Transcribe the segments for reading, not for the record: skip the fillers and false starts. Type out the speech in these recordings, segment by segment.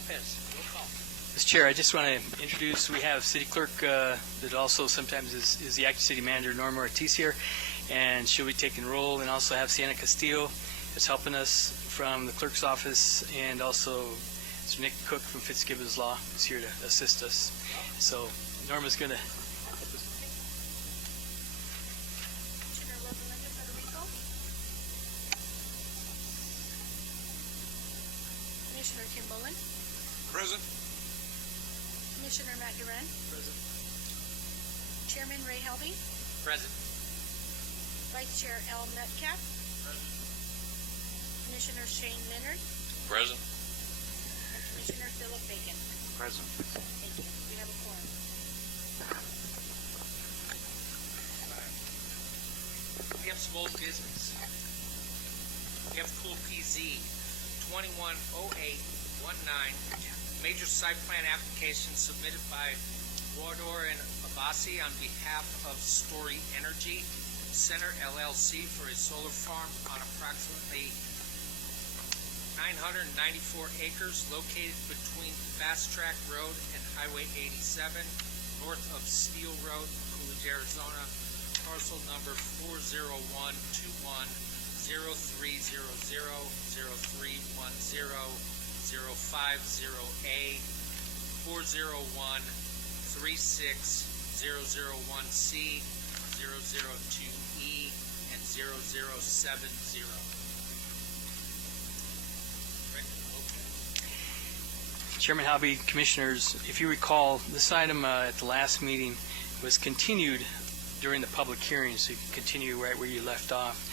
Lopez, roll call. Mr. Chair, I just want to introduce, we have City Clerk that also sometimes is the acting City Manager, Norma Ortiz here, and she'll be taking roll, and also have Sienna Castillo that's helping us from the Clerk's office, and also Mr. Nick Cook from Fitzgibbons Law is here to assist us. So Norma's going to... Commissioner Kim Boland. Present. Commissioner Matt Duran. Present. Chairman Ray Helby. Present. Vice Chair Al Metcalf. Present. Commissioner Shane Leonard. Present. And Commissioner Philip Bacon. Present. Thank you. We have a quorum. We have some old business. We have Cool PZ 210819, major site plan application submitted by Wardor and Abbasi on behalf of Story Energy Center LLC for a solar farm on approximately 994 acres located between Fast Track Road and Highway 87, north of Steel Road, Coolidge, Arizona, parcel number 401210003100550A 401-36001C 002E and 0070. Chairman Hobby, Commissioners, if you recall, this item at the last meeting was continued during the public hearing, so you can continue right where you left off.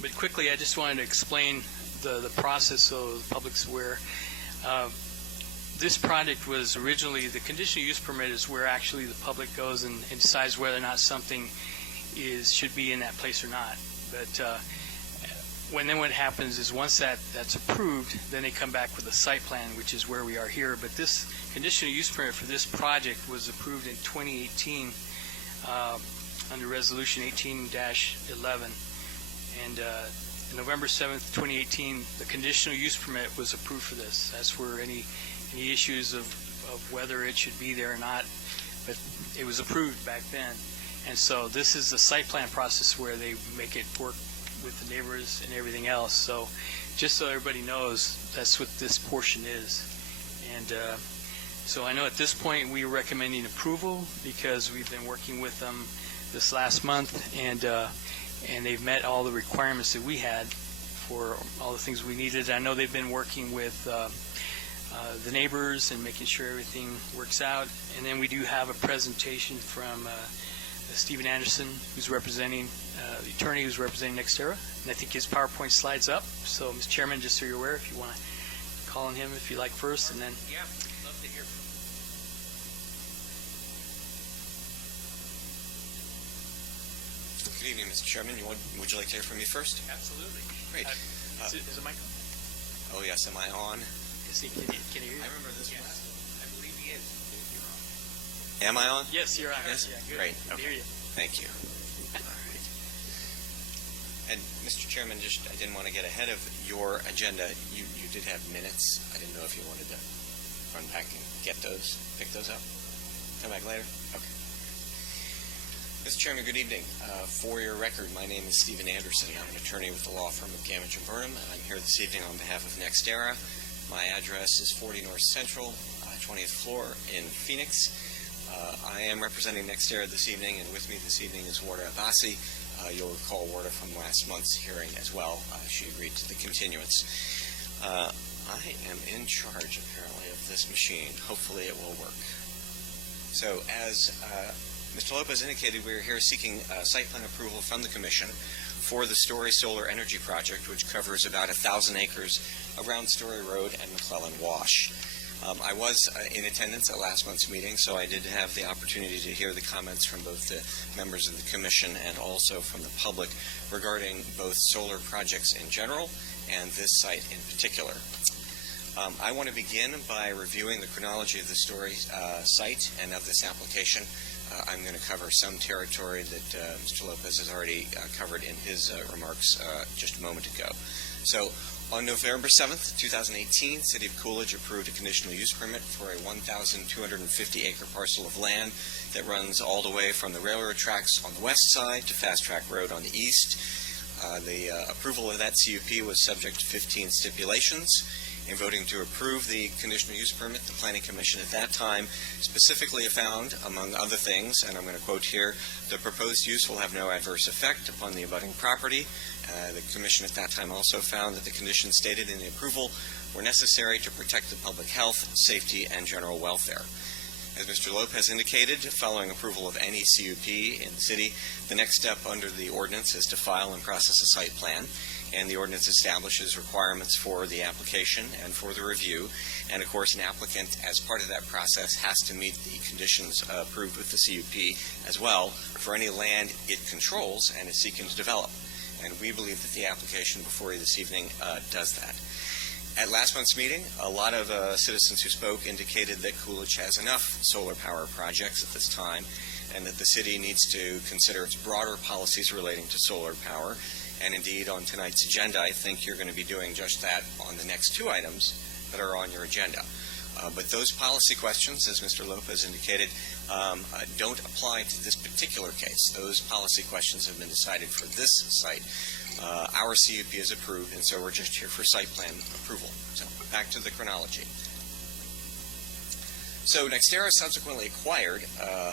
But quickly, I just wanted to explain the process so the public's aware. This project was originally, the conditional use permit is where actually the public goes and decides whether or not something should be in that place or not. But what happens is once that's approved, then they come back with a site plan, which is where we are here. But this conditional use permit for this project was approved in 2018 under Resolution 18-11. And November 7th, 2018, the conditional use permit was approved for this. That's for any issues of whether it should be there or not. But it was approved back then. And so this is the site plan process where they make it work with the neighbors and everything else. So just so everybody knows, that's what this portion is. And so I know at this point we're recommending approval because we've been working with them this last month, and they've met all the requirements that we had for all the things we needed. I know they've been working with the neighbors and making sure everything works out. And then we do have a presentation from Stephen Anderson, who's representing the attorney who's representing Nextera, and I think his PowerPoint slides up. So, Mr. Chairman, just so you're aware, if you want to call on him if you like first, and then. Yeah, love to hear from you. Good evening, Mr. Chairman. Would you like to hear from me first? Absolutely. Great. Is it mic on? Oh, yes. Am I on? Can you hear? I remember this Yes. one. I believe he is. Am I on? Yes, you're on. Yes? Yeah, good. Great. Can hear you. Thank you. All right. And, Mr. Chairman, I didn't want to get ahead of your agenda. You did have minutes. I didn't know if you wanted to run back and pick those up. Come back later? Okay. Mr. Chairman, good evening. For your record, my name is Stephen Anderson. I'm an attorney with the law firm of Gamage & Burnham, and I'm here this evening on behalf of Nextera. My address is 40 North Central, 20th floor in Phoenix. I am representing Nextera this evening, and with me this evening is Warda Abbasi. You'll recall Warda from last month's hearing as well. She agreed to the continuance. I am in charge, apparently, of this machine. Hopefully it will work. So, as Mr. Lopez indicated, we are here seeking site plan approval from the Commission for the Story Solar Energy Project, which covers about 1,000 acres around Story Road and McClellan Wash. I was in attendance at last month's meeting, so I did have the opportunity to hear the comments from both the members of the Commission and also from the public regarding both solar projects in general and this site in particular. I want to begin by reviewing the chronology of the Story site and of this application. I'm going to cover some territory that Mr. Lopez has already covered in his remarks just a moment ago. So On November 7th, 2018, City of Coolidge approved a conditional use permit for a 1,250-acre parcel of land that runs all the way from the railroad tracks on the west side to Fast Track Road on the east. The approval of that CUP was subject to 15 stipulations. In voting to approve the conditional use permit, the Planning Commission at that time specifically found, among other things, and I'm going to quote here, the proposed use will have no adverse effect upon the abutting property. The Commission at that time also found that the conditions stated in the approval were necessary to protect the public health, safety, and general welfare. As Mr. Lopez indicated, following approval of any CUP in the city, the next step under the ordinance is to file and process a site plan, and the ordinance establishes requirements for the application and for the review. And of course, an applicant, as part of that process, has to meet the conditions approved with the CUP as well for any land it controls and is seeking to develop. And we believe that the application before you this evening does that. At last month's meeting, a lot of citizens who spoke indicated that Coolidge has enough solar power projects at this time, and that the city needs to consider its broader policies relating to solar power. And indeed, on tonight's agenda, I think you're going to be doing just that on the next two items that are on your agenda. But those policy questions, as Mr. Lopez indicated, don't apply to this particular case. Those policy questions have been decided for this site. Our CUP is approved, and so we're just here for site plan approval. So back to the chronology. So NextEra subsequently acquired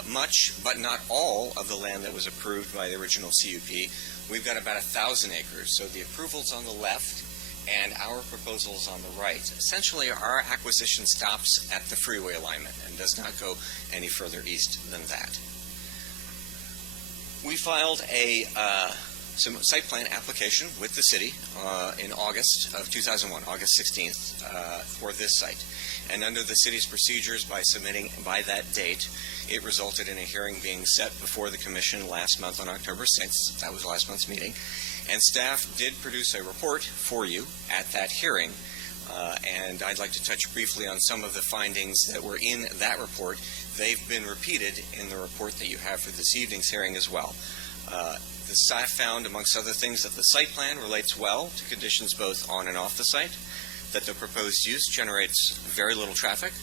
much, but not all, of the land that was approved by the original CUP. We've got about 1,000 acres, so the approval's on the left and our proposal's on the right. Essentially, our acquisition stops at the freeway alignment and does not go any further east than that. We filed a site plan application with the city in August of 2001, August 16th, for this site. And under the city's procedures, by submitting by that date, it resulted in a hearing being set before the commission last month on October 6th. That was last month's meeting. And staff did produce a report for you at that hearing. And I'd like to touch briefly on some of the findings that were in that report. They've been repeated in the report that you have for this evening's hearing as well. The staff found, amongst other things, that the site plan relates well to conditions both on and off the site, that the proposed use generates very little traffic,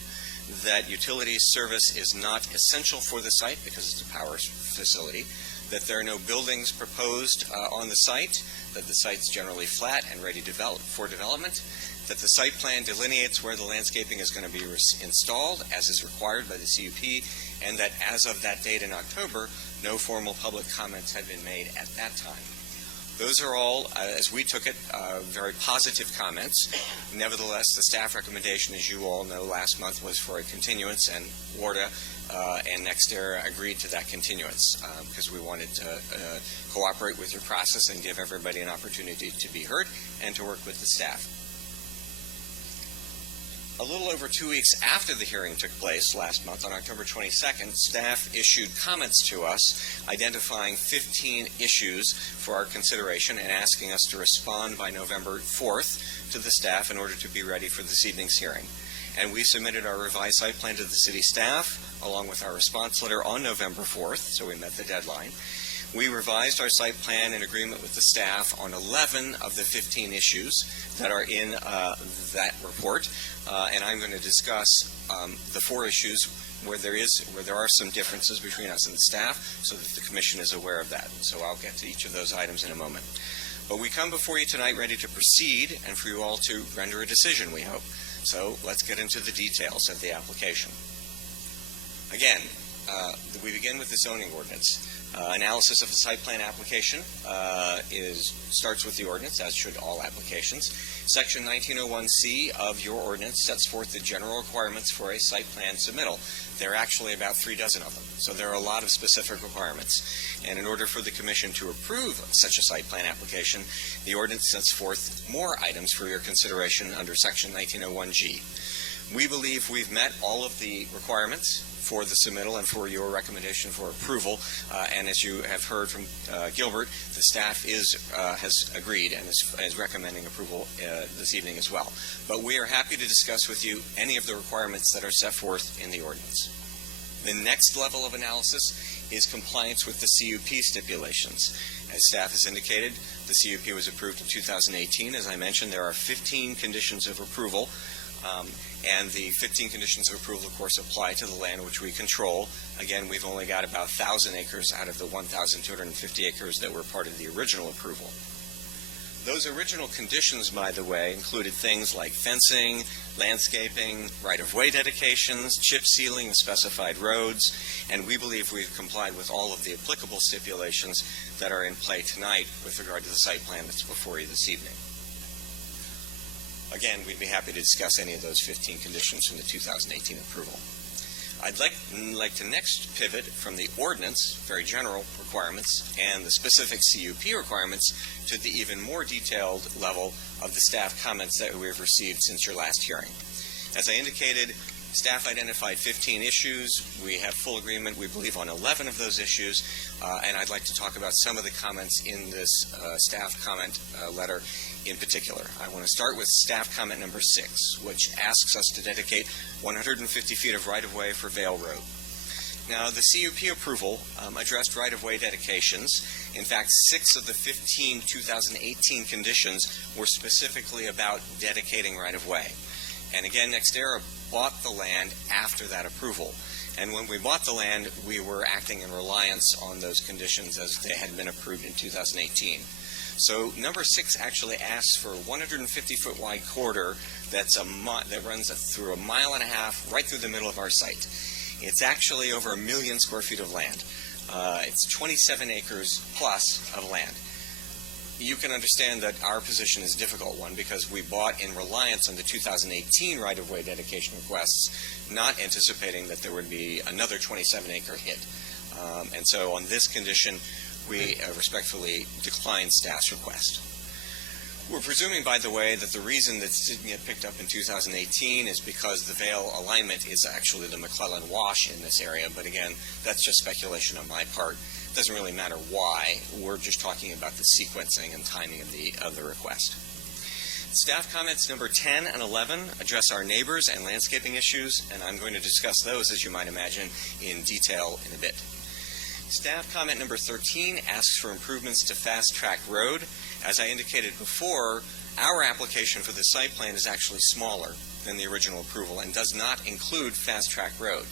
that utility service is not essential for the site because it's a power facility, that there are no buildings proposed on the site, that the site's generally flat and ready for development, that the site plan delineates where the landscaping is going to be installed as is required by the CUP, and that as of that date in October, no formal public comments had been made at that time. Those are all, as we took it, very positive comments. Nevertheless, the staff recommendation, as you all know, last month was for a continuance, and WARDA and NextEra agreed to that continuance because we wanted to cooperate with your process and give everybody an opportunity to be heard and to work with the staff. A little over 2 weeks after the hearing took place last month, on October 22nd, staff issued comments to us identifying 15 issues for our consideration and asking us to respond by November 4th to the staff in order to be ready for this evening's hearing. And we submitted our revised site plan to the city staff along with our response letter on November 4th, so we met the deadline. We revised our site plan in agreement with the staff on 11 of the 15 issues that are in that report, and I'm going to discuss the 4 issues where there are some differences between us and the staff, so that the commission is aware of that. So I'll get to each of those items in a moment. But we come before you tonight ready to proceed and for you all to render a decision, we hope. So let's get into the details of the application. Again, we begin with the zoning ordinance. Analysis of the site plan application starts with the ordinance, as should all applications. Section 1901C of your ordinance sets forth the general requirements for a site plan submittal. There are actually about 3 dozen of them, so there are a lot of specific requirements. And in order for the Commission to approve such a site plan application, the ordinance sets forth more items for your consideration under Section 1901G. We believe we've met all of the requirements for the submittal and for your recommendation for approval. And as you have heard from Gilbert, the staff has agreed and is recommending approval this evening as well. But we are happy to discuss with you any of the requirements that are set forth in the ordinance. The next level of analysis is compliance with the CUP stipulations. As staff has indicated, The CUP was approved in 2018. As I mentioned, there are 15 conditions of approval, and the 15 conditions of approval, of course, apply to the land which we control. Again, we've only got about 1,000 acres out of the 1,250 acres that were part of the original approval. Those original conditions, by the way, included things like fencing, landscaping, right-of-way dedications, chip sealing of specified roads, and we believe we've complied with all of the applicable stipulations that are in play tonight with regard to the site plan that's before you this evening. Again, we'd be happy to discuss any of those 15 conditions from the 2018 approval. I'd like to next pivot from the ordinance, very general requirements, and the specific CUP requirements to the even more detailed level of the staff comments that we've received since your last hearing. As I indicated, staff identified 15 issues. We have full agreement, we believe, on 11 of those issues, and I'd like to talk about some of the comments in this staff comment letter in particular. I want to start with staff comment number 6, which asks us to dedicate 150 feet of right-of-way for Vale Road. Now, the CUP approval addressed right-of-way dedications. In fact, 6 of the 15 2018 conditions were specifically about dedicating right-of-way. And again, NextEra bought the land after that approval. And when we bought the land, we were acting in reliance on those conditions as they had been approved in 2018. So number 6 actually asks for a 150-foot wide corridor that runs through 1.5 miles right through the middle of our site. It's actually over 1 million square feet of land. It's 27 acres plus of land. You can understand that our position is a difficult one because we bought in reliance on the 2018 right-of-way dedication requests, not anticipating that there would be another 27-acre hit. And so on this condition, we respectfully decline staff's request. We're presuming, by the way, that the reason that it didn't get picked up in 2018 is because the Vale alignment is actually the McClellan Wash in this area, but again, that's just speculation on my part. It doesn't really matter why. We're just talking about the sequencing and timing of the request. Staff comments number 10 and 11 address our neighbors and landscaping issues, and I'm going to discuss those, as you might imagine, in detail in a bit. Staff comment number 13 asks for improvements to Fast Track Road. As I indicated before, our application for the site plan is actually smaller than the original approval and does not include Fast Track Road.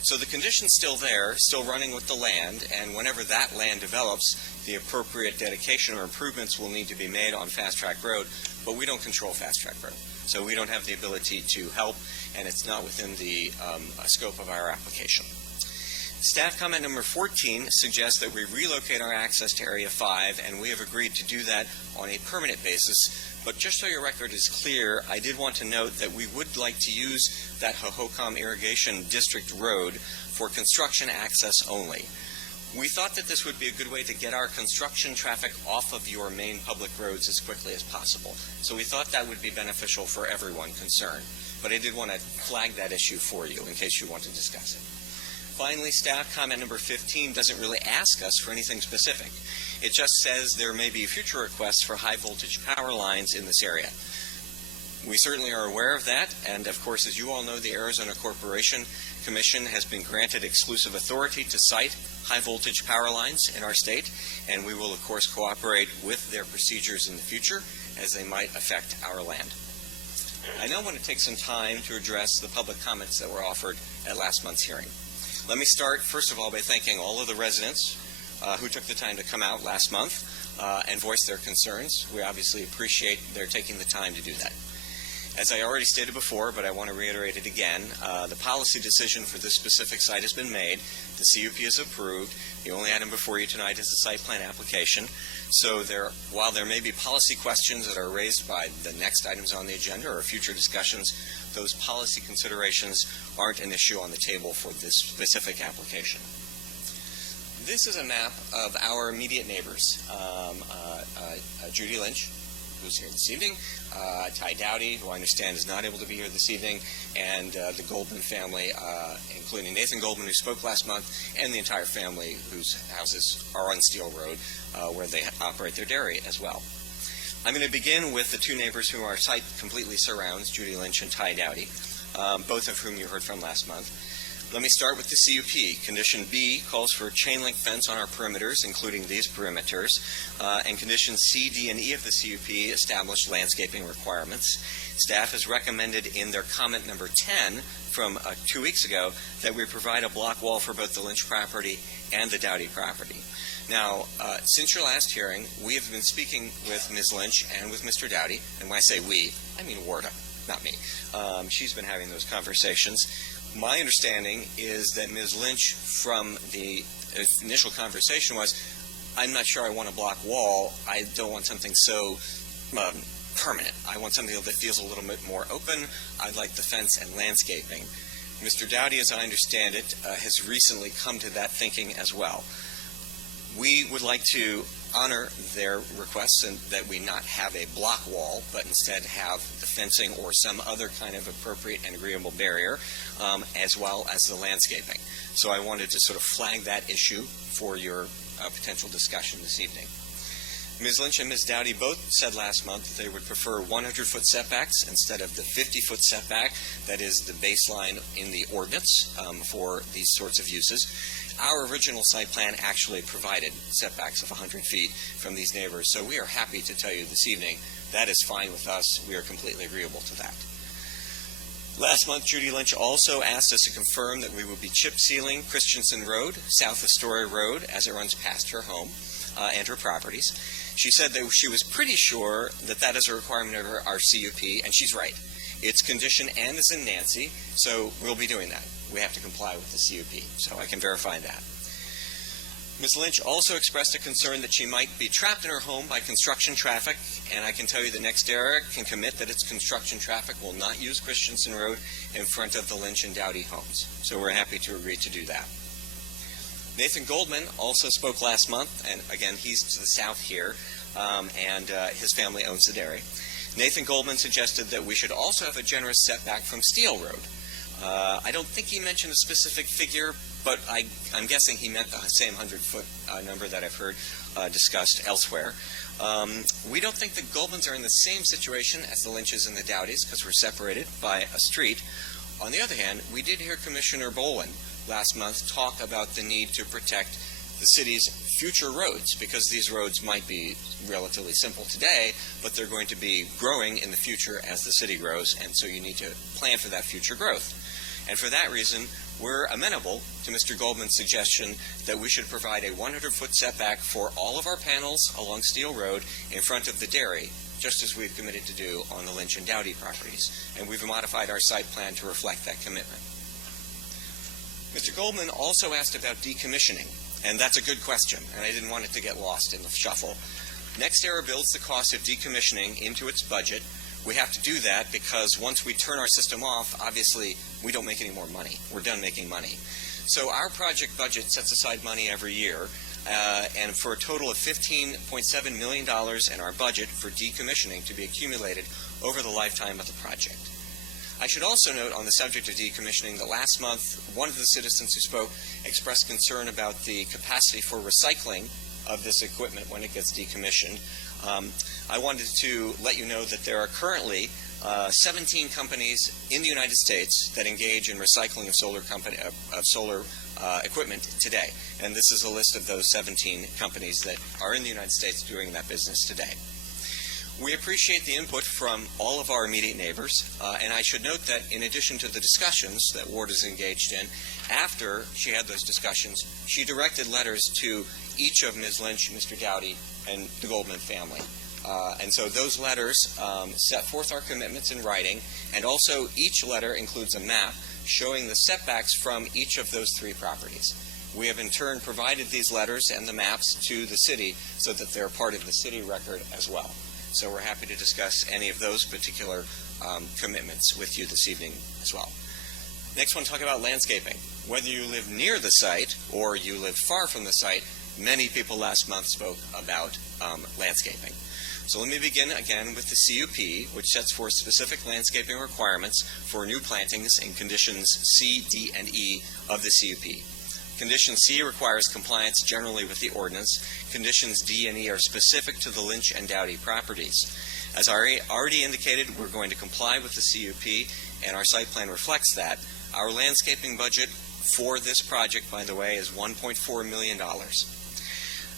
So the condition's still there, still running with the land, and whenever that land develops, the appropriate dedication or improvements will need to be made on Fast Track Road, but we don't control Fast Track Road. So we don't have the ability to help, and it's not within the scope of our application. Staff comment number 14 suggests that we relocate our access to Area 5, and we have agreed to do that on a permanent basis. But just so your record is clear, I did want to note that we would like to use that Hohokam Irrigation District Road for construction access only. We thought that this would be a good way to get our construction traffic off of your main public roads as quickly as possible. So we thought that would be beneficial for everyone concerned. But I did want to flag that issue for you in case you want to discuss it. Finally, staff comment number 15 doesn't really ask us for anything specific. It just says there may be future requests for high-voltage power lines in this area. We certainly are aware of that, and of course, as you all know, the Arizona Corporation Commission has been granted exclusive authority to site high-voltage power lines in our state, and we will, of course, cooperate with their procedures in the future as they might affect our land. I now want to take some time to address the public comments that were offered at last month's hearing. Let me start, first of all, by thanking all of the residents who took the time to come out last month and voice their concerns. We obviously appreciate their taking the time to do that. As I already stated before, but I want to reiterate it again, the policy decision for this specific site has been made. The CUP is approved. The only item before you tonight is the site plan application. So while there may be policy questions that are raised by the next items on the agenda or future discussions, those policy considerations aren't an issue on the table for this specific application. This is a map of our immediate neighbors. Judy Lynch, who's here this evening, Ty Dowdy, who I understand is not able to be here this evening, and the Goldman family, including Nathan Goldman, who spoke last month, and the entire family whose houses are on Steel Road, where they operate their dairy as well. I'm going to begin with the two neighbors whom our site completely surrounds, Judy Lynch and Ty Dowdy, both of whom you heard from last month. Let me start with the CUP. Condition B calls for a chain link fence on our perimeters, including these perimeters, and conditions C, D, and E of the CUP establish landscaping requirements. Staff has recommended in their comment number 10 from 2 weeks ago that we provide a block wall for both the Lynch property and the Dowdy property. Now, since your last hearing, we have been speaking with Ms. Lynch and with Mr. Dowdy, and when I say we, I mean Warda, not me. She's been having those conversations. My understanding is that Ms. Lynch, from the initial conversation, was, I'm not sure I want a block wall. I don't want something so permanent. I want something that feels a little bit more open. I'd like the fence and landscaping. Mr. Dowdy, as I understand it, has recently come to that thinking as well. We would like to honor their requests and that we not have a block wall, but instead have the fencing or some other kind of appropriate and agreeable barrier, as well as the landscaping. So I wanted to sort of flag that issue for your potential discussion this evening. Ms. Lynch and Ms. Dowdy both said last month that they would prefer 100-foot setbacks instead of the 50-foot setback that is the baseline in the ordinance for these sorts of uses. Our original site plan actually provided setbacks of 100 feet from these neighbors, so we are happy to tell you this evening that is fine with us. We are completely agreeable to that. Last month, Judy Lynch also asked us to confirm that we would be chip sealing Christensen Road, south of Story Road, as it runs past her home and her properties. She said that she was pretty sure that that is a requirement of our CUP, and she's right. It's condition N as in Nancy, so we'll be doing that. We have to comply with the CUP, so I can verify that. Ms. Lynch also expressed a concern that she might be trapped in her home by construction traffic, and I can tell you that NextEra can commit that its construction traffic will not use Christensen Road in front of the Lynch and Dowdy homes. So we're happy to agree to do that. Nathan Goldman also spoke last month, and again, he's to the south here, and his family owns the dairy. Nathan Goldman suggested that we should also have a generous setback from Steel Road. I don't think he mentioned a specific figure, but I'm guessing he meant the same 100-foot number that I've heard discussed elsewhere. We don't think the Goldmans are in the same situation as the Lynches and the Dowdys because we're separated by a street. On the other hand, we did hear Commissioner Boland last month talk about the need to protect the city's future roads because these roads might be relatively simple today, but they're going to be growing in the future as the city grows, and so you need to plan for that future growth. And for that reason, we're amenable to Mr. Goldman's suggestion that we should provide a 100-foot setback for all of our panels along Steel Road in front of the dairy, just as we've committed to do on the Lynch and Dowdy properties. And we've modified our site plan to reflect that commitment. Mr. Goldman also asked about decommissioning, and that's a good question, and I didn't want it to get lost in the shuffle. NextEra builds the cost of decommissioning into its budget. We have to do that because once we turn our system off, obviously we don't make any more money. We're done making money. So our project budget sets aside money every year, and for a total of $15.7 million in our budget for decommissioning to be accumulated over the lifetime of the project. I should also note on the subject of decommissioning that last month, one of the citizens who spoke expressed concern about the capacity for recycling of this equipment when it gets decommissioned. I wanted to let you know that there are currently 17 companies in the United States that engage in recycling of solar equipment today. And this is a list of those 17 companies that are in the United States doing that business today. We appreciate the input from all of our immediate neighbors, and I should note that in addition to the discussions that Ward is engaged in, after she had those discussions, she directed letters to each of Ms. Lynch, Mr. Dowdy, and the Goldman family. And so those letters set forth our commitments in writing, and also each letter includes a map showing the setbacks from each of those three properties. We have in turn provided these letters and the maps to the city so that they're part of the city record as well. So we're happy to discuss any of those particular commitments with you this evening as well. Next one, talk about landscaping. Whether you live near the site or you live far from the site, many people last month spoke about landscaping. So let me begin again with the CUP, which sets forth specific landscaping requirements for new plantings in conditions C, D, and E of the CUP. Condition C requires compliance generally with the ordinance. Conditions D and E are specific to the Lynch and Dowdy properties. As I already indicated, we're going to comply with the CUP, and our site plan reflects that. Our landscaping budget for this project, by the way, is $1.4 million.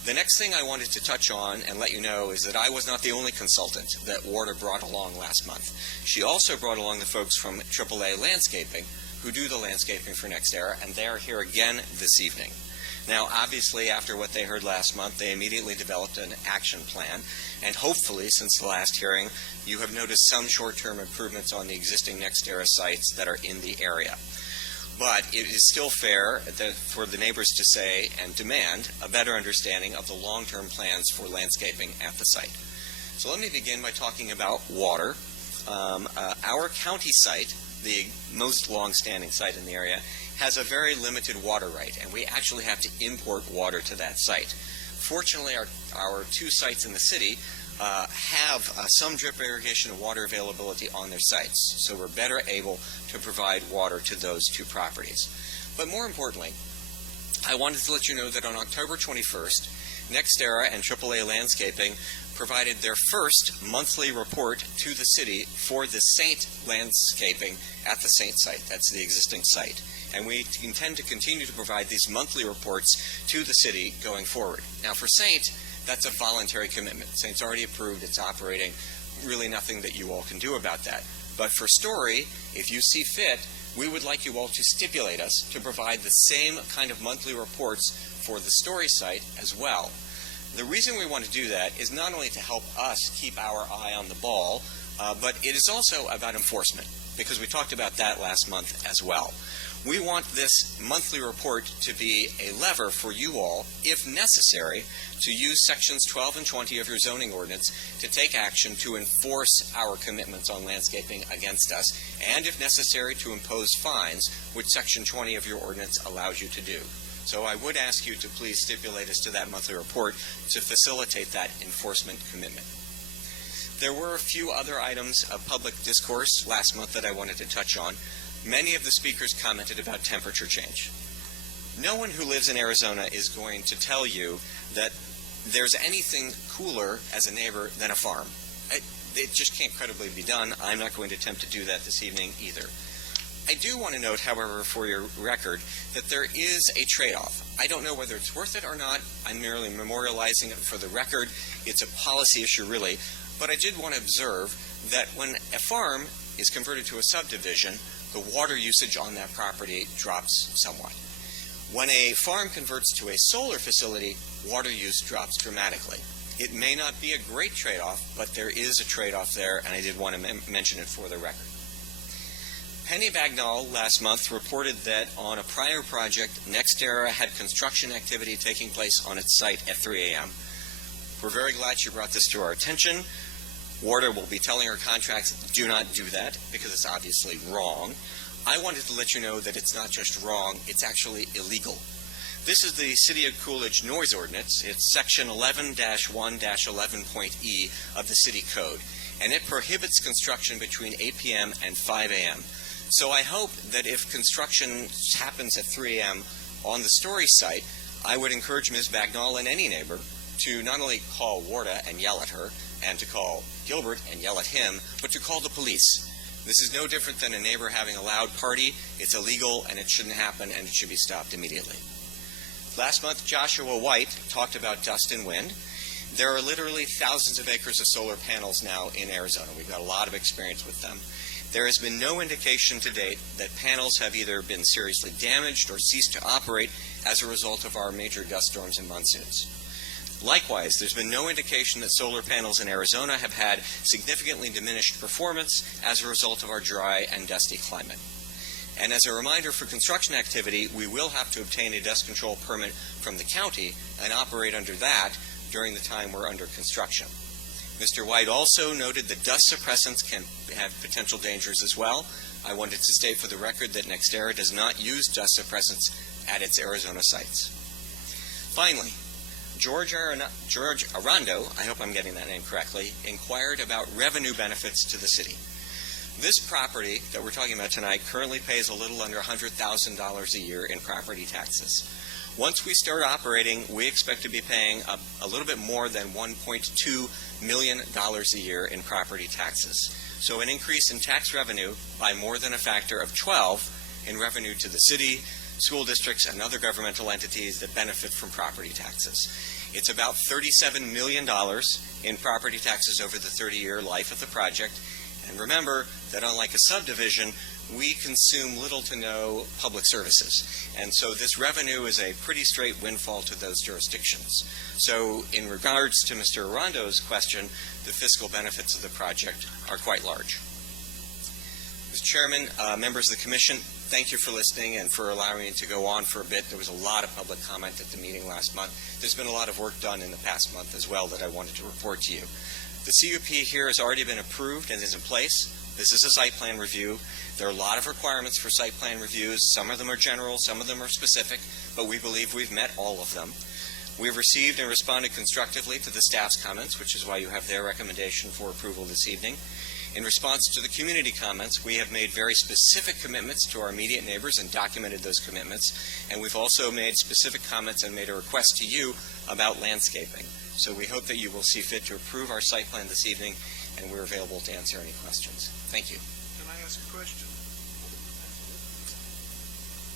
The next thing I wanted to touch on and let you know is that I was not the only consultant that Warda brought along last month. She also brought along the folks from AAA Landscaping, who do the landscaping for NextEra, and they are here again this evening. Now, obviously, after what they heard last month, they immediately developed an action plan, and hopefully, since the last hearing, you have noticed some short-term improvements on the existing NextEra sites that are in the area. But it is still fair for the neighbors to say and demand a better understanding of the long-term plans for landscaping at the site. So let me begin by talking about water. Our county site, the most long-standing site in the area, has a very limited water right, and we actually have to import water to that site. Fortunately, our two sites in the city have some drip irrigation and water availability on their sites, so we're better able to provide water to those two properties. But more importantly, I wanted to let you know that on October 21st, NextEra and AAA Landscaping provided their first monthly report to the city for the Saint landscaping at the Saint site. That's the existing site. And we intend to continue to provide these monthly reports to the city going forward. Now, for Saint, that's a voluntary commitment. Saint's already approved, it's operating, really nothing that you all can do about that. But for Story, if you see fit, we would like you all to stipulate us to provide the same kind of monthly reports for the Story site as well. The reason we want to do that is not only to help us keep our eye on the ball, but it is also about enforcement, because we talked about that last month as well. We want this monthly report to be a lever for you all, if necessary, to use sections 12 and 20 of your zoning ordinance to take action to enforce our commitments on landscaping against us, and if necessary, to impose fines, which section 20 of your ordinance allows you to do. So I would ask you to please stipulate us to that monthly report to facilitate that enforcement commitment. There were a few other items of public discourse last month that I wanted to touch on. Many of the speakers commented about temperature change. No one who lives in Arizona is going to tell you that there's anything cooler as a neighbor than a farm. It just can't credibly be done. I'm not going to attempt to do that this evening either. I do want to note, however, for your record, that there is a trade-off. I don't know whether it's worth it or not. I'm merely memorializing it for the record. It's a policy issue, really. But I did want to observe that when a farm is converted to a subdivision, the water usage on that property drops somewhat. When a farm converts to a solar facility, water use drops dramatically. It may not be a great trade-off, but there is a trade-off there, and I did want to mention it for the record. Penny Bagnall last month reported that on a prior project, NextEra had construction activity taking place on its site at 3 a.m. We're very glad she brought this to our attention. Warda will be telling her contracts, do not do that, because it's obviously wrong. I wanted to let you know that it's not just wrong, it's actually illegal. This is the City of Coolidge noise ordinance. It's section 11-1-11.e of the city code, and it prohibits construction between 8 p.m. and 5 a.m. So I hope that if construction happens at 3 a.m. on the Story site, I would encourage Ms. Bagnall and any neighbor to not only call Warda and yell at her, and to call Gilbert and yell at him, but to call the police. This is no different than a neighbor having a loud party. It's illegal, and it shouldn't happen, and it should be stopped immediately. Last month, Joshua White talked about dust and wind. There are literally thousands of acres of solar panels now in Arizona. We've got a lot of experience with them. There has been no indication to date that panels have either been seriously damaged or ceased to operate as a result of our major dust storms and monsoons. Likewise, there's been no indication that solar panels in Arizona have had significantly diminished performance as a result of our dry and dusty climate. And as a reminder for construction activity, we will have to obtain a dust control permit from the county and operate under that during the time we're under construction. Mr. White also noted that dust suppressants can have potential dangers as well. I wanted to state for the record that NextEra does not use dust suppressants at its Arizona sites. Finally, George Arando, I hope I'm getting that name correctly, inquired about revenue benefits to the city. This property that we're talking about tonight currently pays a little under $100,000 a year in property taxes. Once we start operating, we expect to be paying a little bit more than $1.2 million a year in property taxes. So an increase in tax revenue by more than a factor of 12 in revenue to the city school districts, and other governmental entities that benefit from property taxes. It's about $37 million in property taxes over the 30-year life of the project. And remember that unlike a subdivision, we consume little to no public services. And so this revenue is a pretty straight windfall to those jurisdictions. So in regards to Mr. Arando's question, the fiscal benefits of the project are quite large. Mr. Chairman, members of the Commission, thank you for listening and for allowing me to go on for a bit. There was a lot of public comment at the meeting last month. There's been a lot of work done in the past month as well that I wanted to report to you. The CUP here has already been approved and is in place. This is a site plan review. There are a lot of requirements for site plan reviews. Some of them are general, some of them are specific, but we believe we've met all of them. We've received and responded constructively to the staff's comments, which is why you have their recommendation for approval this evening. In response to the community comments, we have made very specific commitments to our immediate neighbors and documented those commitments. And we've also made specific comments and made a request to you about landscaping. So we hope that you will see fit to approve our site plan this evening, and we're available to answer any questions. Thank you. Can I ask a question?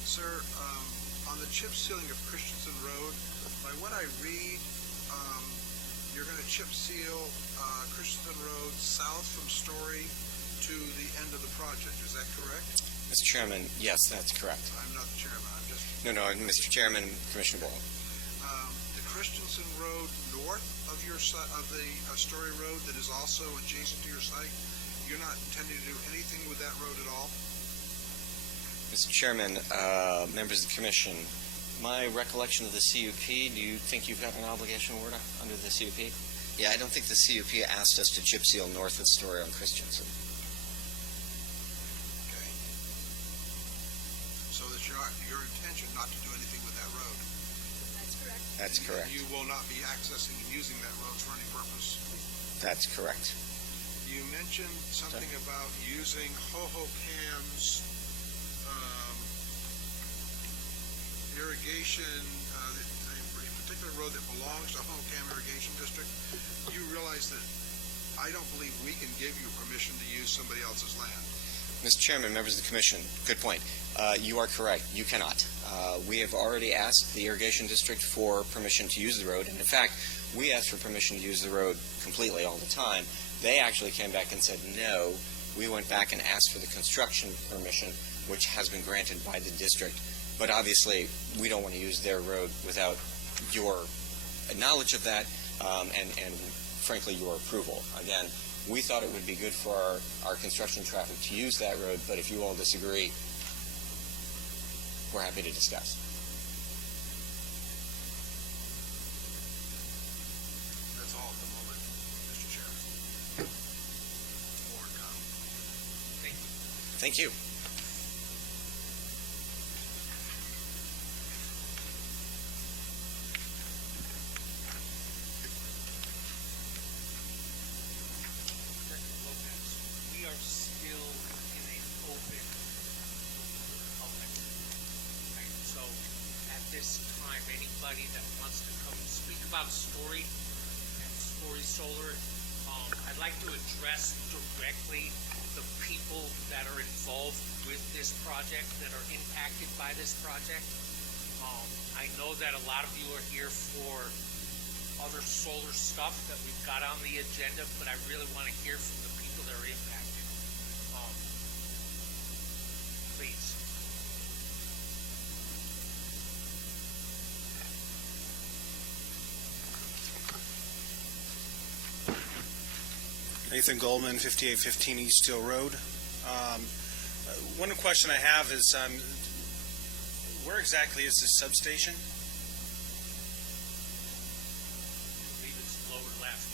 Sir, on the chip sealing of Christensen Road, by what I read, you're going to chip seal Christensen Road south from Story to the end of the project. Is that correct? Mr. Chairman, yes, that's correct. I'm not the chairman. I'm just... No, Mr. Chairman, Commissioner Boland. The Christensen Road north of your of the Story Road that is also adjacent to your site, you're not intending to do anything with that road at all? Mr. Chairman, members of the Commission, my recollection of the CUP, do you think you've got an obligation order under the CUP? Yeah, I don't think the CUP asked us to chip seal north of Story on Christensen. Okay. So that's your intention not to do anything with that road? That's correct. That's correct. You will not be accessing and using that road for any purpose? That's correct. You mentioned something about using Hohokam's irrigation, a particular road that belongs to Hohokam Irrigation District. You realize that I don't believe we can give you permission to use somebody else's land. Mr. Chairman, members of the Commission, good point. You are correct. You cannot. We have already asked the Irrigation District for permission to use the road, and in fact, we asked for permission to use the road completely all the time. They actually came back and said no. We went back and asked for the construction permission, which has been granted by the district. But obviously, we don't want to use their road without your knowledge of that and frankly, your approval. Again, we thought it would be good for our construction traffic to use that road, but if you all disagree, we're happy to discuss. That's all at the moment, Mr. Chairman. More to come. Thank you. We are still in an open public. Right? So at this time, anybody that wants to come and speak about a story and Story Solar, I'd like to address directly the people that are involved with this project, that are impacted by this project. I know that a lot of you are here for other solar stuff that we've got on the agenda, but I really want to hear from the people that are impacted. Please. Nathan Goldman, 5815 East Steel Road. One question I have is, where exactly is this substation? I believe it's lower left.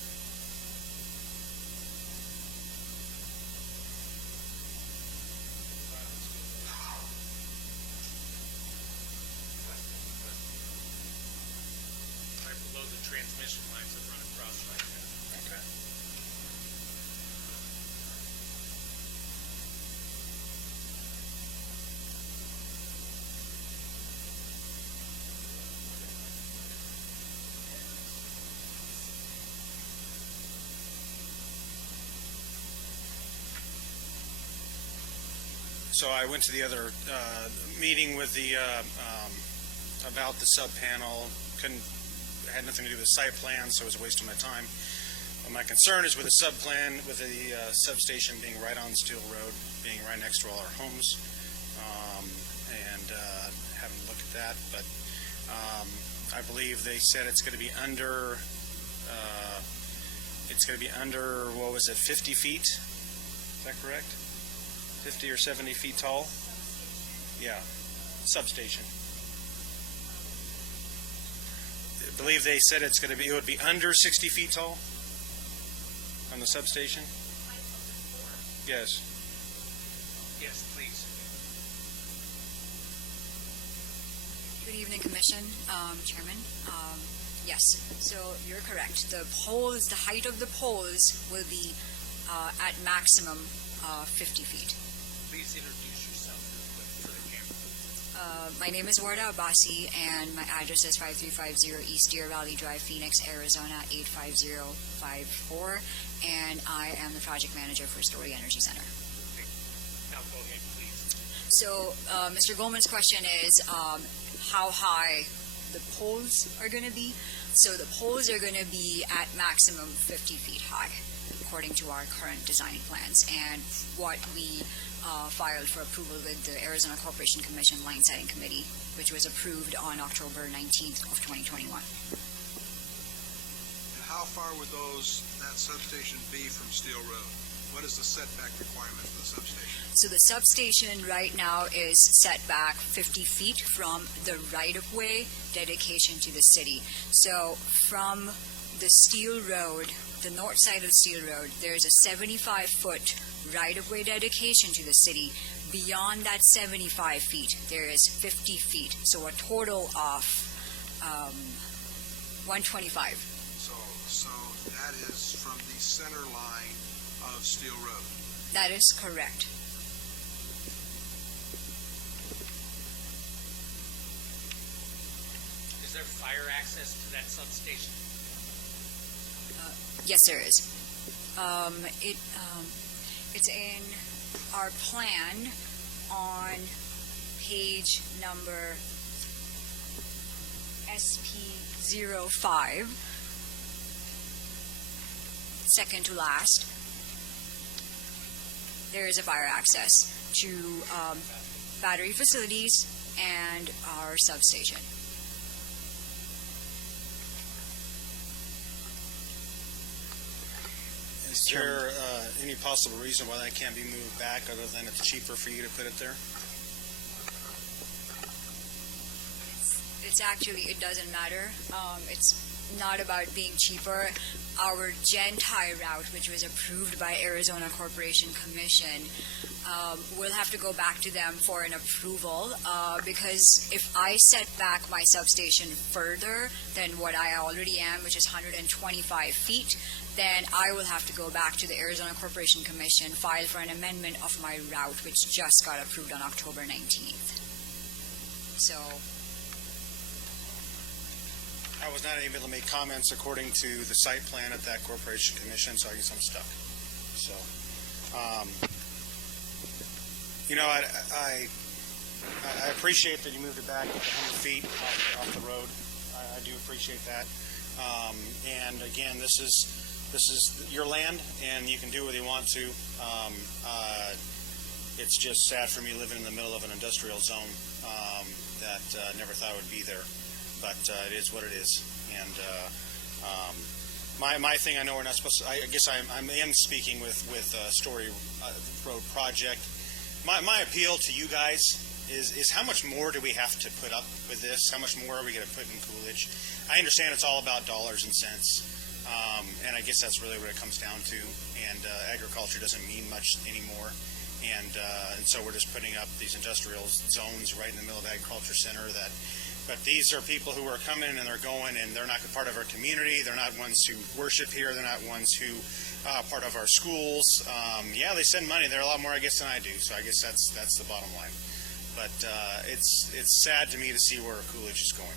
Right below the transmission lines that run across right there. Okay. So I went to the other meeting with the about the sub panel. Had nothing to do with the site plan, so it was a waste of my time. My concern is with the sub plan, with the substation being right on Steel Road, being right next to all our homes, and haven't looked at that. But I believe they said it's going to be under. It's going to be under, what was it, 50 feet? Is that correct? 50 or 70 feet tall? Yeah, substation. I believe they said it's going to be, it would be under 60 feet tall on the substation? Yes. Yes, please. Good evening, Commission, Chairman. Yes, so you're correct. The poles, the height of the poles will be at maximum 50 feet. Please introduce yourself real quick for the camera. My name is Warda Abbasi, and my address is 5350 East Deer Valley Drive, Phoenix, Arizona 85054, and I am the project manager for Story Energy Center. Now go ahead, please. So, Mr. Goldman's question is how high the poles are going to be. So the poles are going to be at maximum 50 feet high, according to our current design plans and what we filed for approval with the Arizona Corporation Commission Line Setting Committee, which was approved on October 19th of 2021. And how far would that substation be from Steel Road? What is the setback requirement for the substation? So the substation right now is set back 50 feet from the right-of-way dedication to the city. So from the Steel Road, the north side of Steel Road, there's a 75-foot right-of-way dedication to the city. Beyond that 75 feet, there is 50 feet. So a total of 125. So that is from the center line of Steel Road. That is correct. Is there fire access to that substation? Yes, there is. It's in our plan on page number SP05, second to last. There is a fire access to battery facilities and our substation. Is there any possible reason why that can't be moved back other than it's cheaper for you to put it there? It's actually, it doesn't matter. It's not about being cheaper. Our Gentai route, which was approved by Arizona Corporation Commission, we'll have to go back to them for an approval because if I set back my substation further than what I already am, which is 125 feet, then I will have to go back to the Arizona Corporation Commission, file for an amendment of my route, which just got approved on October 19th. So I was not able to make comments according to the site plan at that corporation commission, so I guess I'm stuck. So, I appreciate that you moved it back 100 feet off the road. I do appreciate that. And again, this is your land, and you can do what you want to. It's just sad for me living in the middle of an industrial zone that never thought it would be there. But it is what it is. And my thing, I know we're not supposed to. I guess I am speaking with Story Road Project. My appeal to you guys is how much more do we have to put up with this? How much more are we going to put in Coolidge? I understand it's all about dollars and cents, and I guess that's really what it comes down to. And agriculture doesn't mean much anymore. And so we're just putting up these industrial zones right in the middle of agriculture center but these are people who are coming and they're going, and they're not part of our community. They're not ones who worship here. They're not ones who part of our schools. Yeah, they send money. They're a lot more, I guess, than I do. So I guess that's the bottom line. But it's sad to me to see where Coolidge is going.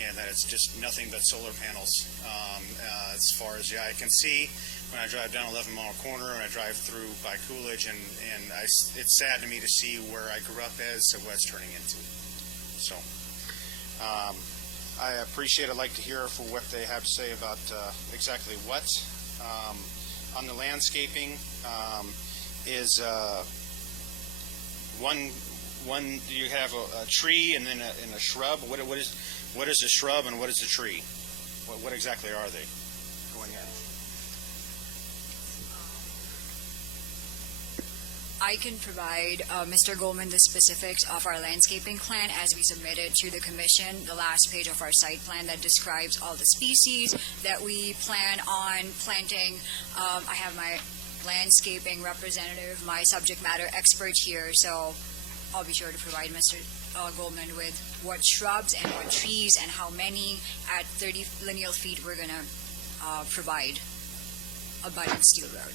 and that it's just nothing but solar panels. As far as the eye can see, when I drive down 11 Mile Corner and I drive through by Coolidge, and it's sad to me to see where I grew up as to what it's turning into. So I appreciate. I'd like to hear for what they have to say about exactly what. On the landscaping, is one you have a tree and then a shrub. What is a shrub and what is a tree? What exactly are they going in? I can provide Mr. Goldman the specifics of our landscaping plan as we submitted to the commission, the last page of our site plan that describes all the species that we plan on planting. I have my landscaping representative, my subject matter expert here, so I'll be sure to provide Mr. Goldman with what shrubs and what trees and how many at 30 lineal feet we're going to provide abutting Steel Road.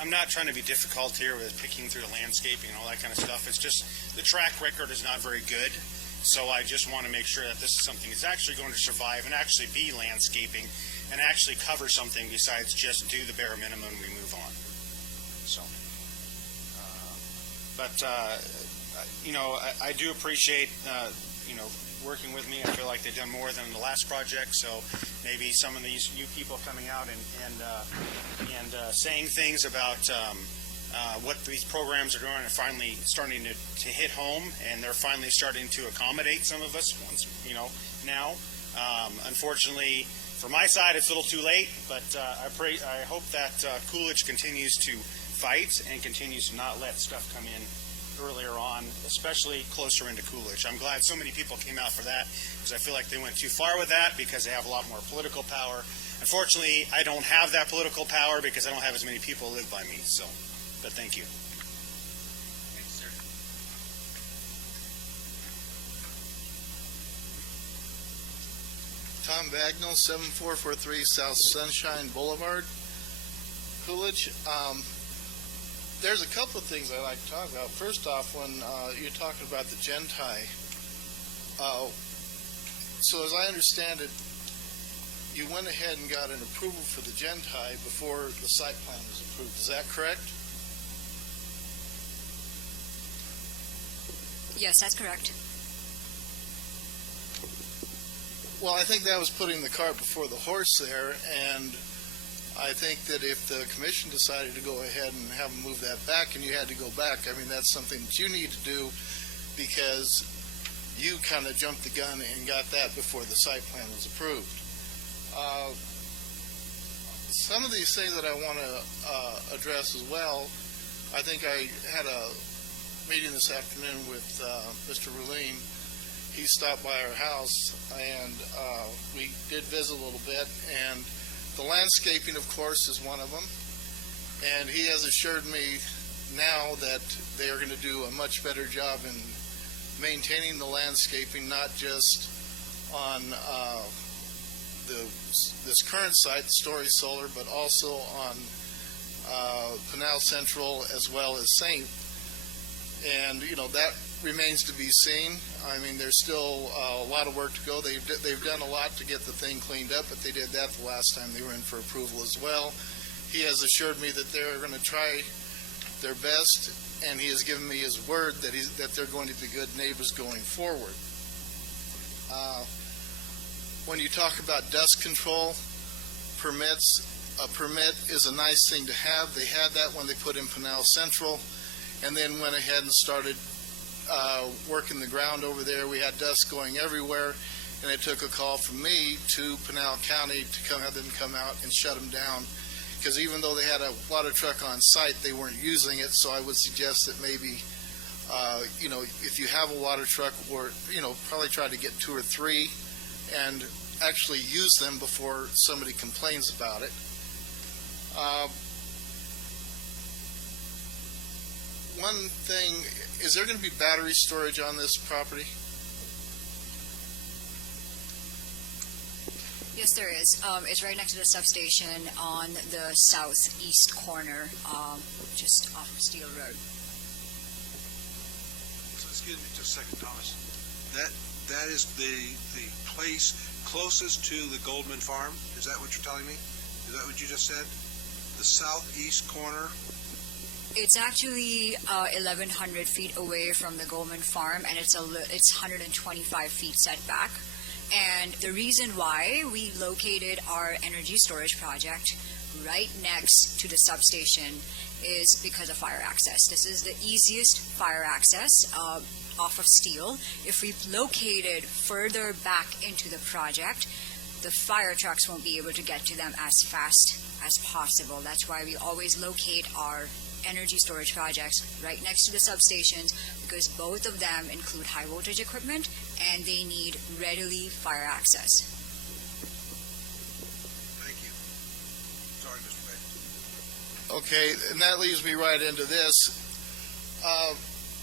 I'm not trying to be difficult here with picking through the landscaping and all that kind of stuff. It's just the track record is not very good. So I just want to make sure that this is something that's actually going to survive and actually be landscaping and actually cover something besides just do the bare minimum and we move on. So, I do appreciate, working with me. I feel like they've done more than the last project. So maybe some of these new people coming out and saying things about what these programs are doing are finally starting to hit home, and they're finally starting to accommodate some of us now. Unfortunately, for my side, it's a little too late, but I hope that Coolidge continues to fight and continues to not let stuff come in earlier on, especially closer into Coolidge. I'm glad so many people came out for that because I feel like they went too far with that because they have a lot more political power. Unfortunately, I don't have that political power because I don't have as many people who live by me. So, but thank you. Thanks, sir. Tom Bagnall, 7443 South Sunshine Boulevard, Coolidge. There's a couple of things I'd like to talk about. First off, when you're talking about the Gentai, so as I understand it, you went ahead and got an approval for the Gentai before the site plan was approved. Is that correct? Yes, that's correct. Well, I think that was putting the cart before the horse there, and I think that if the commission decided to go ahead and have them move that back and you had to go back, I mean, that's something that you need to do because you kind of jumped the gun and got that before the site plan was approved. Some of these things that I want to address as well, I think I had a meeting this afternoon with Mr. Rulline. He stopped by our house and we did visit a little bit, and the landscaping, of course, is one of them, and he has assured me now that they are going to do a much better job in maintaining the landscaping, not just on this current site, Story Solar, but also on Pinal Central as well as Saint. And, that remains to be seen. I mean, there's still a lot of work to go. They've done a lot to get the thing cleaned up, but they did that the last time they were in for approval as well. He has assured me that they're going to try their best, and he has given me his word that they're going to be good neighbors going forward. When you talk about dust control permits, a permit is a nice thing to have. They had that when they put in Pinal Central, and then went ahead and started working the ground over there. We had dust going everywhere, and it took a call from me to Pinal County to have them come out and shut them down, because even though they had a water truck on site, they weren't using it. So I would suggest that maybe, if you have a water truck, or, probably try to get 2 or 3 and actually use them before somebody complains about it. One thing, is there going to be battery storage on this property? Yes, there is. It's right next to the substation on the southeast corner, just off of Steel Road. So it's Excuse me just a second, Thomas. That is the place closest to the Goldman Farm? Is that what you're telling me? Is that what you just said? The southeast corner? It's actually 1,100 feet away from the Goldman Farm, and it's 125 feet setback. And the reason why we located our energy storage project right next to the substation is because of fire access. This is the easiest fire access off of steel. If we located further back into the project, the fire trucks won't be able to get to them as fast as possible. That's why we always locate our energy storage projects right next to the substations, because both of them include high voltage equipment and they need readily fire access. Thank you. Sorry, Mr. Mayor. Okay, and that leads me right into this.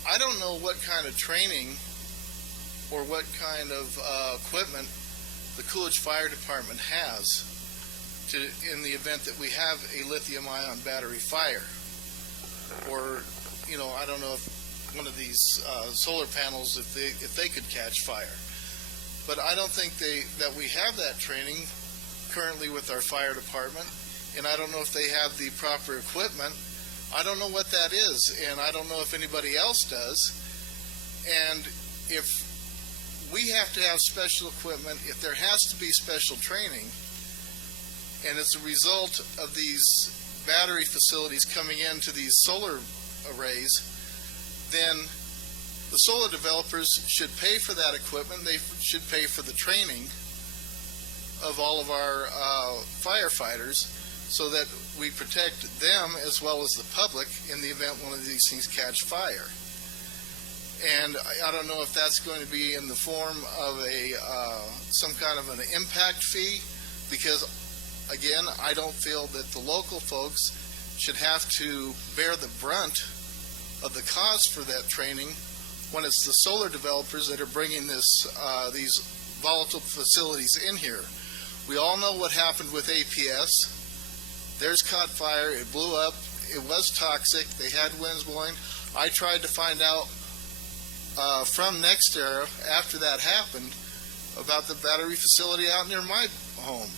I don't know what kind of training or what kind of equipment the Coolidge Fire Department has in the event that we have a lithium-ion battery fire. Or, I don't know if one of these solar panels, if they could catch fire. But I don't think that we have that training currently with our fire department, and I don't know if they have the proper equipment. I don't know what that is, and I don't know if anybody else does. And if we have to have special equipment, if there has to be special training, and it's a result of these battery facilities coming into these solar arrays, then the solar developers should pay for that equipment. They should pay for the training of all of our firefighters so that we protect them as well as the public in the event one of these things catch fire. And I don't know if that's going to be in the form of some kind of an impact fee, because again, I don't feel that the local folks should have to bear the brunt of the cost for that training when it's the solar developers that are bringing these volatile facilities in here. We all know what happened with APS. Theirs caught fire. It blew up. It was toxic. They had winds blowing. I tried to find out from NextEra after that happened about the battery facility out near my home.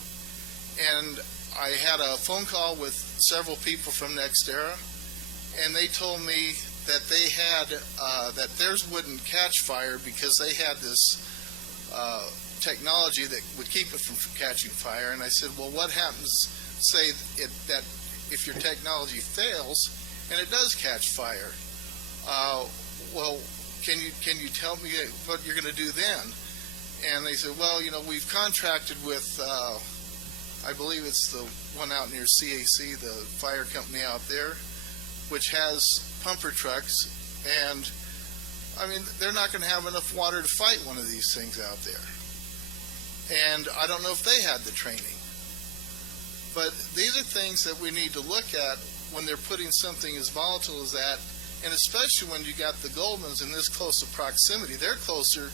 And I had a phone call with several people from NextEra, and they told me that they had that theirs wouldn't catch fire because they had this technology that would keep it from catching fire. And I said, well, what happens, say that if your technology fails and it does catch fire? Well, can you tell me what you're going to do then? And they said, well, we've contracted with I believe it's the one out near CAC, the fire company out there, which has pumper trucks, and they're not going to have enough water to fight one of these things out there. And I don't know if they had the training. But these are things that we need to look at when they're putting something as volatile as that, and especially when you got the Goldmans in this close of proximity. They're closer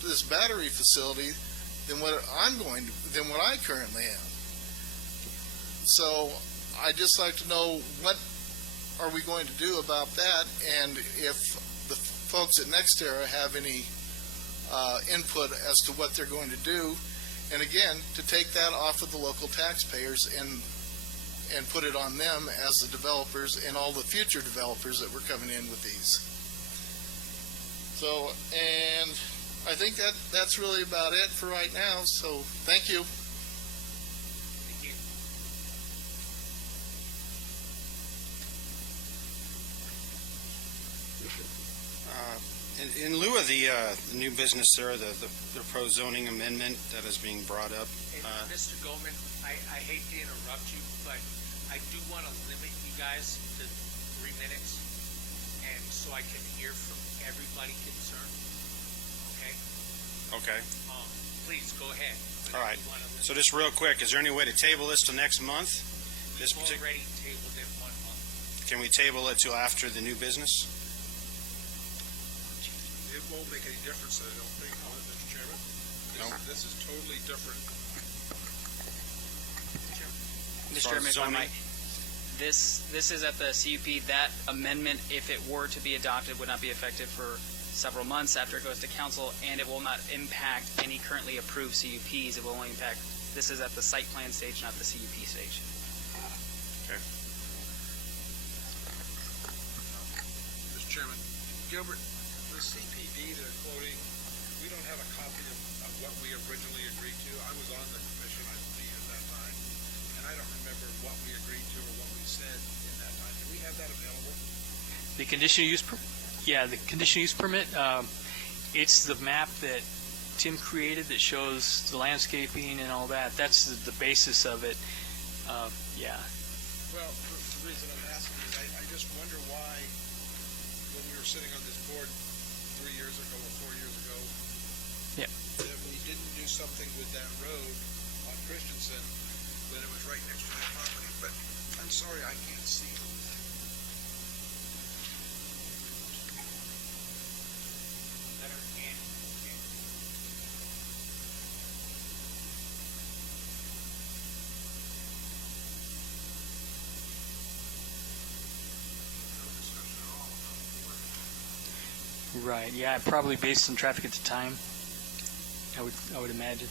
to this battery facility than what I currently am. So I'd just like to know, what are we going to do about that, and if the folks at NextEra have any input as to what they're going to do, and again, to take that off of the local taxpayers and put it on them as the developers and all the future developers that were coming in with these. So, and I think that's really about it for right now, so thank you. In lieu of the new business there, the proposed zoning amendment that is being brought up. Hey, Mr. Goldman, I hate to interrupt you, but I do want to limit you guys to 3 minutes, and so I can hear from everybody concerned. Okay? Okay. Please go ahead. All right. So just real quick, is there any way to table this till next month? We've already tabled it 1 month. Can we table it till after the new business? It won't make any difference, I don't think, Mr. Chairman. No. This is totally different. Mr. Chairman, if I might, this is at the CUP. That amendment, if it were to be adopted, would not be effective for several months after it goes to council, and it will not impact any currently approved CUPs. It will only impact, this is at the site plan stage, not the CUP stage. Mr. Chairman, Gilbert, the CPD they're quoting, we don't have a copy of what we originally agreed to. I was on the commission, I believe, at that time, and I don't remember what we agreed to or what we said in that time. Do we have that available? The conditional use, the conditional use permit, it's the map that Tim created that shows the landscaping and all that. That's the basis of it. Yeah. Well, the reason I'm asking is I just wonder why, when we were sitting on this board 3 years ago or 4 years ago, Yep. that we didn't do something with that road on Christensen when it was right next to that property. But I'm sorry, I can't see it. Right. Yeah. Probably based on traffic at the time. I would imagine.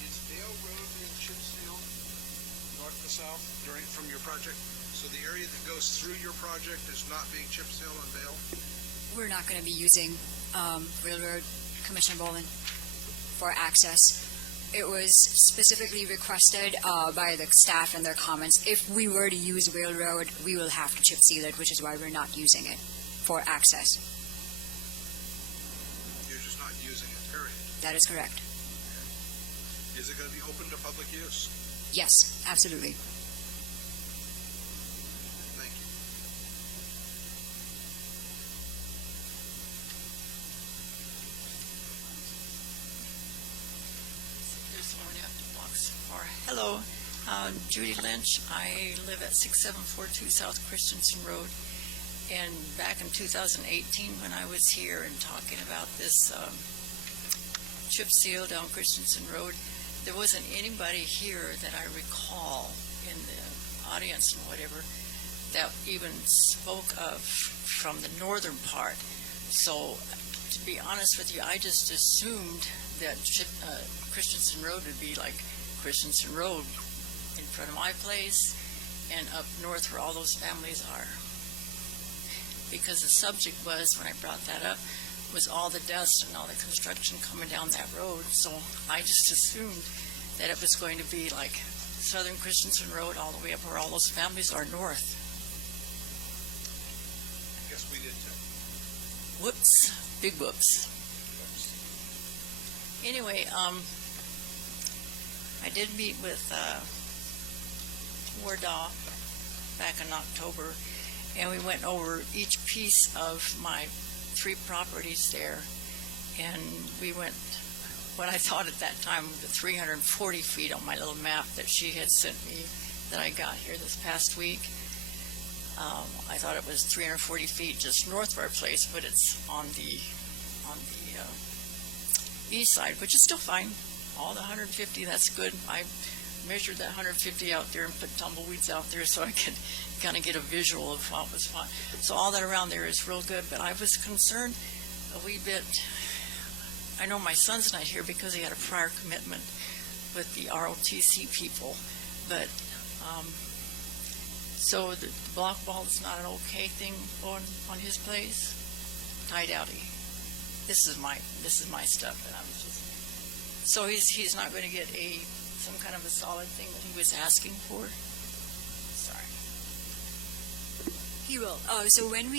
Is Dale Road being chip sealed north to south from your project? So the area that goes through your project is not being chip sealed on Dale? We're not going to be using Railroad, Commissioner Bolin, for access. It was specifically requested by the staff in their comments. If we were to use Railroad, we will have to chip seal it, which is why we're not using it for access. You're just not using it, period. That is correct. Is it going to be open to public use? Yes, absolutely. Thank you. Here's the one you have to box for. Hello, Judy Lynch. I live at 6742 South Christensen Road. And back in 2018, when I was here and talking about this chip seal down Christensen Road, there wasn't anybody here that I recall in the audience and whatever that even spoke of from the northern part. So, to be honest with you, I just assumed that Christensen Road would be like Christensen Road in front of my place and up north where all those families are. Because the subject was, when I brought that up, was all the dust and all the construction coming down that road. So I just assumed that it was going to be like Southern Christensen Road all the way up where all those families are north. I guess we did too. Whoops. Big whoops. Anyway, I did meet with Wardaw back in October, and we went over each piece of my 3 properties there, and we went what I thought at that time the 340 feet on my little map that she had sent me that I got here this past week. I thought it was 340 feet just north of our place, but it's on the east side, which is still fine. All the 150, that's good. I measured that 150 out there and put tumbleweeds out there so I could kind of get a visual of what was fine. So all that around there is real good, but I was concerned a wee bit. I know my son's not here because he had a prior commitment with the ROTC people, but so the block wall is not an okay thing on his place. I doubt he. This is my stuff, and I was just so he's not going to get some kind of a solid thing that he was asking for. Sorry. He will. So when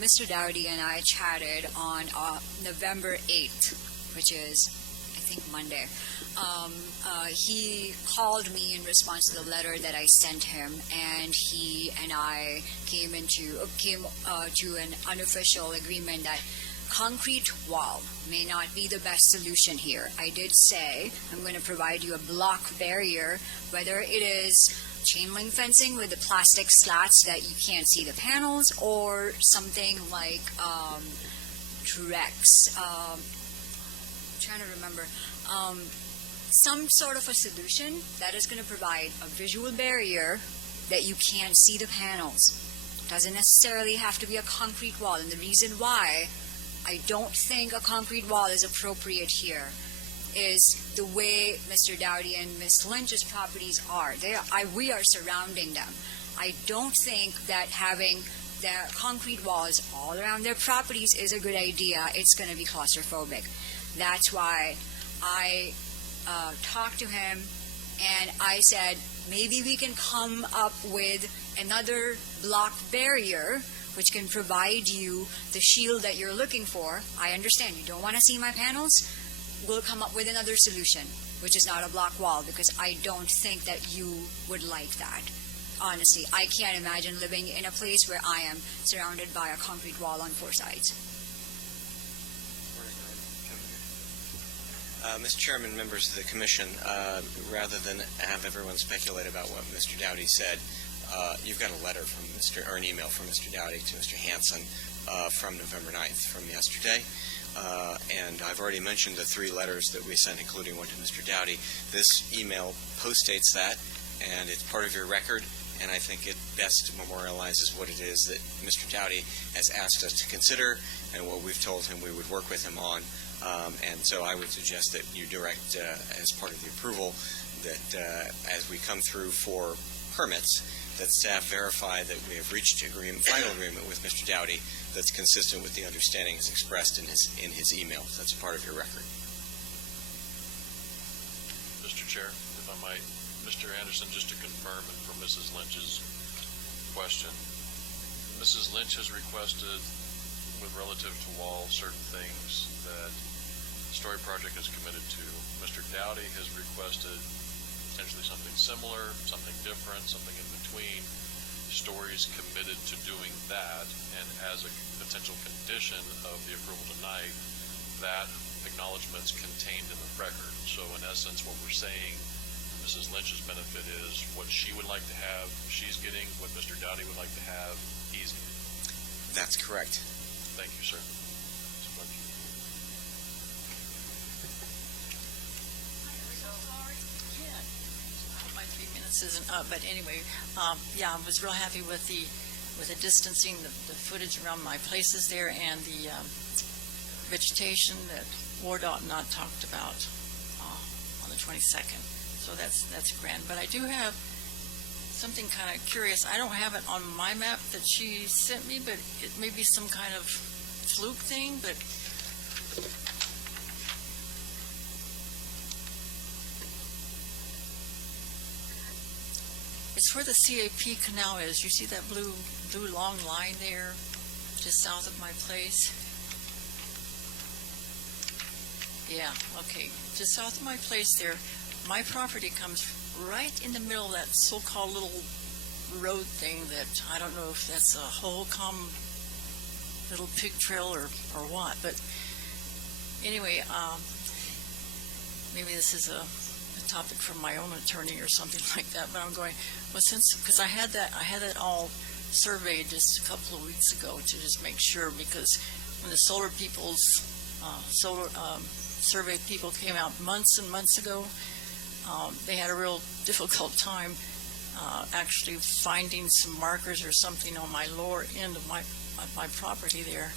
Mr. Dowdy and I chatted on November 8th, which is, I think, Monday, he called me in response to the letter that I sent him, and he and I came to an unofficial agreement that concrete wall may not be the best solution here. I did say I'm going to provide you a block barrier, whether it is chain link fencing with the plastic slats that you can't see the panels, or something like Trex. I'm trying to remember. some sort of a solution that is going to provide a visual barrier that you can't see the panels. Doesn't necessarily have to be a concrete wall, and the reason why I don't think a concrete wall is appropriate here is the way Mr. Dowdy and Ms. Lynch's properties are. We are surrounding them. I don't think that having their concrete walls all around their properties is a good idea. It's going to be claustrophobic. That's why I talked to him and I said, maybe we can come up with another block barrier which can provide you the shield that you're looking for. I understand you don't want to see my panels. We'll come up with another solution, which is not a block wall, because I don't think that you would like that. Honestly, I can't imagine living in a place where I am surrounded by a concrete wall on four sides. Mr. Chairman, members of the Commission, rather than have everyone speculate about what Mr. Dowdy said, you've got a letter from or an email from Mr. Dowdy to Mr. Hanson from November 9th, from yesterday. And I've already mentioned the 3 letters that we sent, including one to Mr. Dowdy. This email postdates that, and it's part of your record, and I think it best memorializes what it is that Mr. Dowdy has asked us to consider and what we've told him we would work with him on. And so I would suggest that you direct, as part of the approval, that as we come through for permits, that staff verify that we have reached final agreement with Mr. Dowdy that's consistent with the understandings expressed in his email. That's part of your record. Mr. Chair, if I might, Mr. Anderson, just to confirm, and for Mrs. Lynch's question, Mrs. Lynch has requested, with relative to wall, certain things that the Story Project is committed to. Mr. Dowdy has requested potentially something similar, something different, something in between. Story's committed to doing that, and as a potential condition of the approval tonight, that acknowledgement's contained in the record. So in essence, what we're saying, Mrs. Lynch's benefit is what she would like to have, she's getting. What Mr. Dowdy would like to have, he's getting. That's correct. Thank you, sir. My 3 minutes isn't up, but anyway, I was real happy with the distancing, the footage around my places there, and the vegetation that WARDOT and I talked about on the 22nd. So that's grand. But I do have something kind of curious. I don't have it on my map that she sent me, but it may be some kind of fluke thing, but it's where the CAP canal is. You see that blue long line there, just south of my place? Yeah, okay. Just south of my place there, my property comes right in the middle of that so-called little road thing that I don't know if that's a Holcomb little pig trail or what, but anyway, maybe this is a topic from my own attorney or something like that, but I'm going, well, because I had that all surveyed just a couple of weeks ago to just make sure, because when the solar survey people came out months and months ago, they had a real difficult time actually finding some markers or something on my lower end of my property there.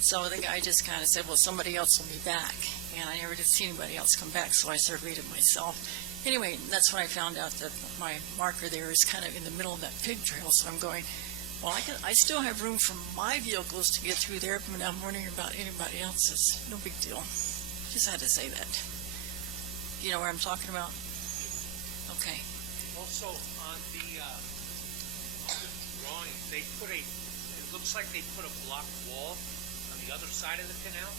So the guy just kind of said, well, somebody else will be back. And I never did see anybody else come back, so I surveyed it myself. Anyway, that's when I found out that my marker there is kind of in the middle of that pig trail. So I'm going, well, I still have room for my vehicles to get through there, but I'm wondering about anybody else's. No big deal. Just had to say that. You know what I'm talking about? Okay. Also, on the drawing, it looks like they put a block wall on the other side of the canal.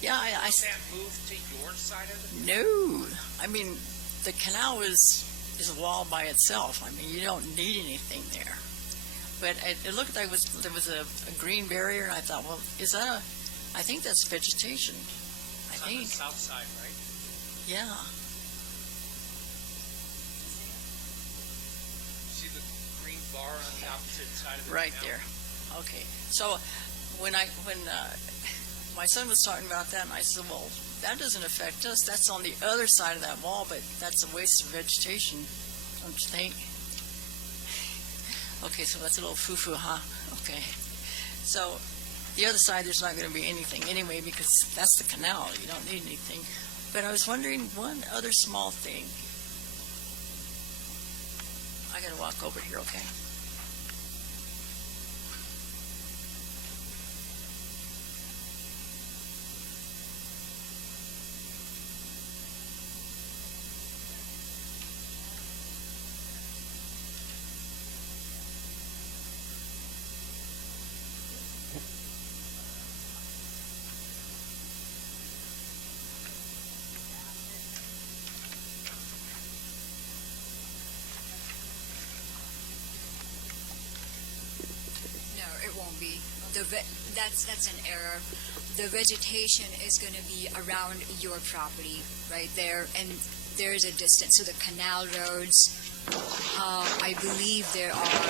Yeah, Does that move to your side of the canal? No. I mean, the canal is a wall by itself. I mean, you don't need anything there. But it looked like there was a green barrier, and I thought, well, I think that's vegetation. It's on the south side, right? Yeah. See the green bar on the opposite side of the Right canal? there. Okay. So when my son was talking about that, and I said, well, that doesn't affect us. That's on the other side of that wall, but that's a waste of vegetation, don't you think? Okay, so that's a little foo-foo, huh? Okay. So the other side, there's not going to be anything anyway because that's the canal. You don't need anything. But I was wondering one other small thing. I got to walk over here, okay? No, it won't be. That's an error. The vegetation is going to be around your property right there, and there's a distance. So the canal roads, I believe there are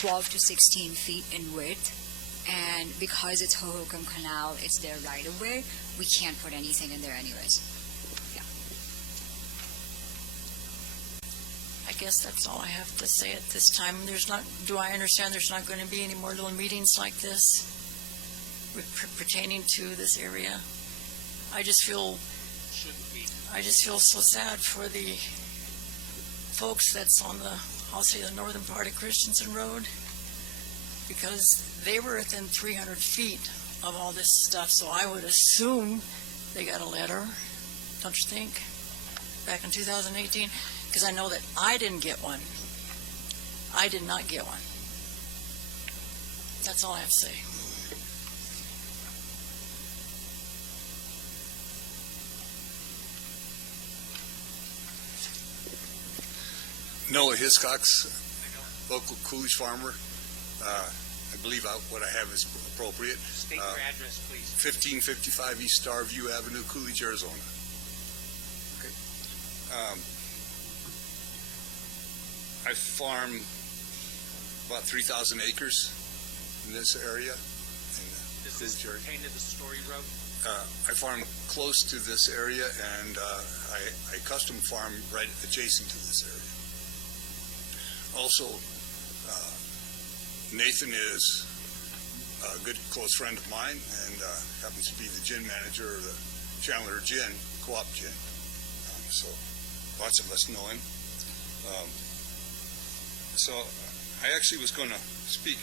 12 to 16 feet in width, and because it's Hohokam Canal, it's their right of way. We can't put anything in there anyways. I guess that's all I have to say at this time. Do I understand there's not going to be any more little meetings like this pertaining to this area? I just feel so sad for the folks that's on I'll say the northern part of Christensen Road, because they were within 300 feet of all this stuff, so I would assume they got a letter, don't you think, back in 2018? Because I know that I didn't get one. I did not get one. That's all I have to say. Noah Hiscox, local Coolidge farmer. I believe what I have is appropriate. State your address, please. 1555 East Starview Avenue, Coolidge, Arizona. Okay. I farm about 3,000 acres in this area. Does this pertain to the Story Road? I farm close to this area, and I custom farm right adjacent to this area. Also, Nathan is a good close friend of mine and happens to be the gin manager of the Chandler Gin, Co-op Gin. So lots of us know him. So I actually was going to speak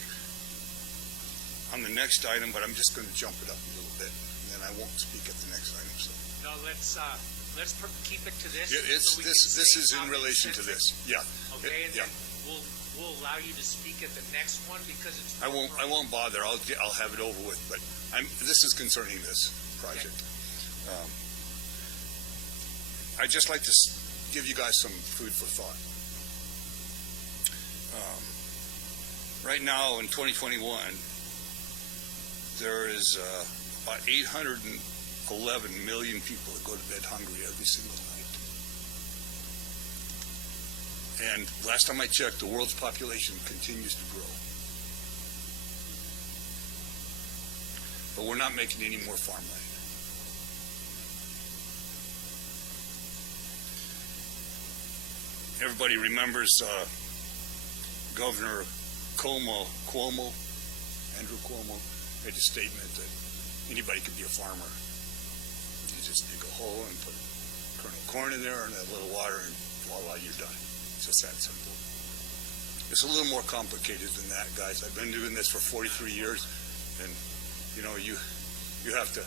on the next item, but I'm just going to jump it up a little bit, and then I won't speak at the next item. So No, let's keep it to this. This is in relation to this. Yeah. Okay, and Yeah. then we'll allow you to speak at the next one because it's. I won't bother. I'll have it over with. But this is concerning this project. Okay. I'd just like to give you guys some food for thought. Right now in 2021, there is about 811 million people that go to bed hungry every single night. And last time I checked, the world's population continues to grow. But we're not making any more farmland. Everybody remembers Governor Cuomo, Andrew Cuomo, made a statement that anybody could be a farmer. You just dig a hole and put a kernel of corn in there and a little water, and voila, you're done. It's just that simple. It's a little more complicated than that, guys. I've been doing this for 43 years, and you have to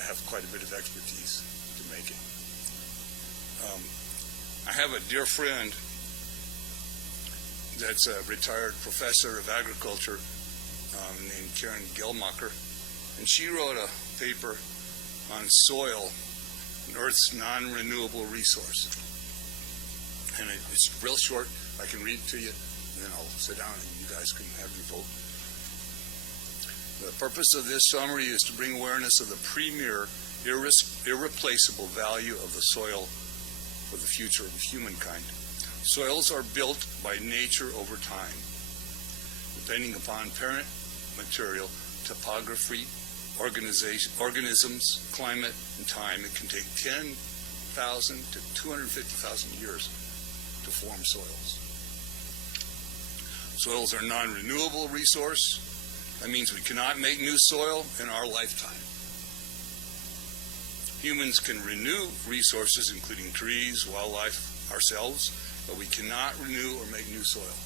have quite a bit of expertise to make it. I have a dear friend that's a retired professor of agriculture named Karen Gelmacher, and she wrote a paper on soil, an Earth's non-renewable resource. And it's real short. I can read it to you, and then I'll sit down and you guys can have your vote. The purpose of this summary is to bring awareness of the premier, irreplaceable value of the soil for the future of humankind. Soils are built by nature over time, depending upon parent material, topography, organisms, climate, and time, it can take 10,000 to 250,000 years to form soils. Soils are non-renewable resource. That means we cannot make new soil in our lifetime. Humans can renew resources, including trees, wildlife, ourselves, but we cannot renew or make new soil.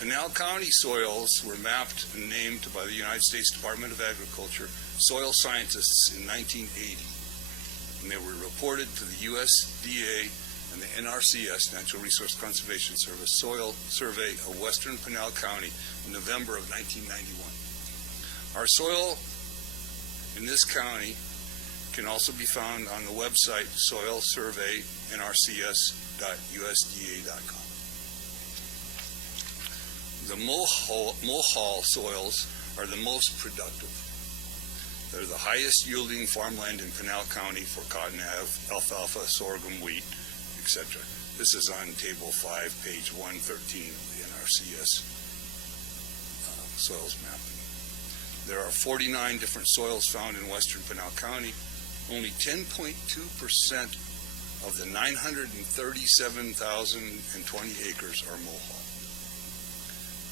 Pinal County soils were mapped and named by the United States Department of Agriculture soil scientists in 1980, and they were reported to the USDA and the NRCS, Natural Resource Conservation Service, Soil Survey of Western Pinal County in November of 1991. Our soil in this county can also be found on the website soilsurveynrcs.usda.com. The Mohall soils are the most productive. They're the highest yielding farmland in Pinal County for cotton, alfalfa, sorghum, wheat, etc. This is on Table 5, page 113 of the NRCS soils mapping. There are 49 different soils found in western Pinal County. Only 10.2% of the 937,020 acres are Mohall.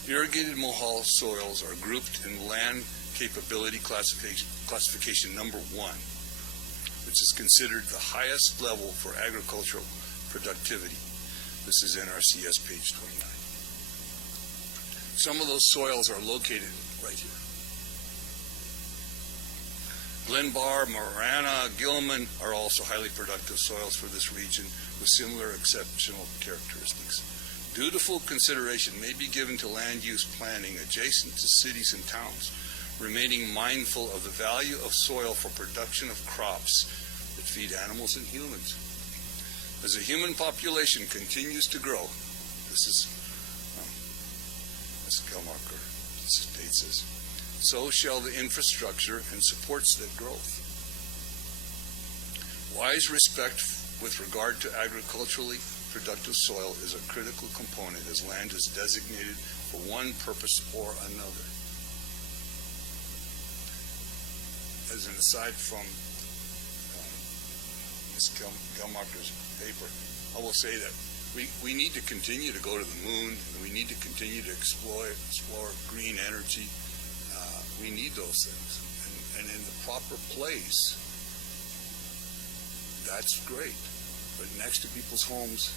Irrigated Mohall soils are grouped in land capability classification number 1, which is considered the highest level for agricultural productivity. This is NRCS page 29. Some of those soils are located right here. Glenbar, Marana, Gilman are also highly productive soils for this region with similar exceptional characteristics. Dutiful consideration may be given to land use planning adjacent to cities and towns, remaining mindful of the value of soil for production of crops that feed animals and humans. As the human population continues to grow, this is, as Gelmarker states this, so shall the infrastructure and supports that growth. Wise respect with regard to agriculturally productive soil is a critical component as land is designated for one purpose or another. As an aside from Ms. Gelmarker's paper, I will say that we need to continue to go to the moon, and we need to continue to explore green energy. We need those things. And in the proper place, that's great. But next to people's homes,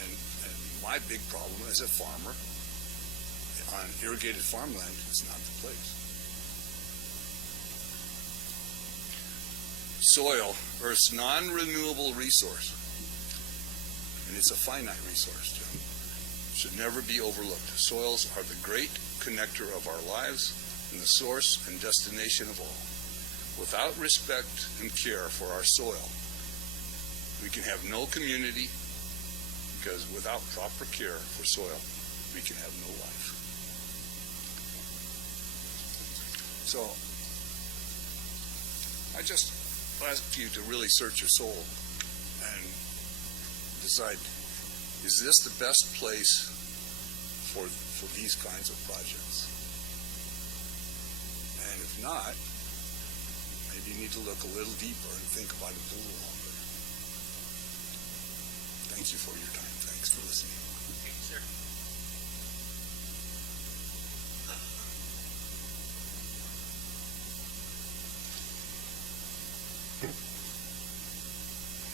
and my big problem as a farmer, on irrigated farmland, it's not the place. Soil, Earth's non-renewable resource, and it's a finite resource too, should never be overlooked. Soils are the great connector of our lives and the source and destination of all. Without respect and care for our soil, we can have no community, because without proper care for soil, we can have no life. So, I just ask you to really search your soul and decide, is this the best place for these kinds of projects? And if not, maybe you need to look a little deeper and think about it a little longer. Thank you for your time. Thanks for listening. Thank you, sir.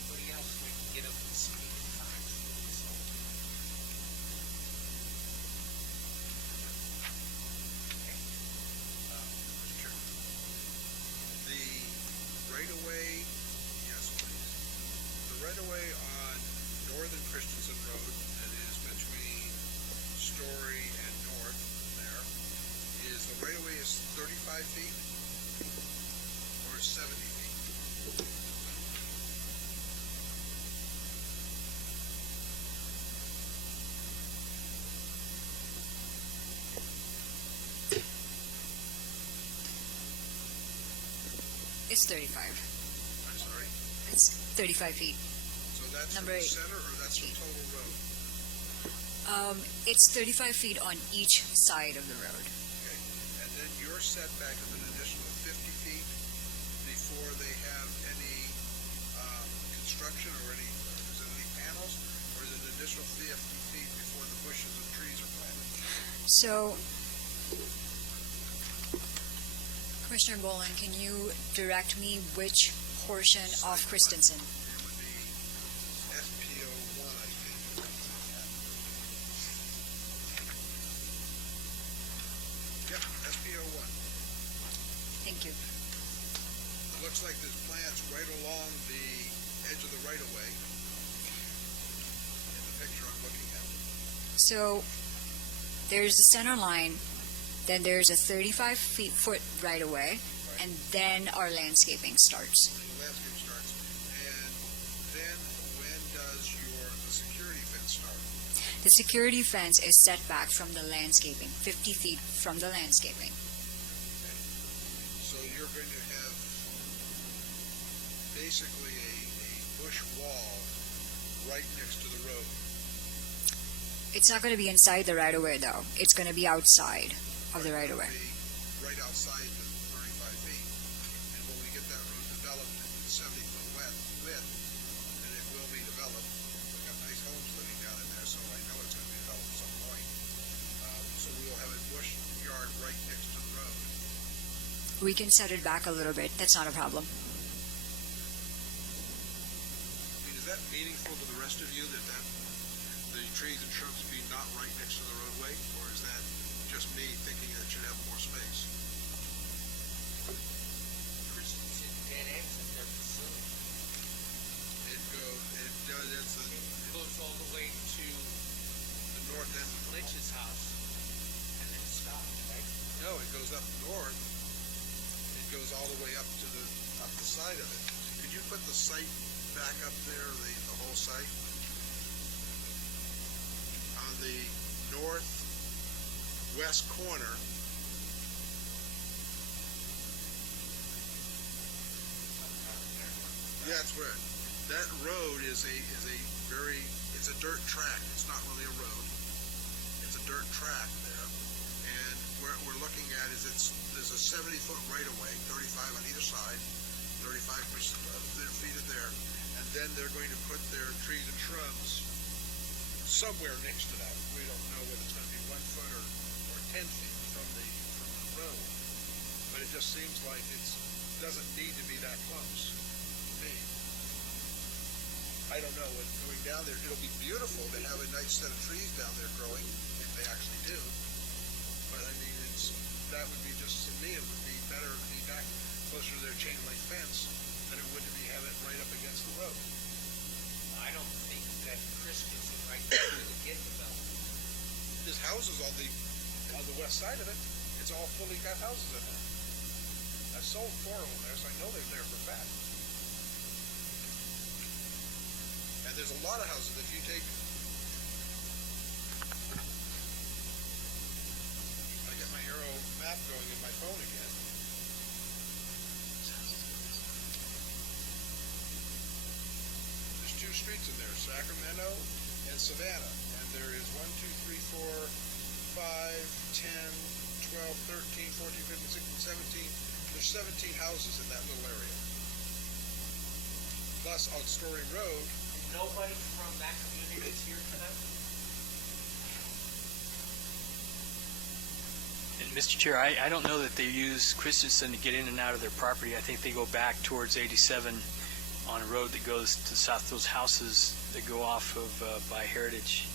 Anybody else we can get up and speak at times? Okay. Mr. Chairman. The right-of-way, yes, please. The right-of-way on Northern Christensen Road, that is between Story and North there, is the right-of-way is 35 feet or 70 feet? It's 35. I'm sorry. It's 35 feet. So that's from Number the 8. center or that's the total road? It's 35 feet on each side of the road. Okay. And then your your setback is an additional 50 feet before they have any construction or any, is it any panels, or is it an additional 50 feet before the bushes and trees are planted? So, Commissioner Bolin, can you direct me which portion of Christensen? It would be SPO1, I think. Yep, SPO1. Thank you. It looks like there's plants right along the edge of the right-of-way in the picture I'm looking at. So, there's the center line, then there's a 35-foot right-of-way, and then our landscaping starts. The landscape starts. And then when does the security fence start? The security fence is set back from the landscaping, 50 feet from the landscaping. So you're going to have basically a bush wall right next to the road. It's not going to be inside the right-of-way, though. It's going to be outside of the right-of-way. It'll be right outside the 35 feet. And when we get that road developed at 70-foot width, and it will be developed, we've got nice homes living down in there, so I know it's going to be developed at some point. So we will have a bush yard right next to the road. We can set it back a little bit. That's not a problem. I mean, is that meaningful to the rest of you that the trees and shrubs be not right next to the roadway, or is that just me thinking that it should have more space? Christensen dead ends at their facility. It Goes all the way to the north end. Lynch's house, and then it stops, right? No, it goes up north. It goes all the way up to the side of it. Could you put the site back up there, the whole site? On the northwest corner, yeah, that's where, that road is a it's a dirt track. It's not really a road. It's a dirt track there. And what we're looking at is there's a 70-foot right-of-way, 35 on either side, 35 feet of there, and then they're going to put their trees and shrubs somewhere next to that. We don't know whether it's going to be 1 foot or 10 feet from the road, but it just seems like it doesn't need to be that close to me. I don't know, when going down there, it'll be beautiful to have a nice set of trees down there growing, if they actually do. But I mean, that would be just, to me, it would be better to be back closer to their chain link fence than it would to be have it right up against the road. I don't think that Christensen right there will get developed. There's houses on the west side of it. It's all fully got houses in there. I've sold 4 of them there, so I know they're there for a fact. And there's a lot of houses. If you take, I get my arrow map going in my phone again. There's 2 streets in there, Sacramento and Savannah. And there is 1, 2, 3, 4, 5, 10, 12, 13, 14, 15, 16, 17. There's 17 houses in that little area. Plus on Story Road, Nobody from that community is here tonight? And Mr. Chair, I don't know that they use Christensen to get in and out of their property. I think they go back towards 87 on a road that goes to south, those houses that go off of by Heritage.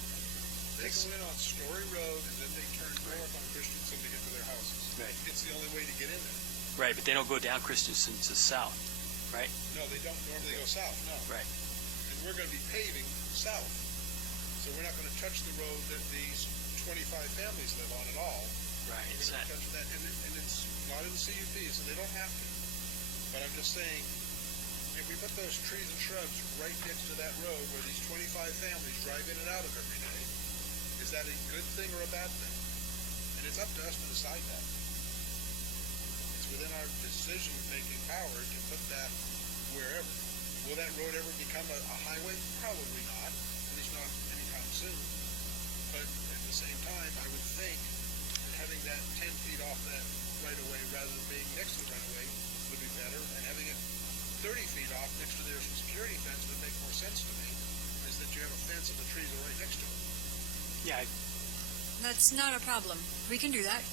they go in on Story Road and then they turn north on Christensen to get to their houses. Right. It's the only way to get in there. Right, but they don't go down Christensen to south, right? No, they don't normally go south, no. Right. And we're going to be paving south. So we're not going to touch the road that these 25 families live on at all. Right. We're It's going not, to touch that, and it's not in the CUP, so they don't have to. But I'm just saying, if we put those trees and shrubs right next to that road where these 25 families drive in and out of every day, is that a good thing or a bad thing? And it's up to us to decide that. It's within our decision-making power to put that wherever. Will that road ever become a highway? Probably not, at least not anytime soon. But at the same time, I would think that having that 10 feet off that right of way rather than being next to the right of way would be better, and having it 30 feet off next to their security fence would make more sense to me, is that you have a fence and the trees are right next to it. Yeah, That's not a problem. We can do that.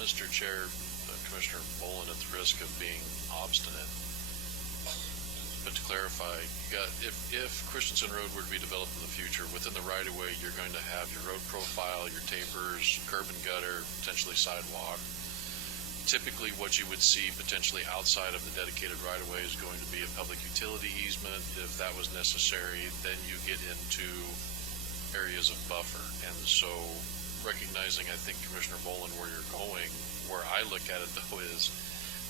Mr. Chair, Commissioner Bolin, at the risk of being obstinate, but to clarify, if Christensen Road were to be developed in the future, within the right-of-way, you're going to have your road profile, your tapers, curb and gutter, potentially sidewalk. Typically, what you would see potentially outside of the dedicated right-of-way is going to be a public utility easement. If that was necessary, then you get into areas of buffer. And so, recognizing, I think, Commissioner Bolin, where you're going, where I look at it, though, is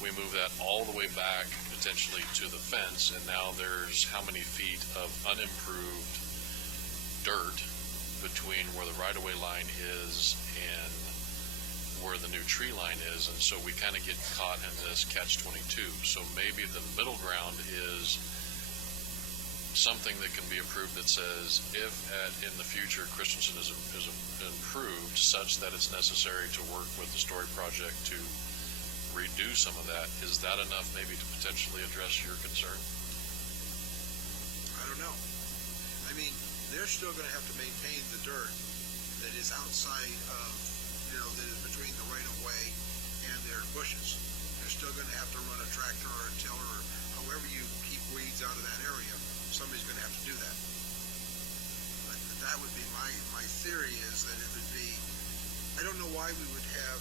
we move that all the way back potentially to the fence, and now there's how many feet of unimproved dirt between where the right-of-way line is and where the new tree line is, and so we kind of get caught in this catch-22. So maybe the middle ground is something that can be approved that says if in the future Christensen is improved such that it's necessary to work with the Story project to redo some of that, is that enough maybe to potentially address your concern? I don't know. I mean, they're still going to have to maintain the dirt that is outside of, that is between the right-of-way and their bushes. They're still going to have to run a tractor or a tiller or however you keep weeds out of that area. Somebody's going to have to do that. But that would be my theory, is that it would be, I don't know why we would have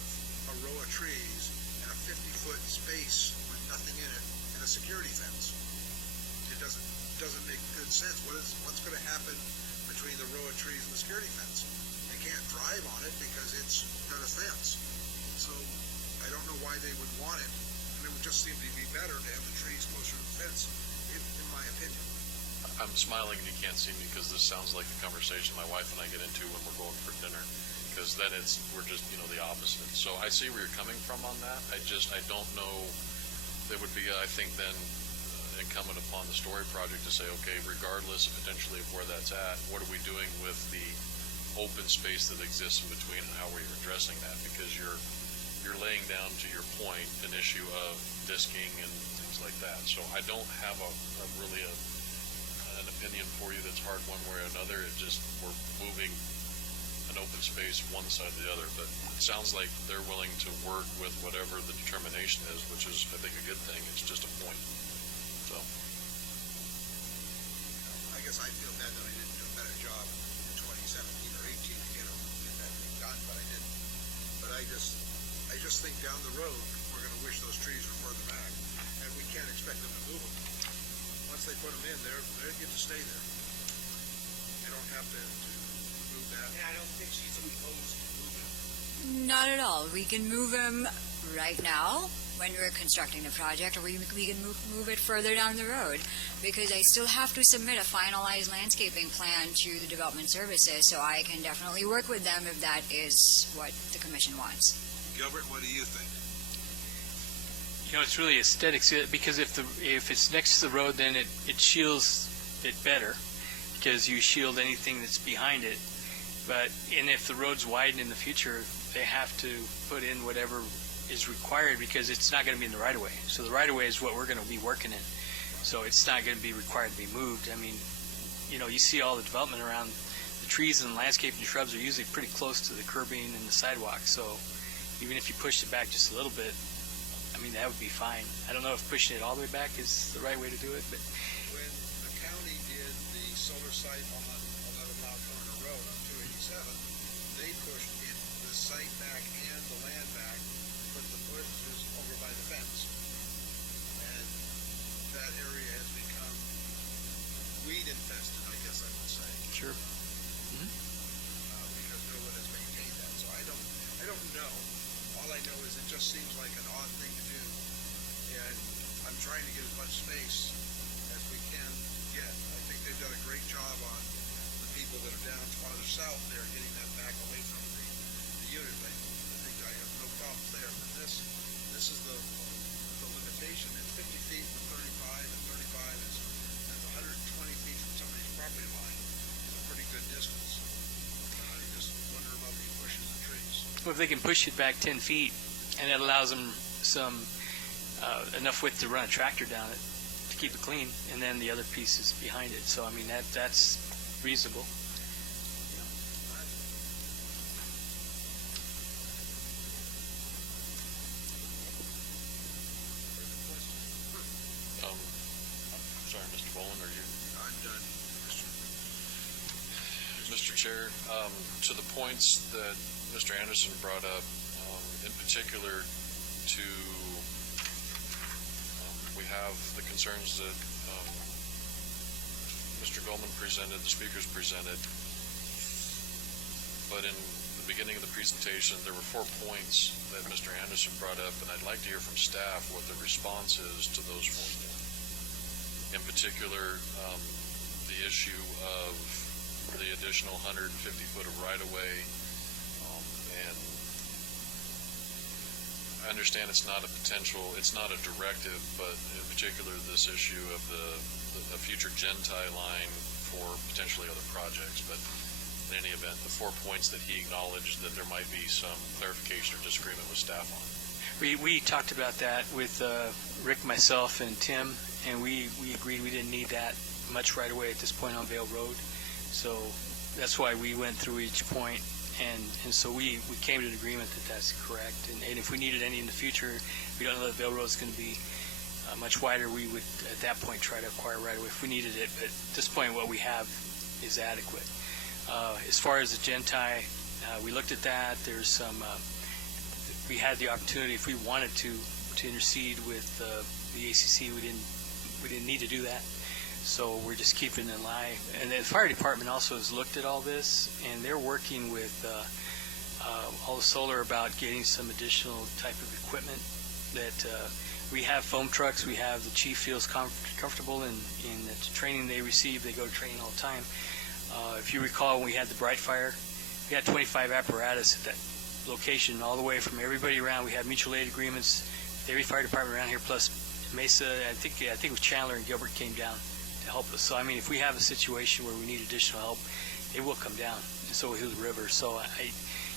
a row of trees and a 50-foot space with nothing in it and a security fence. It doesn't make good sense. What's going to happen between the row of trees and the security fence? They can't drive on it because it's got a fence. So I don't know why they would want it. And it would just seem to be better to have the trees closer to the fence, in my opinion. I'm smiling and you can't see me because this sounds like a conversation my wife and I get into when we're going for dinner, because then we're just the opposite. So I see where you're coming from on that. I don't know. There would be, I think, then incumbent upon the Story project to say, okay, regardless potentially of where that's at, what are we doing with the open space that exists in between, and how are you addressing that? Because you're laying down, to your point, an issue of disking and things like that. So I don't have really an opinion for you that's hard one way or another. It just, we're moving an open space one side or the other, but it sounds like they're willing to work with whatever the determination is, which is, I think, a good thing. It's just a point. So I guess I feel bad that I didn't do a better job in 2017 or 18 to get that thing done, but I didn't. But I just think down the road, we're going to wish those trees were further back, and we can't expect them to move them. Once they put them in, they get to stay there. They don't have to move that. And I don't think she's opposed to moving. Not at all. We can move them right now when we're constructing the project, or we can move it further down the road, because I still have to submit a finalized landscaping plan to the Development Services, so I can definitely work with them if that is what the Commission wants. Gilbert, what do you think? it's really aesthetics, because if it's next to the road, then it shields it better, because you shield anything that's behind it. And if the road's widened in the future, they have to put in whatever is required, because it's not going to be in the right-of-way. So the right-of-way is what we're going to be working in. So it's not going to be required to be moved. I mean, you see all the development around the trees and landscape and shrubs are usually pretty close to the curbing and the sidewalk. So even if you push it back just a little bit, I mean, that would be fine. I don't know if pushing it all the way back is the right way to do it, but When the county did the solar site on 11 Mile Corner Road on 287, they pushed the site back and the land back, but the bush was over by the fence. And that area has become weed infested, I guess I would say, sure. because no one has maintained that. So I don't know. All I know is it just seems like an odd thing to do, and I'm trying to get as much space as we can get. I think they've done a great job on the people that are down farther south there, getting that back away from the unit. I think I have no problems there, but this is the limitation. It's 50 feet from 35, and 35 is 120 feet from somebody's property line. It's a pretty good distance. I just wonder about these bushes and trees. Well, if they can push it back 10 feet, and it allows them some enough width to run a tractor down it to keep it clean, and then the other piece is behind it. So I mean that's reasonable. Sorry, Mr. Boland, are you? I'm done. Mr. Chair, to the points that Mr. Anderson brought up, in particular to, we have the concerns that Mr. Goldman presented, the speakers presented, but in the beginning of the presentation, there were 4 points that Mr. Anderson brought up, and I'd like to hear from staff what the response is to those 4 points. In particular, the issue of the additional 150 foot of right-of-way, and I understand it's not a potential, it's not a directive, but in particular this issue of the future Gentai line for potentially other projects. But in any event, the 4 points that he acknowledged that there might be some clarification or disagreement with staff on. We talked about that with Rick, myself, and Tim, and we agreed we didn't need that much right away at this point on Vale Road. So that's why we went through each point, and so we came to an agreement that that's correct. And if we needed any in the future, we don't know that Vale Road is going to be much wider, we would at that point try to acquire right away if we needed it. But at this point, what we have is adequate. As far as the Gentai, we looked at that. There's some, we had the opportunity, if we wanted to intercede with the ACC, we didn't need to do that. So we're just keeping it in line. And the fire department also has looked at all this, and they're working with all the solar about getting some additional type of equipment that we have foam trucks. We have, the chief feels comfortable in the training they receive. They go to training all the time. If you recall, when we had the Bright Fire, we had 25 apparatus at that location, all the way from everybody around. We had mutual aid agreements with every fire department around here, plus Mesa. I think it was Chandler and Gilbert came down to help us. So I mean, if we have a situation where we need additional help, they will come down, and so will the river. So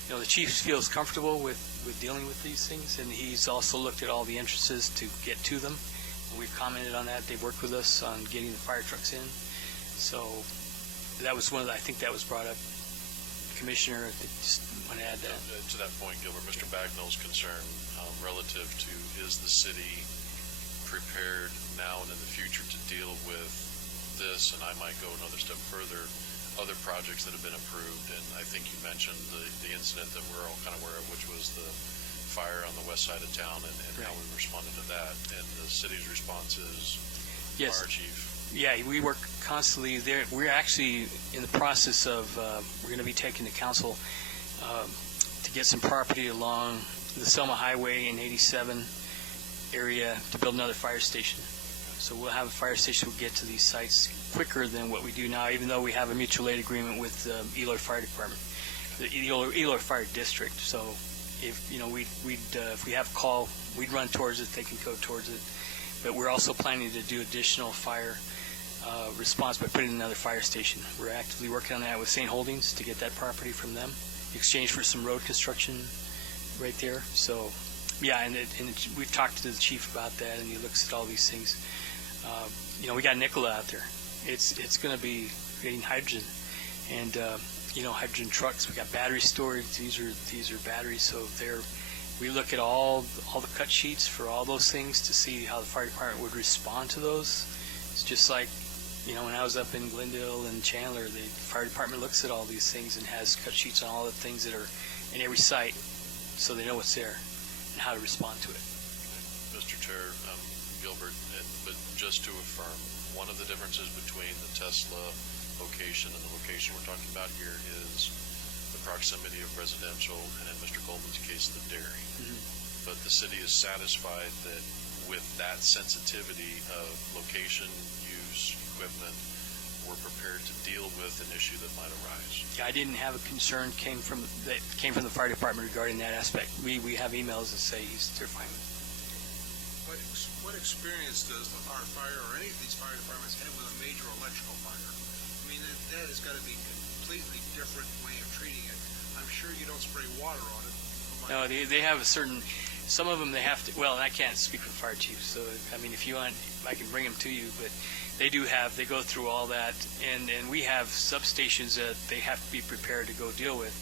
the chief feels comfortable with dealing with these things, and he's also looked at all the entrances to get to them. And we've commented on that. They've worked with us on getting the fire trucks in. So that was I think that was brought up. Commissioner, I just want to add that. To that point, Gilbert, Mr. Bagnall's concern relative to, is the city prepared now and in the future to deal with this, and I might go another step further, other projects that have been approved. And I think you mentioned the incident that we're all kind of aware of, which was the fire on the west side of town, and how we responded to that. And the city's response is, yes. Fire chief. Yeah, we work constantly there. We're actually in the process of, we're going to be taking the council to get some property along the Selma Highway in 87 area to build another fire station. So we'll have a fire station. We'll get to these sites quicker than what we do now, even though we have a mutual aid agreement with the Eloy Fire Department, the Eloy Fire District. So if if we have a call, we'd run towards it. They can go towards it. But we're also planning to do additional fire response by putting another fire station. We're actively working on that with St. Holdings to get that property from them, in exchange for some road construction right there. So, yeah, and we've talked to the chief about that, and he looks at all these things. We got Nikola out there. It's going to be creating hydrogen, and hydrogen trucks. We got battery storage. These are batteries. So we look at all the cut sheets for all those things to see how the fire department would respond to those. It's just like, when I was up in Glendale and Chandler, the fire department looks at all these things and has cut sheets on all the things that are in every site, so they know what's there and how to respond to it. Mr. Chair, Gilbert, but just to affirm, one of the differences between the Tesla location and the location we're talking about here is the proximity of residential, and in Mr. Goldman's case, the dairy. Mm-hmm. But the city is satisfied that with that sensitivity of location, use, equipment, we're prepared to deal with an issue that might arise. Yeah, I didn't have a concern came from the fire department regarding that aspect. We have emails that say they're fine with it. What experience does our fire or any of these fire departments have with a major electrical fire? I mean, that has got to be a completely different way of treating it. I'm sure you don't spray water on it, No, they have a certain, some of them they have to, well, I can't speak for the fire chief, so, I mean, if you want, I can bring them to you, but they do have, they go through all that, and we have substations that they have to be prepared to go deal with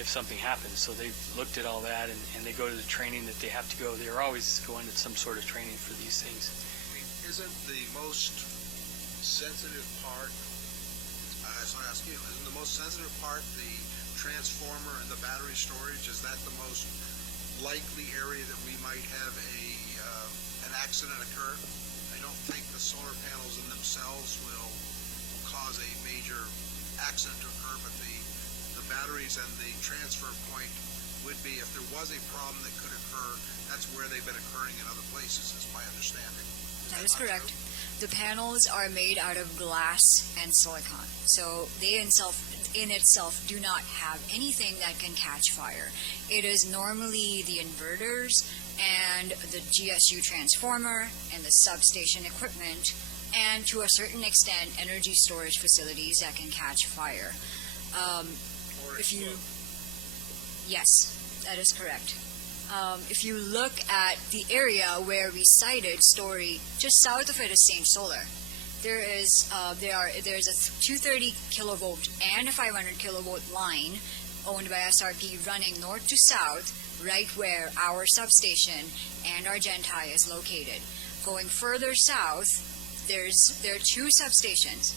if something happens. So they've looked at all that, and they go to the training that they have to go. They're always going to some sort of training for these things. I mean, isn't the most sensitive part, so I ask you, isn't the most sensitive part the transformer and the battery storage? Is that the most likely area that we might have an accident occur? I don't think the solar panels in themselves will cause a major accident to occur, but the batteries and the transfer point would be, if there was a problem that could occur, that's where they've been occurring in other places, is my understanding. That is correct. The panels are made out of glass and silicon, so they in itself do not have anything that can catch fire. It is normally the inverters and the GSU transformer and the substation equipment, and to a certain extent energy storage facilities that can catch fire. Yes, that is correct. If you look at the area where we sited Story, just south of it is St. Solar. There's a 230 kilovolt and a 500 kilovolt line owned by SRP running north to south, right where our substation and our Gentai is located. Going further south, there are two substations,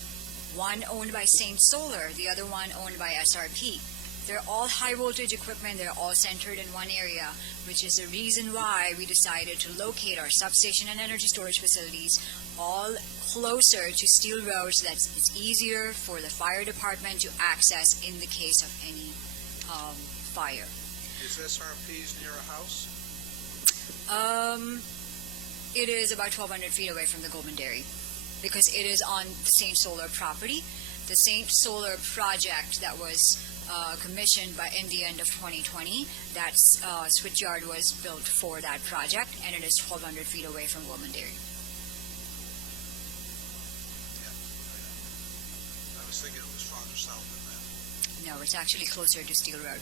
one owned by St. Solar, the other one owned by SRP. They're all high voltage equipment. They're all centered in one area, which is the reason why we decided to locate our substation and energy storage facilities all closer to steel roads, so that it's easier for the fire department to access in the case of any fire. Is SRP's near a house? It is about 1,200 feet away from the Goldman Dairy, because it is on the St. Solar property. The St. Solar project that was commissioned in the end of 2020, that switchyard was built for that project, and it is 1,200 feet away from Goldman Dairy. I was thinking it was farther south than that. No, it's actually closer to Steel Road.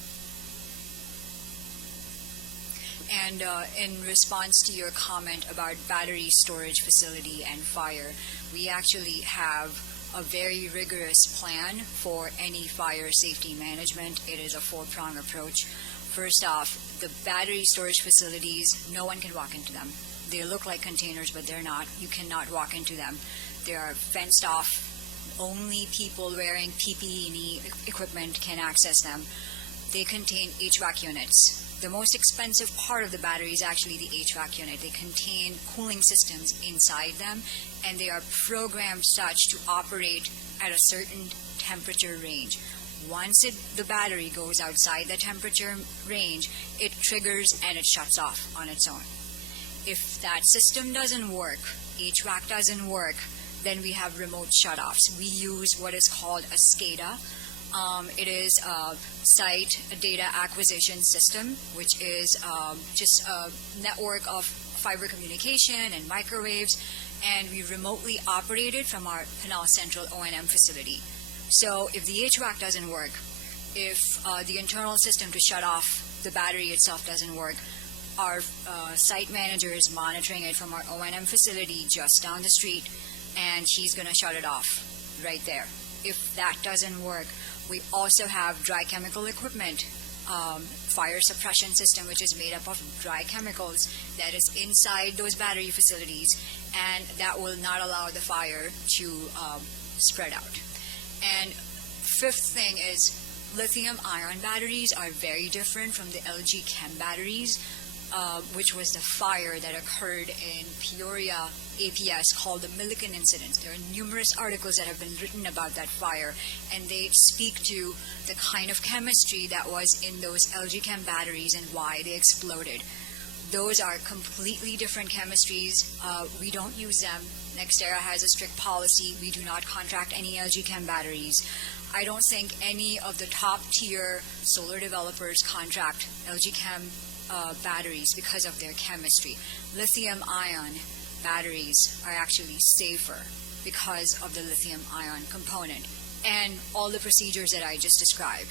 And in response to your comment about battery storage facility and fire, we actually have a very rigorous plan for any fire safety management. It is a four-prong approach. First off, the battery storage facilities, no one can walk into them. They look like containers, but they're not. You cannot walk into them. They are fenced off. Only people wearing PPE equipment can access them. They contain HVAC units. The most expensive part of the battery is actually the HVAC unit. They contain cooling systems inside them, and they are programmed such to operate at a certain temperature range. Once the battery goes outside the temperature range, it triggers and it shuts off on its own. If that system doesn't work, HVAC doesn't work, then we have remote shutoffs. We use what is called a SCADA. It is a site data acquisition system, which is just a network of fiber communication and microwaves, and we remotely operate it from our Pinal Central O&M facility. So if the HVAC doesn't work, if the internal system to shut off the battery itself doesn't work, our site manager is monitoring it from our O&M facility just down the street, and he's going to shut it off right there. If that doesn't work, we also have dry chemical equipment, fire suppression system, which is made up of dry chemicals that is inside those battery facilities, and that will not allow the fire to spread out. And fifth thing is lithium-ion batteries are very different from the LG Chem batteries, which was the fire that occurred in Peoria APS called the Millikan incident. There are numerous articles that have been written about that fire, and they speak to the kind of chemistry that was in those LG Chem batteries and why they exploded. Those are completely different chemistries. We don't use them. NextEra has a strict policy. We do not contract any LG Chem batteries. I don't think any of the top-tier solar developers contract LG Chem batteries because of their chemistry. Lithium-ion batteries are actually safer because of the lithium-ion component and all the procedures that I just described.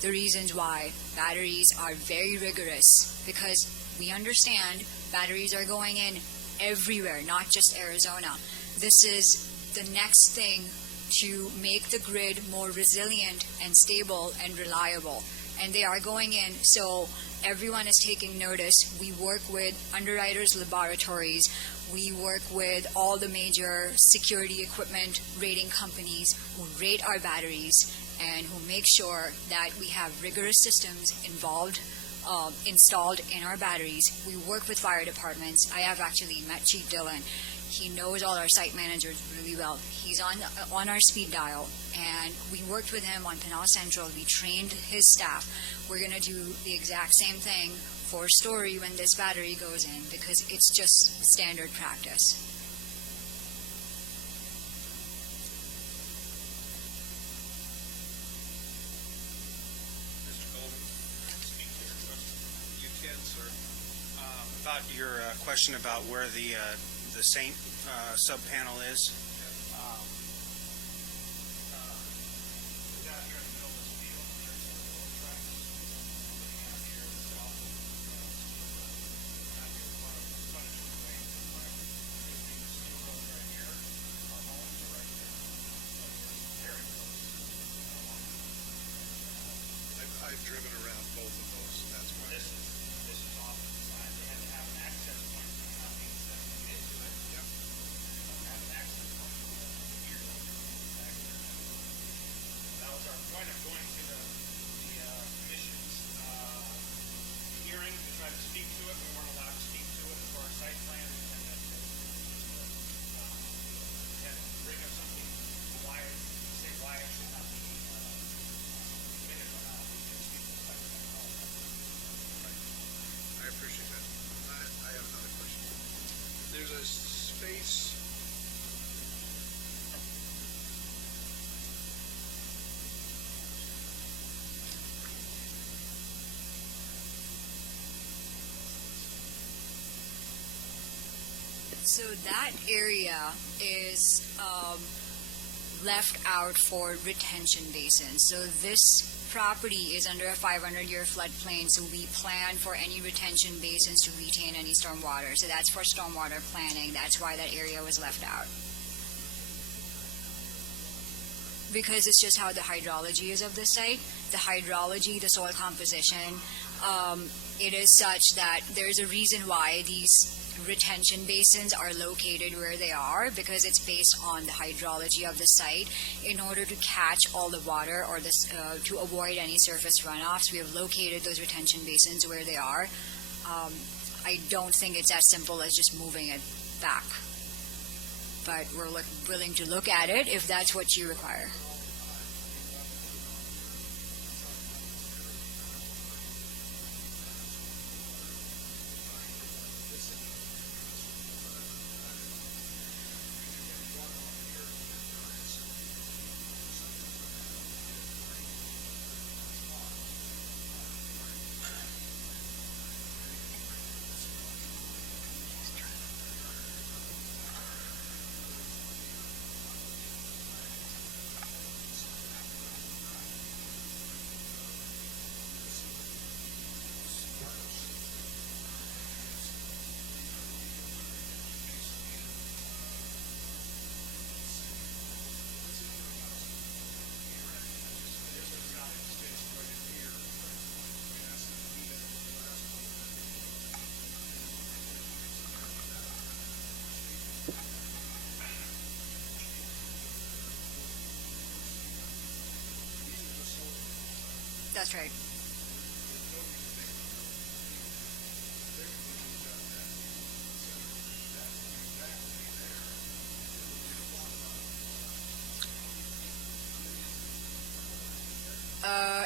the reasons why batteries are very rigorous, because we understand batteries are going in everywhere, not just Arizona. This is the next thing to make the grid more resilient and stable and reliable. And they are going in, so everyone is taking notice. We work with Underwriters Laboratories. We work with all the major security equipment rating companies who rate our batteries and who make sure that we have rigorous systems installed in our batteries. We work with fire departments. I have actually met Chief Dillon. He knows all our site managers really well. He's on our speed dial, and we worked with him on Pinal Central. We trained his staff. We're going to do the exact same thing for Story when this battery goes in, because it's just standard practice. Mr. Golden, speak to your question. You can, sir. About your question about where the Saint sub-panel is. I've driven around both of those, that's why. This is off to the side. They have to have an access point coming into it. Yep. Don't have an access point here. Back there. That was our point of going to the commission's hearing to try to speak to it. We weren't allowed to speak to it for our site plan, and then had to bring up something why it should not be permitted or not. We can speak to the site plan and all that. I appreciate that. I have another question. There's a space. So that area is left out for retention basins. So this property is under a 500-year floodplain, so we plan for any retention basins to retain any stormwater. So that's for stormwater planning. That's why that area was left out. Because it's just how the hydrology is of the site. The hydrology, the soil composition, it is such that there's a reason why these retention basins are located where they are, because it's based on the hydrology of the site. In order to catch all the water or this, to avoid any surface runoffs, we have located those retention basins where they are. I don't think it's as simple as just moving it back. But we're willing to look at it if that's what you require. That's right.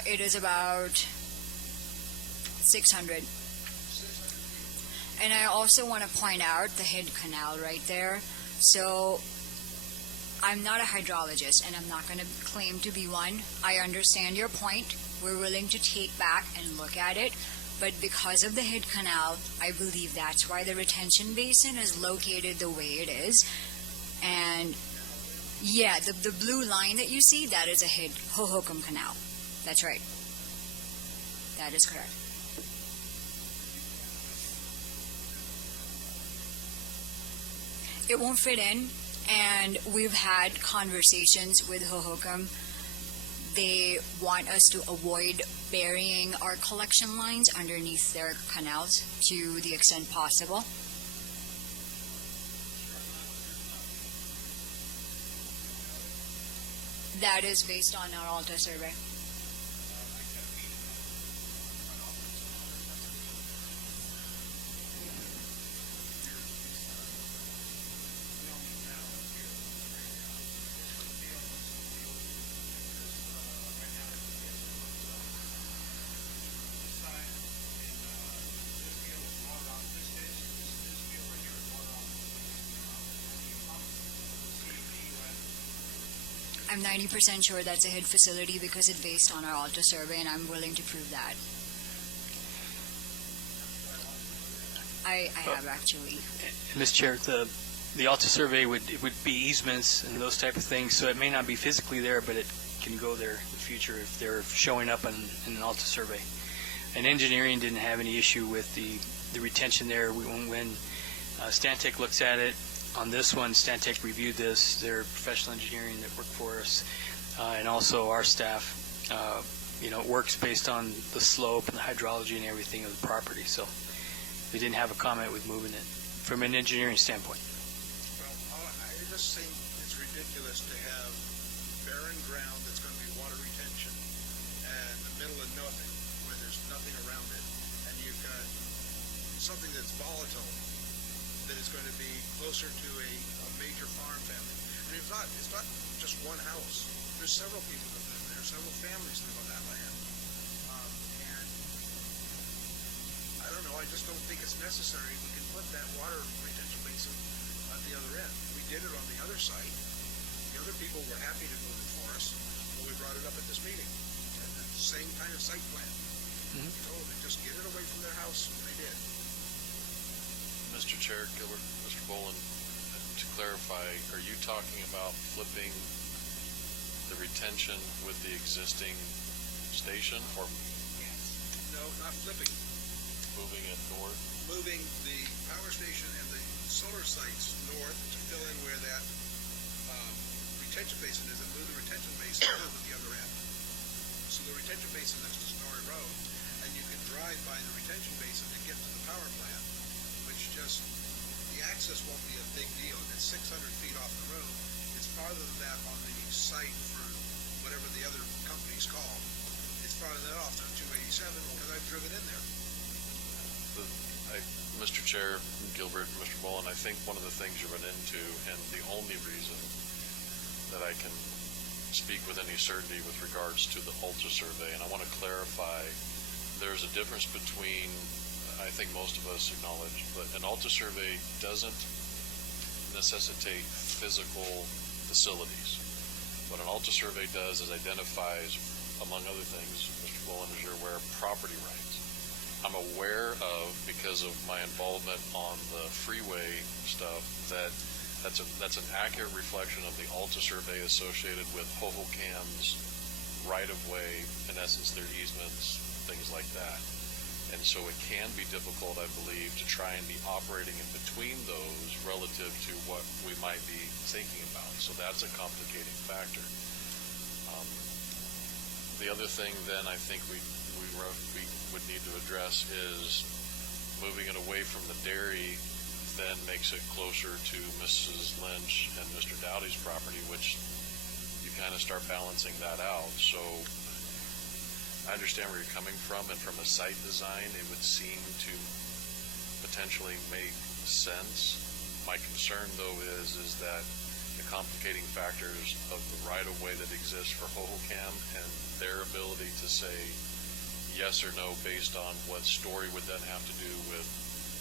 It is about 600. And I also want to point out the Head Canal right there. So I'm not a hydrologist, and I'm not going to claim to be one. I understand your point. We're willing to take back and look at it. But because of the Head Canal, I believe that's why the retention basin is located the way it is. And yeah, the blue line that you see, that is a Hohokam Canal. That's right. That is correct. It won't fit in, and we've had conversations with Hohokam. They want us to avoid burying our collection lines underneath their canals to the extent possible. That is based on our Alta survey. I'm 90% sure that's a HID facility because it's based on our Alta survey, and I'm willing to prove that. I have actually. Mr. Chair, the Alta survey would be easements and those type of things, so it may not be physically there, but it can go there in the future if they're showing up in an Alta survey. And engineering didn't have any issue with the retention there. When Stantec looks at it, on this one, Stantec reviewed this. They're professional engineering that work for us, and also our staff. It works based on the slope and the hydrology and everything of the property. So they didn't have a comment with moving it from an engineering standpoint. Well, I just think it's ridiculous to have barren ground that's going to be water retention and the middle of nothing, where there's nothing around it, and you've got something that's volatile that is going to be closer to a major farm family. And it's not just one house. There's several people that live there. Several families live on that land. And I don't know. I just don't think it's necessary. We can put that water retention basin at the other end. We did it on the other site. The other people were happy to move it for us when we brought it up at this meeting. And the same kind of site plan. We told them to just get it away from their house, and they did. Mr. Chair, Gilbert, Mr. Boland, to clarify, are you talking about flipping the retention with the existing station or No, not flipping. moving it north? Moving the power station and the solar sites north to fill in where that retention basin is, and move the retention basin over the other end. So the retention basin is to Snorri Road, and you can drive by the retention basin to get to the power plant, which just, the access won't be a big deal. It's 600 feet off the road. It's farther than that on the site for whatever the other company's called. It's farther than that off than 287 because I've driven in there. Mr. Chair, Gilbert, Mr. Boland, I think one of the things you run into, and the only reason that I can speak with any certainty with regards to the Alta survey, and I want to clarify, there's a difference between, I think most of us acknowledge, but an Alta survey doesn't necessitate physical facilities. What an Alta survey does is identifies, among other things, Mr. Boland, as you're aware, property rights. I'm aware of, because of my involvement on the freeway stuff, that's an accurate reflection of the Alta survey associated with Hohocam's right-of-way, in essence, their easements, things like that. And so it can be difficult, I believe, to try and be operating in between those relative to what we might be thinking about. So that's a complicating factor. The other thing then I think we would need to address is moving it away from the dairy then makes it closer to Mrs. Lynch and Mr. Dowdy's property, which you kind of start balancing that out. So I understand where you're coming from, and from a site design, it would seem to potentially make sense. My concern, though, is that the complicating factors of the right-of-way that exists for Hohocam and their ability to say yes or no based on what Story would then have to do with,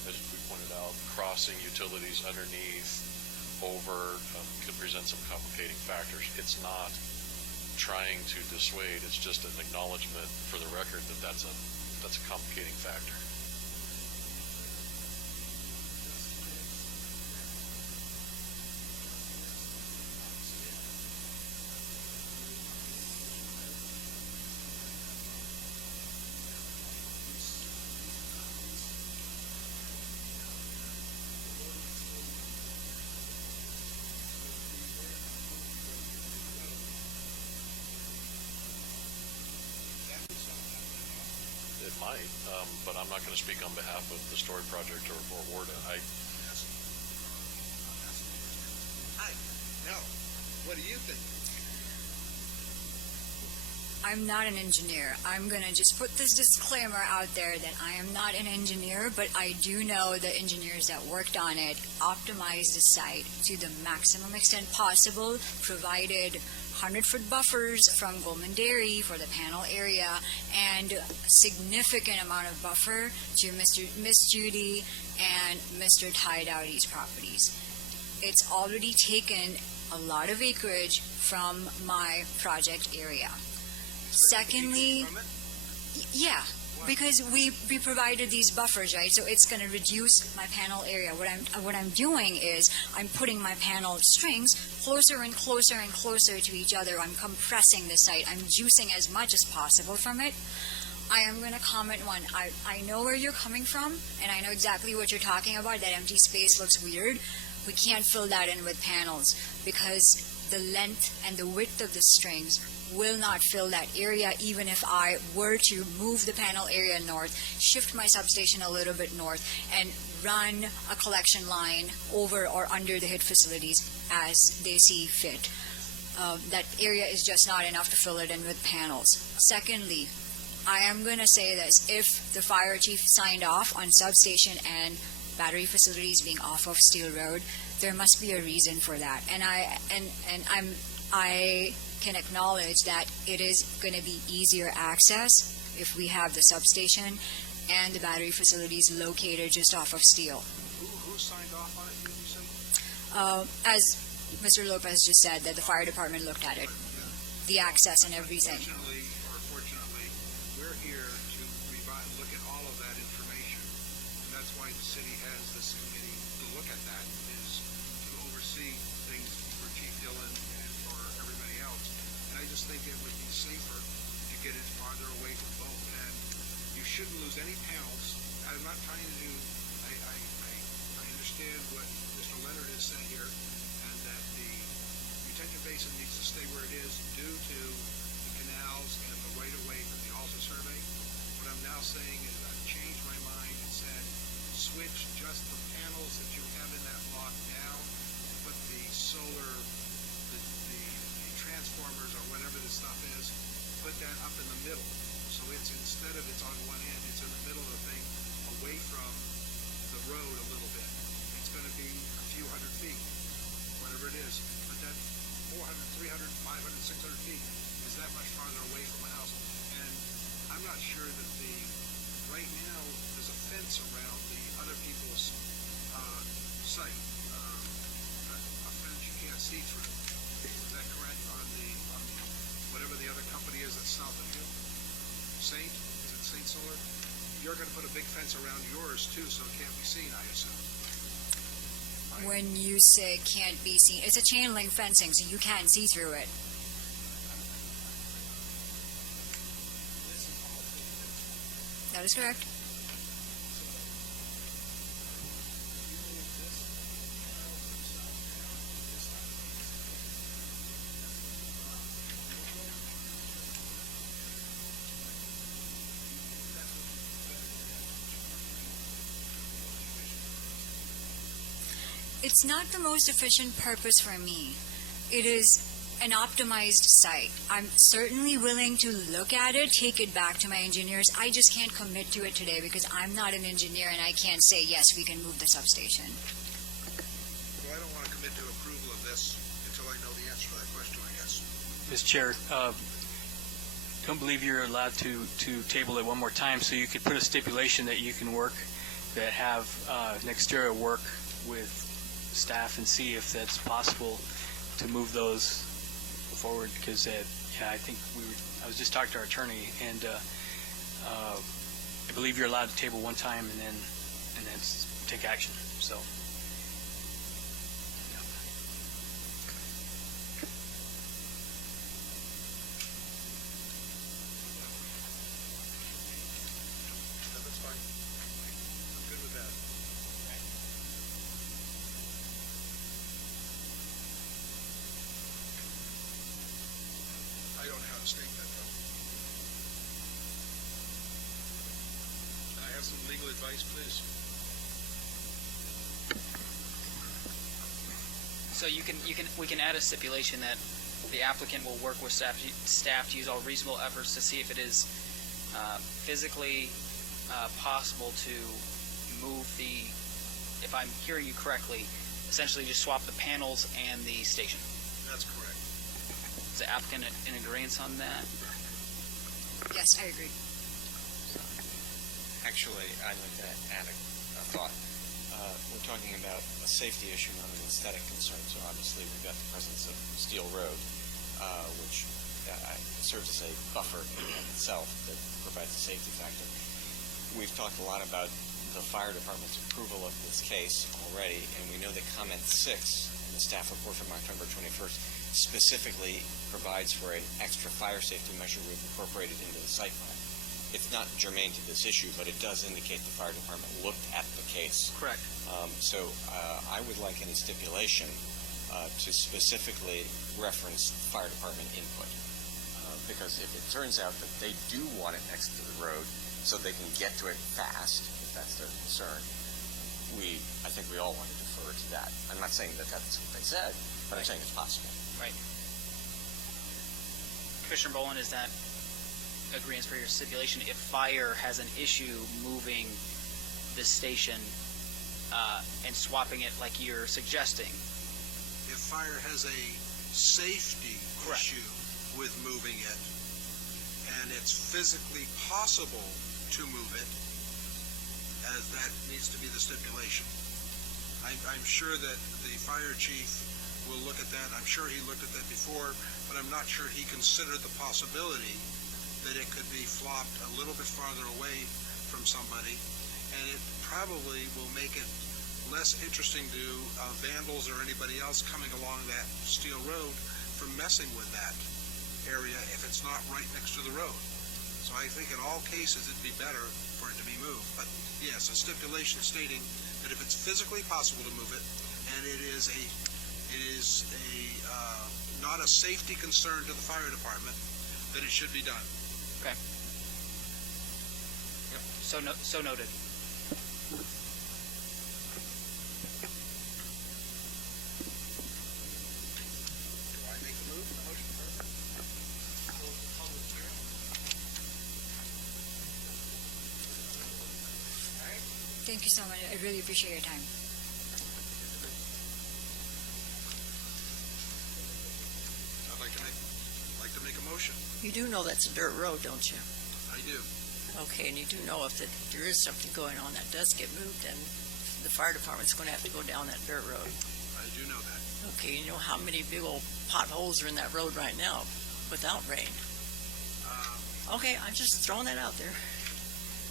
as we pointed out, crossing utilities underneath, over, could present some complicating factors. It's not trying to dissuade, it's just an acknowledgement for the record that that's a complicating factor. might, but I'm not going to speak on behalf of the Story Project or WARDA. Hi, Mel, what do you think? I'm not an engineer. I'm going to just put this disclaimer out there that I am not an engineer, but I do know the engineers that worked on it optimized the site to the maximum extent possible, provided 100-foot buffers from Goldman Dairy for the panel area, and a significant amount of buffer to Miss Judy and Mr. Ty Dowdy's properties. It's already taken a lot of acreage from my project area. Secondly, yeah, because we provided these buffers, right? So it's going to reduce my panel area. What I'm doing is I'm putting my panel strings closer and closer and closer to each other. I'm compressing the site. I'm juicing as much as possible from it. I am going to comment one. I know where you're coming from, and I know exactly what you're talking about. That empty space looks weird. We can't fill that in with panels because the length and the width of the strings will not fill that area, even if I were to move the panel area north, shift my substation a little bit north, and run a collection line over or under the HIT facilities as they see fit. That area is just not enough to fill it in with panels. Secondly, I am going to say this. If the fire chief signed off on substation and battery facilities being off of Steel Road, there must be a reason for that. And I can acknowledge that it is going to be easier access if we have the substation and the battery facilities located just off of Steel. Who signed off on it, did you say? As Mr. Lopez just said, that the fire department looked at it, the access and everything. Fortunately, we're here to look at all of that information, and that's why the city has this committee to look at that, is to oversee things for Chief Dillon and for everybody else. And I just think it would be safer to get it farther away from both. And you shouldn't lose any panels. I'm not trying to do. I understand what Mr. Leonard has said here, and that the retention basin needs to stay where it is due to the canals and the right-of-way for the Alta survey. What I'm now saying is I've changed my mind and said switch just the panels that you have in that block down, put the solar, the transformers or whatever this stuff is, put that up in the middle. So it's, instead of it's on one end, it's in the middle of the thing, away from the road a little bit. It's going to be a few hundred feet, whatever it is. But that 400, 300, 500, 600 feet is that much farther away from the house. And I'm not sure that right now, there's a fence around the other people's site. A fence you can't see through. Is that correct? On the whatever the other company is that's south of you? Saint? Is it Saint Solar? You're going to put a big fence around yours too, so it can't be seen, I assume. When you say can't be seen, it's a chain link fencing, so you can't see through it. That is correct. It's not the most efficient purpose for me. It is an optimized site. I'm certainly willing to look at it, take it back to my engineers. I just can't commit to it today because I'm not an engineer and I can't say, yes, we can move the substation. Well, I don't want to commit to approval of this until I know the answer to that question, I guess. Mr. Chair, don't believe you're allowed to table it one more time, so you could put a stipulation that you can work, that have an exterior work with staff and see if that's possible to move those forward, because I think I was just talking to our attorney, and I believe you're allowed to table one time and then take action. So. That's fine. I'm good with that. I don't know how to state that, though. legal advice, please? So we can add a stipulation that the applicant will work with staff to use all reasonable efforts to see if it is physically possible to move the, if I'm hearing you correctly, essentially just swap the panels and the station. That's correct. Is the applicant in agreement on that? Yes, I agree. Actually, I'd like to add a thought. We're talking about a safety issue, not an aesthetic concern. So obviously, we've got the presence of Steel Road, which serves as a buffer in and of itself that provides a safety factor. We've talked a lot about the fire department's approval of this case already, and we know that comment 6 in the staff report from October 21st specifically provides for an extra fire safety measure we've incorporated into the site plan. It's not germane to this issue, but it does indicate the fire department looked at the case. Correct. So I would like any stipulation to specifically reference fire department input. Because if it turns out that they do want it next to the road so they can get to it fast, if that's their concern, I think we all want to defer to that. I'm not saying that that's what they said, but I'm saying it's possible. Right. Commissioner Boland, is that agreement for your stipulation? If fire has an issue moving this station and swapping it like you're suggesting? If fire has a safety Correct. issue with moving it, and it's physically possible to move it, as that needs to be the stipulation. I'm sure that the fire chief will look at that. I'm sure he looked at that before, but I'm not sure he considered the possibility that it could be flopped a little bit farther away from somebody, and it probably will make it less interesting to vandals or anybody else coming along that steel road from messing with that area if it's not right next to the road. So I think in all cases it'd be better for it to be moved. But yes, a stipulation stating that if it's physically possible to move it, and it is not a safety concern to the fire department, that it should be done. Okay. Yep. So noted. Do I make the motion? Thank you so much. I really appreciate your time. I'd like to make a motion. You do know that's a dirt road, don't you? I do. Okay, and you do know if there is something going on that does get moved, then the fire department's going to have to go down that dirt road. I do know that. Okay, you know how many big old potholes are in that road right now without rain? Okay, I'm just throwing that out there.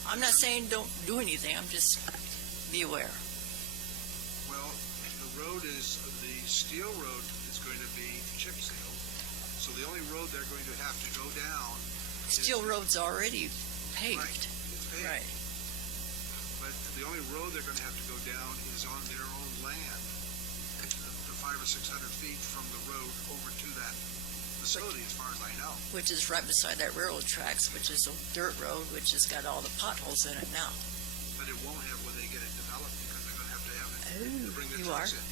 I'm not saying don't do anything. I'm just be aware. Well, the steel road is going to be chip sealed, so the only road they're going to have to go down is... Steel road's already paved. Right, it's paved. Right. But the only road they're going to have to go down is on their own land, the 500 or 600 feet from the road over to that facility, as far as I know. Which is right beside that railroad tracks, which is a dirt road, which has got all the potholes in it now. But it won't have when they get it developed, because they're going to have it to bring the you are? trucks in.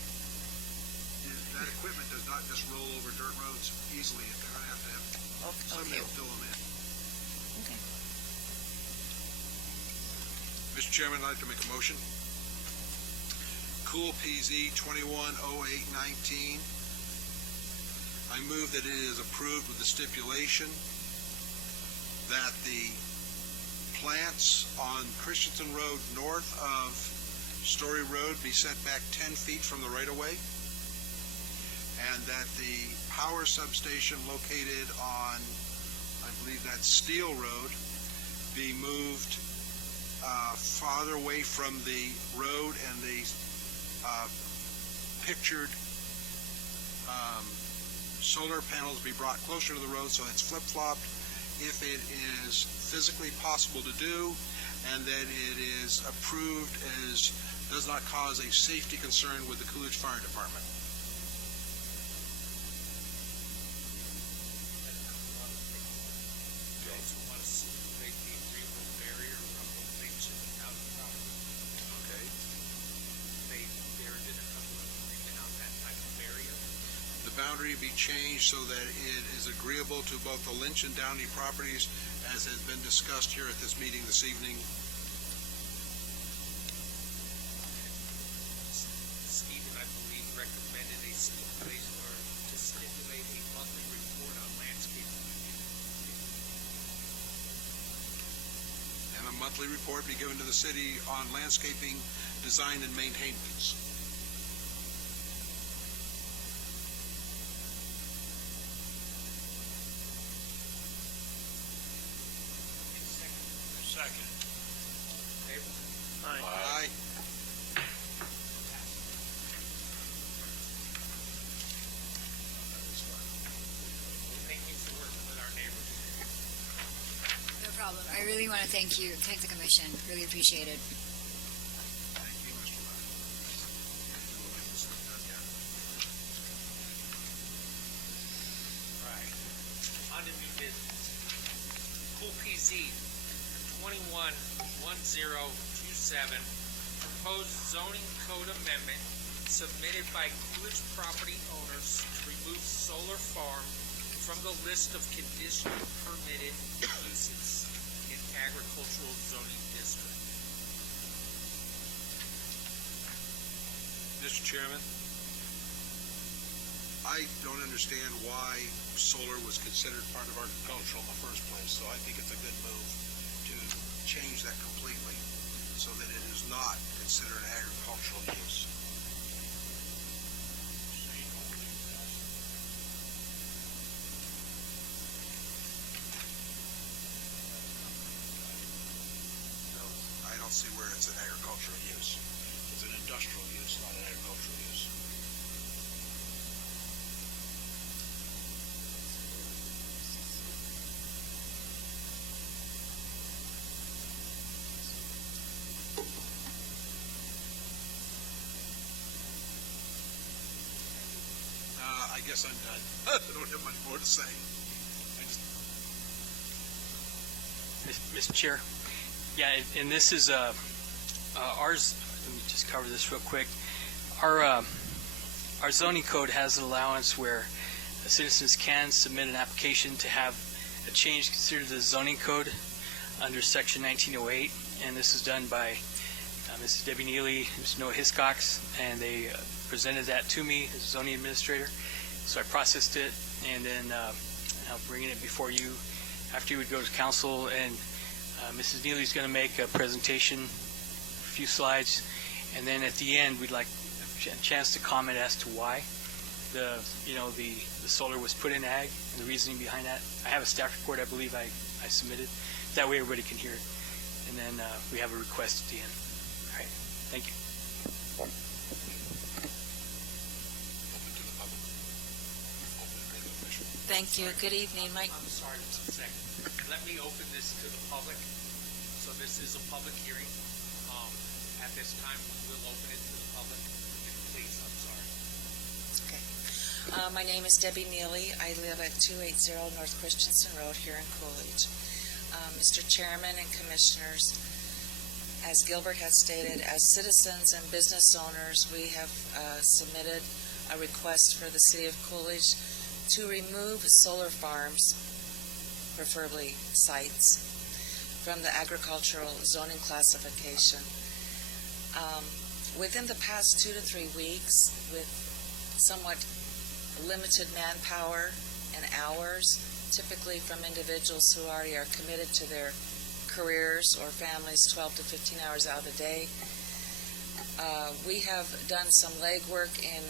That equipment does not just roll over dirt roads easily. They're going to have somebody Okay. to fill them in. Okay. Mr. Chairman, I'd like to make a motion. Cool PZ 210819. I move that it is approved with the stipulation that the plants on Christensen Road north of Story Road be set back 10 feet from the right-of-way, and that the power substation located on, I believe that's Steel Road, be moved farther away from the road, and the pictured solar panels be brought closer to the road so it's flip-flopped if it is physically possible to do, and that it is approved as does not cause a safety concern with the Coolidge Fire Department. You also want to make the agreeable barrier around the things in and out of the property. boundary be changed so that it is agreeable to both the Lynch and Downey properties as has been discussed here at this meeting this evening. Stephen, I believe, recommended a stipulation or to stipulate a monthly report on landscaping. And a monthly report be given to the city on landscaping, design, and maintenance. Second. Favor? Aye. Thank you for working with our neighbors. No problem. I really want to thank the commission. Really appreciate it. Thank you, Mr. Ryan. Right. On to new business. Cool PZ 211027, proposed zoning code amendment submitted by Coolidge property owners to remove solar farm from the list of conditional permitted uses in agricultural zoning district. Mr. Chairman, I don't understand why solar was considered part of agricultural in the first place, so I think it's a good move to change that completely so that it is not considered an agricultural use. No, I don't see where it's an agricultural use. It's an industrial use, not an agricultural use. I guess I'm done. I don't have much more to say. Mr. Chair, yeah, and this is ours. Let me just cover this real quick. Our zoning code has an allowance where citizens can submit an application to have a change considered the zoning code under Section 1908, and this is done by Mrs. Debbie Neely, Mr. Noah Hiscox, and they presented that to me as zoning administrator. So I processed it, and then I'll bring it before you after you would go to council, and Mrs. Neely's going to make a presentation, a few slides, and then at the end we'd like a chance to comment as to why the solar was put in ag and the reasoning behind that. I have a staff report I believe I submitted. That way everybody can hear it, and then we have a request at the end. All right, thank you. Thank you. Good evening, Mike. I'm sorry, just a second. Let me open this to the public. So this is a public hearing. At this time, we'll open it to the public. Please, I'm sorry. My name is Debbie Neely. I live at 280 North Christensen Road here in Coolidge. Mr. Chairman and Commissioners, as Gilbert has stated, as citizens and business owners, we have submitted a request for the City of Coolidge to remove solar farms, preferably sites, from the agricultural zoning classification. Within the past 2 to 3 weeks, with somewhat limited manpower and hours, typically from individuals who already are committed to their careers or families 12 to 15 hours out of the day, we have done some legwork in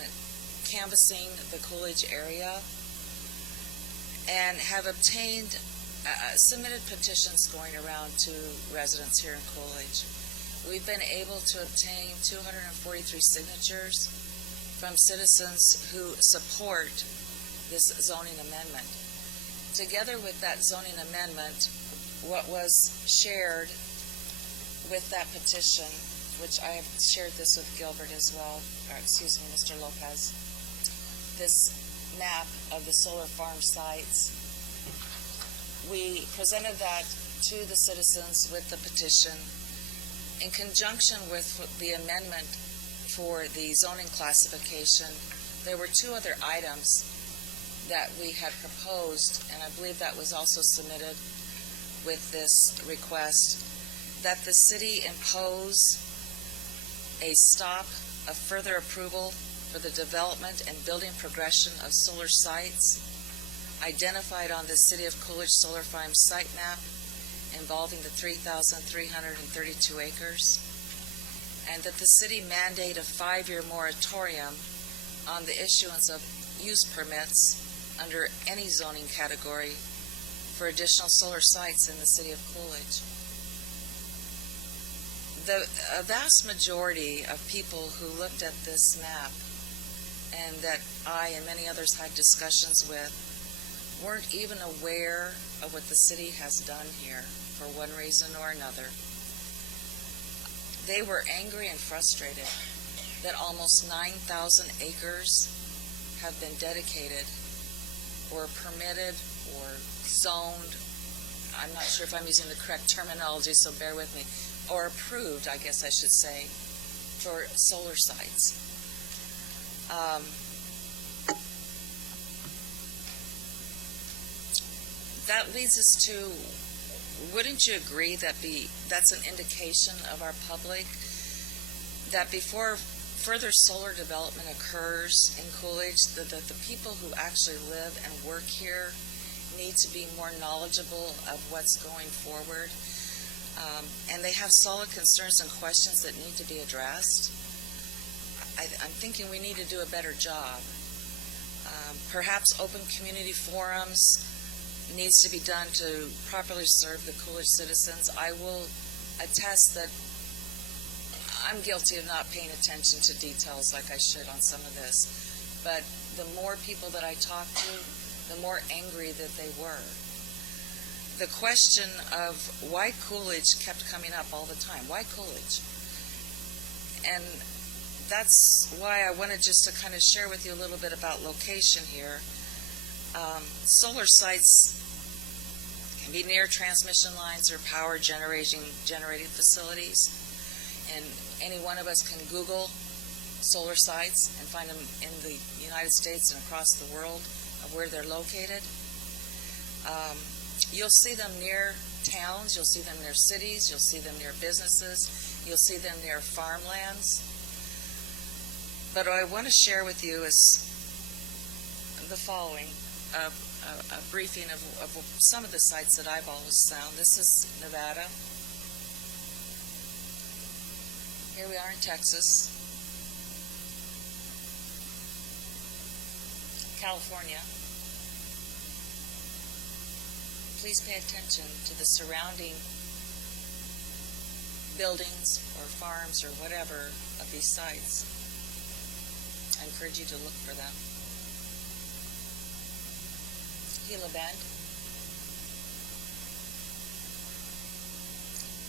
canvassing the Coolidge area and have obtained, submitted petitions going around to residents here in Coolidge. We've been able to obtain 243 signatures from citizens who support this zoning amendment. Together with that zoning amendment, what was shared with that petition, which I have shared this with Gilbert as well, or excuse me, Mr. Lopez, this map of the solar farm sites. We presented that to the citizens with the petition. In conjunction with the amendment for the zoning classification, there were 2 other items that we had proposed, and I believe that was also submitted with this request, that the city impose a stop of further approval for the development and building progression of solar sites identified on the City of Coolidge Solar Farm site map involving the 3,332 acres, and that the city mandate a 5-year moratorium on the issuance of use permits under any zoning category for additional solar sites in the City of Coolidge. A vast majority of people who looked at this map and that I and many others had discussions with weren't even aware of what the city has done here for one reason or another. They were angry and frustrated that almost 9,000 acres have been dedicated or permitted or zoned. I'm not sure if I'm using the correct terminology, so bear with me. Or approved, I guess I should say, for solar sites. That leads us to, wouldn't you agree that that's an indication of our public that before further solar development occurs in Coolidge, that the people who actually live and work here need to be more knowledgeable of what's going forward? And they have solid concerns and questions that need to be addressed. I'm thinking we need to do a better job. Perhaps open community forums needs to be done to properly serve the Coolidge citizens. I will attest that I'm guilty of not paying attention to details like I should on some of this. But the more people that I talked to, the more angry that they were. The question of why Coolidge kept coming up all the time. Why Coolidge? And that's why I wanted just to kind of share with you a little bit about location here. Solar sites can be near transmission lines or power generating facilities. And any one of us can Google solar sites and find them in the United States and across the world of where they're located. You'll see them near towns, you'll see them near cities, you'll see them near businesses, you'll see them near farmlands. But what I want to share with you is the following, a briefing of some of the sites that I've always found. This is Nevada. Here we are in Texas. California. Please pay attention to the surrounding buildings or farms or whatever of these sites. I encourage you to look for them. Gila Bend,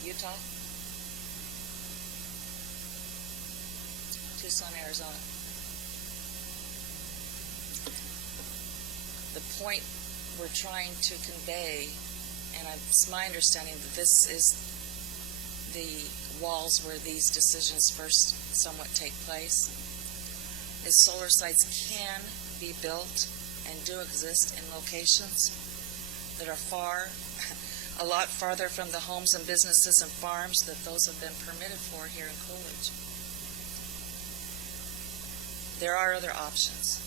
Utah, Tucson, Arizona. The point we're trying to convey, and it's my understanding that this is the walls where these decisions first somewhat take place, is solar sites can be built and do exist in locations that are a lot farther from the homes and businesses and farms that those have been permitted for here in Coolidge. There are other options.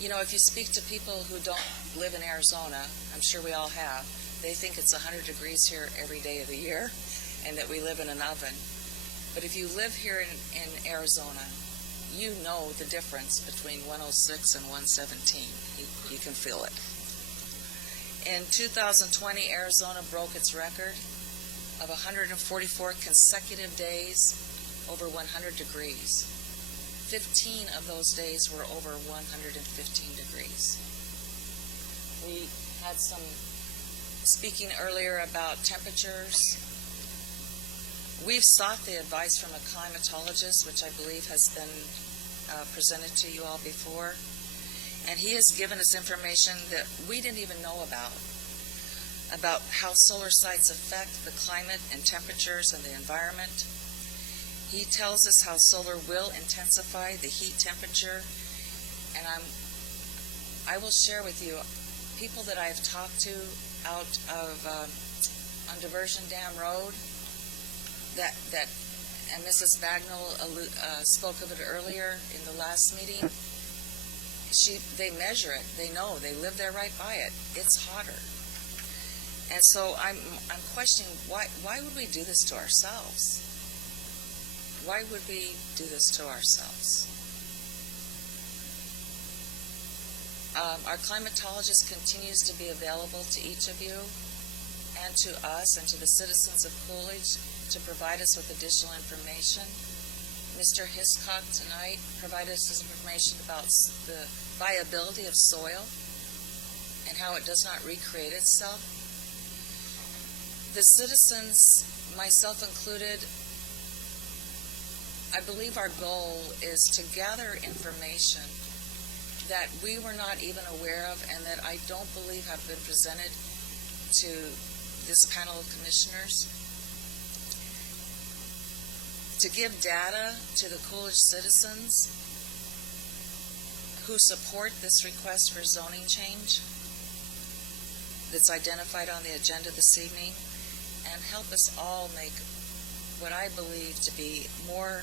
You know, if you speak to people who don't live in Arizona, I'm sure we all have, they think it's 100 degrees here every day of the year and that we live in an oven. But if you live here in Arizona, you know the difference between 106 and 117. You can feel it. In 2020, Arizona broke its record of 144 consecutive days over 100 degrees. 15 of those days were over 115 degrees. We had some speaking earlier about temperatures. We've sought the advice from a climatologist, which I believe has been presented to you all before, and he has given us information that we didn't even know about how solar sites affect the climate and temperatures and the environment. He tells us how solar will intensify the heat temperature and I will share with you people that I've talked to out of on Diversion Dam Road. That and Mrs. Bagnall spoke of it earlier in the last meeting. They measure it. They know. They live there right by it. It's hotter. And so I'm questioning why would we do this to ourselves? Why would we do this to ourselves? Our climatologist continues to be available to each of you and to us and to the citizens of Coolidge to provide us with additional information. Mr. Hiscock tonight provided us with information about the viability of soil and how it does not recreate itself. The citizens, myself included, I believe our goal is to gather information that we were not even aware of and that I don't believe have been presented to this panel of commissioners, to give data to the Coolidge citizens who support this request for zoning change that's identified on the agenda this evening, and help us all make what I believe to be more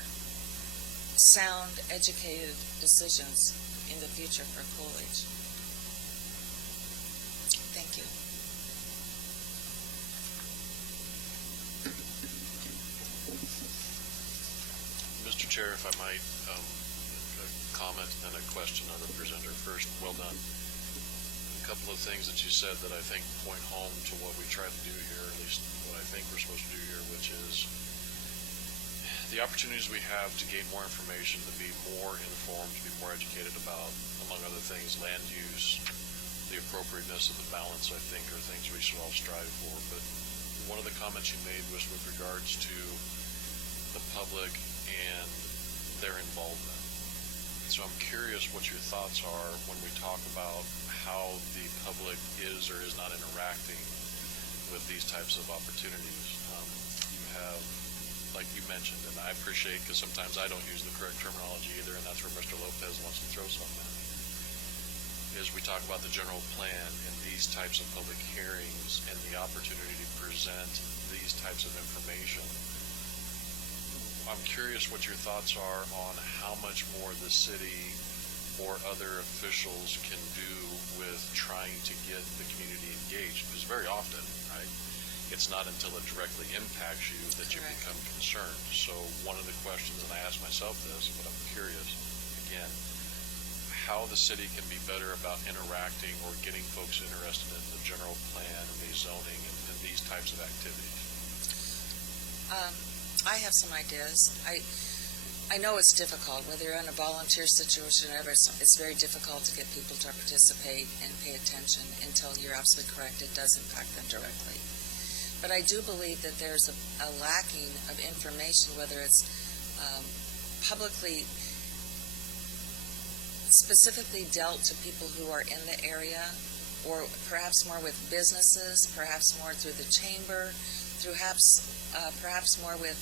sound, educated decisions in the future for Coolidge. Thank you. Mr. Chair, if I might, a comment and a question on the presenter. First, well done. A couple of things that you said that I think point home to what we try to do here, at least what I think we're supposed to do here, which is the opportunities we have to gain more information, to be more informed, to be more educated about, among other things, land use, the appropriateness of the balance, I think, are things we should all strive for. But one of the comments you made was with regards to the public and their involvement. So I'm curious what your thoughts are when we talk about how the public is or is not interacting with these types of opportunities. You have, like you mentioned, and I appreciate, because sometimes I don't use the correct terminology either, and that's where Mr. Lopez wants to throw something at me, is we talk about the general plan and these types of public hearings and the opportunity to present these types of information. I'm curious what your thoughts are on how much more the city or other officials can do with trying to get the community engaged, because very often, right, it's not until it directly impacts you that you become concerned. So one of the questions, and I ask myself this, but I'm curious, again, how the city can be better about interacting or getting folks interested in the general plan and the zoning and these types of activities. I have some ideas. I know it's difficult, whether you're in a volunteer situation or whatever, it's very difficult to get people to participate and pay attention until you're absolutely correct. It does impact them directly. But I do believe that there's a lacking of information, whether it's publicly, specifically dealt to people who are in the area, or perhaps more with businesses, perhaps more through the chamber, perhaps more with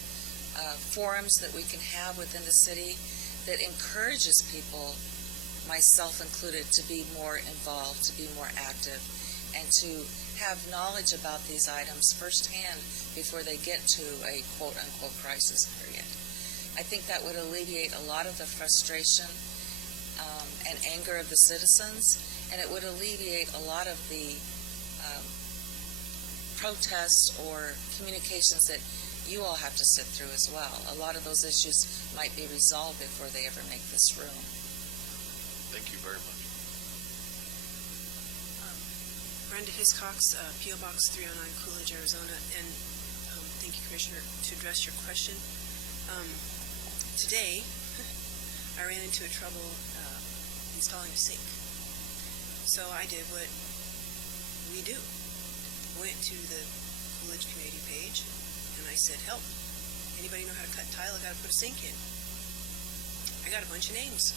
forums that we can have within the city that encourages people, myself included, to be more involved, to be more active, and to have knowledge about these items firsthand before they get to a quote-unquote crisis period. I think that would alleviate a lot of the frustration and anger of the citizens, and it would alleviate a lot of the protests or communications that you all have to sit through as well. A lot of those issues might be resolved before they ever make this room. Thank you very much. Brenda Hiscox, P.O. Box 309, Coolidge, Arizona, and thank you, Commissioner, to address your question. Today, I ran into a trouble installing a sink. So I did what we do. Went to the Coolidge community page, and I said, help. Anybody know how to cut tile? I got to put a sink in. I got a bunch of names.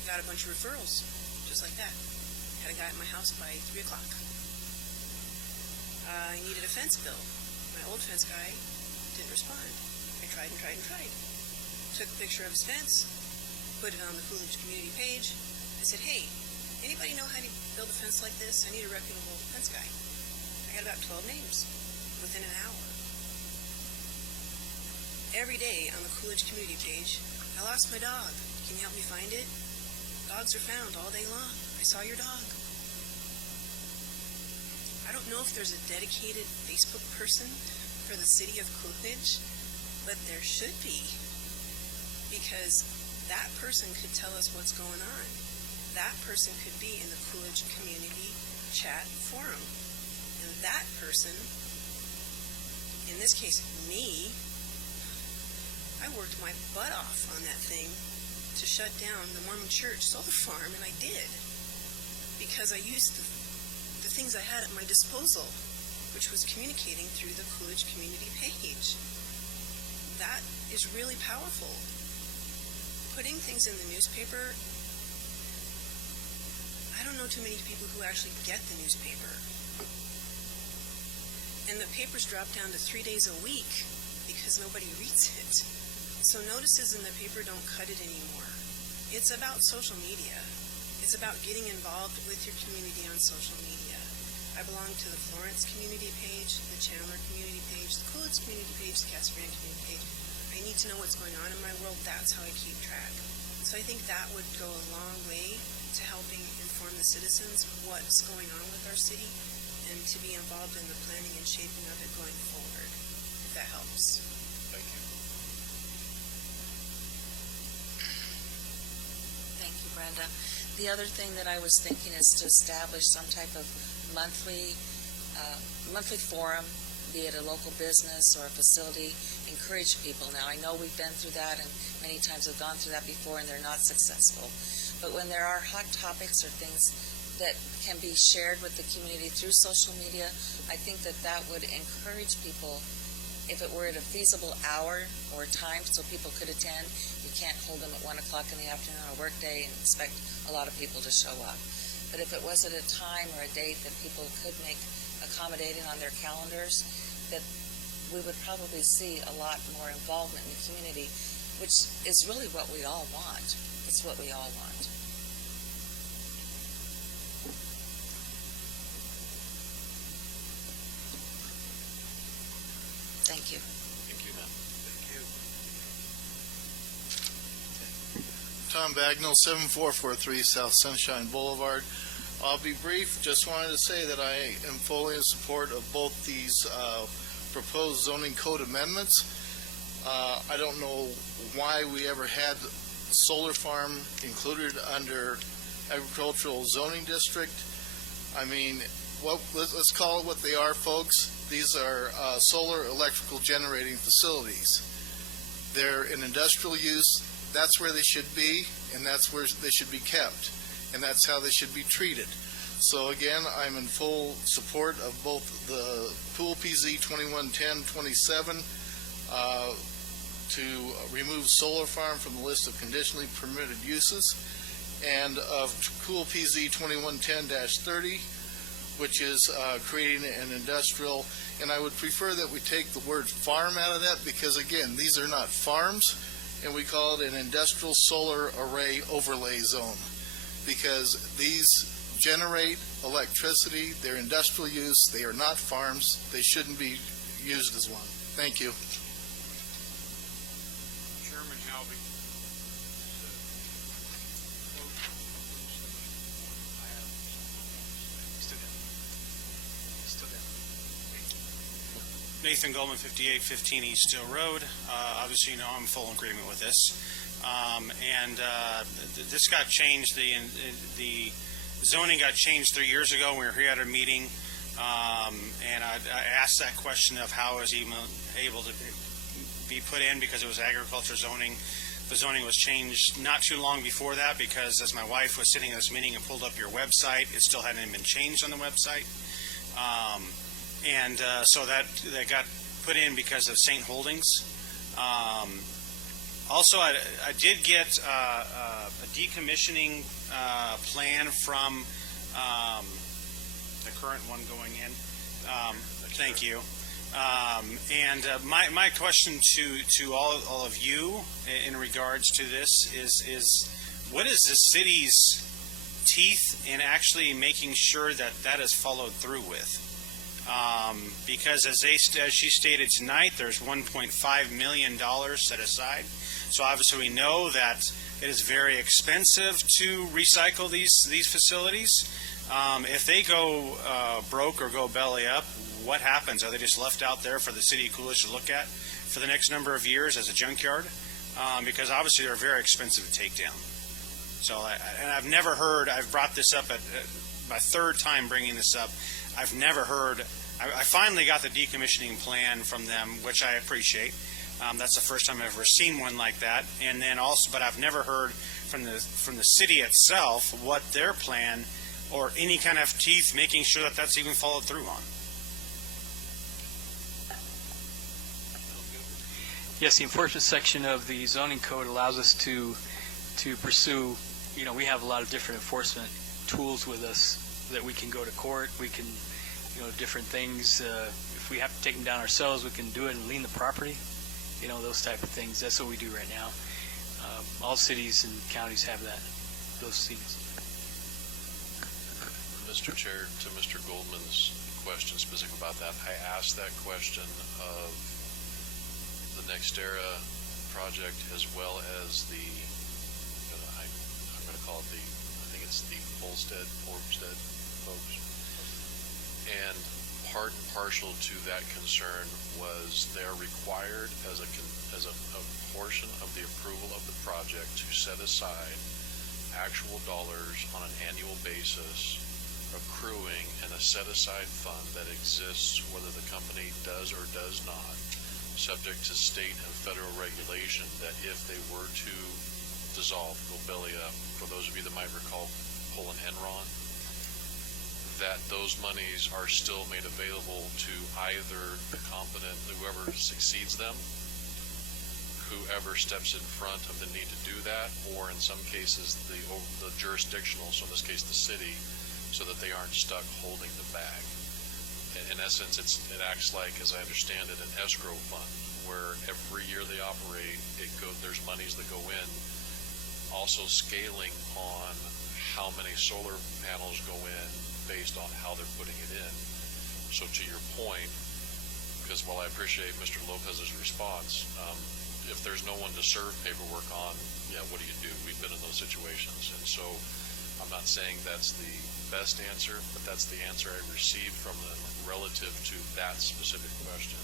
I got a bunch of referrals, just like that. Had a guy at my house by 3 o'clock. I needed a fence built. My old fence guy didn't respond. I tried and tried and tried. Took a picture of his fence, put it on the Coolidge community page, I said, hey, anybody know how to build a fence like this? I need a reputable fence guy. I got about 12 names within an hour. Every day on the Coolidge community page, I lost my dog. Can you help me find it? Dogs are found all day long. I saw your dog. I don't know if there's a dedicated Facebook person for the city of Coolidge, but there should be, because that person could tell us what's going on. That person could be in the Coolidge community chat forum. And that person, in this case, me, I worked my butt off on that thing to shut down the Mormon Church solar farm, and I did, because I used the things I had at my disposal, which was communicating through the Coolidge community page. That is really powerful. Putting things in the newspaper, I don't know too many people who actually get the newspaper. And the papers drop down to 3 days a week because nobody reads it. So notices in the paper don't cut it anymore. It's about social media. It's about getting involved with your community on social media. I belong to the Florence community page, the Chandler community page, the Coolidge community page, the Casa Grande community page. I need to know what's going on in my world. That's how I keep track. So I think that would go a long way to helping inform the citizens what's going on with our city and to be involved in the planning and shaping of it going forward, if that helps. Thank you. Thank you, Brenda. The other thing that I was thinking is to establish some type of monthly forum, be it a local business or a facility, encourage people. Now, I know we've been through that and many times have gone through that before and they're not successful. But when there are hot topics or things that can be shared with the community through social media, I think that that would encourage people. If it were at a feasible hour or time so people could attend, you can't hold them at 1 o'clock in the afternoon on a work day and expect a lot of people to show up. But if it was at a time or a date that people could make accommodating on their calendars, that we would probably see a lot more involvement in the community, which is really what we all want. It's what we all want. Thank you. Thank you, ma'am. Tom Bagnell, 7443 South Sunshine Boulevard. I'll be brief. Just wanted to say that I am fully in support of both these proposed zoning code amendments. I don't know why we ever had solar farm included under agricultural zoning district. I mean, let's call it what they are, folks. These are solar electrical generating facilities. They're in industrial use. That's where they should be, and that's where they should be kept, and that's how they should be treated. So again, I'm in full support of both the Pool PZ 2110-27 to remove solar farm from the list of conditionally permitted uses, and of Cool PZ 2110-30, which is creating an industrial, and I would prefer that we take the word farm out of that, because again, these are not farms, and we call it an industrial solar array overlay zone, because these generate electricity, they're industrial use, they are not farms, they shouldn't be used as one. Thank you. Chairman Halby. Nathan Goldman, 5815 East Still Road. Obviously, you know I'm in full agreement with this. This got changed. The zoning got changed 3 years ago. We were here at a meeting, and I asked that question of how it was even able to be put in, because it was agriculture zoning. The zoning was changed not too long before that, because as my wife was sitting in this meeting and pulled up your website, it still hadn't been changed on the website. So that got put in because of St. Holdings. Also, I did get a decommissioning plan from the current one going in. Thank you. My question to all of you in regards to this is what is the city's teeth in actually making sure that that is followed through with. Because as she stated tonight, there's $1.5 million set aside. So obviously we know that it is very expensive to recycle these facilities. If they go broke or go belly up, what happens? Are they just left out there for the city of Coolidge to look at for the next number of years as a junkyard? Because obviously they're very expensive to take down. So, and I've never heard, I've brought this up at my third time bringing this up, I've never heard, I finally got the decommissioning plan from them, which I appreciate. That's the first time I've ever seen one like that. And then also, but I've never heard from the city itself what their plan or any kind of teeth making sure that that's even followed through on. Yes, the enforcement section of the zoning code allows us to pursue, we have a lot of different enforcement tools with us that we can go to court, we can, different things. If we have to take them down ourselves, we can do it and lien the property, those type of things. That's what we do right now. All cities and counties have those things. Mr. Chair, to Mr. Goldman's question specific about that, I asked that question of the NextEra project as well as the, I'm going to call it I think it's the Olmsted folks. And part and partial to that concern was they're required as a portion of the approval of the project to set aside actual dollars on an annual basis accruing in a set-aside fund that exists whether the company does or does not, subject to state and federal regulation, that if they were to dissolve, go belly up, for those of you that might recall pull an Enron, that those monies are still made available to either the competent, whoever succeeds them, whoever steps in front of the need to do that, or in some cases the jurisdictional, so in this case the city, so that they aren't stuck holding the bag. In essence, it acts like, as I understand it, an escrow fund, where every year they operate, there's monies that go in, also scaling on how many solar panels go in based on how they're putting it in. So to your point, because while I appreciate Mr. Lopez's response, if there's no one to serve paperwork on, what do? We've been in those situations. And so I'm not saying that's the best answer, but that's the answer I received from them relative to that specific question.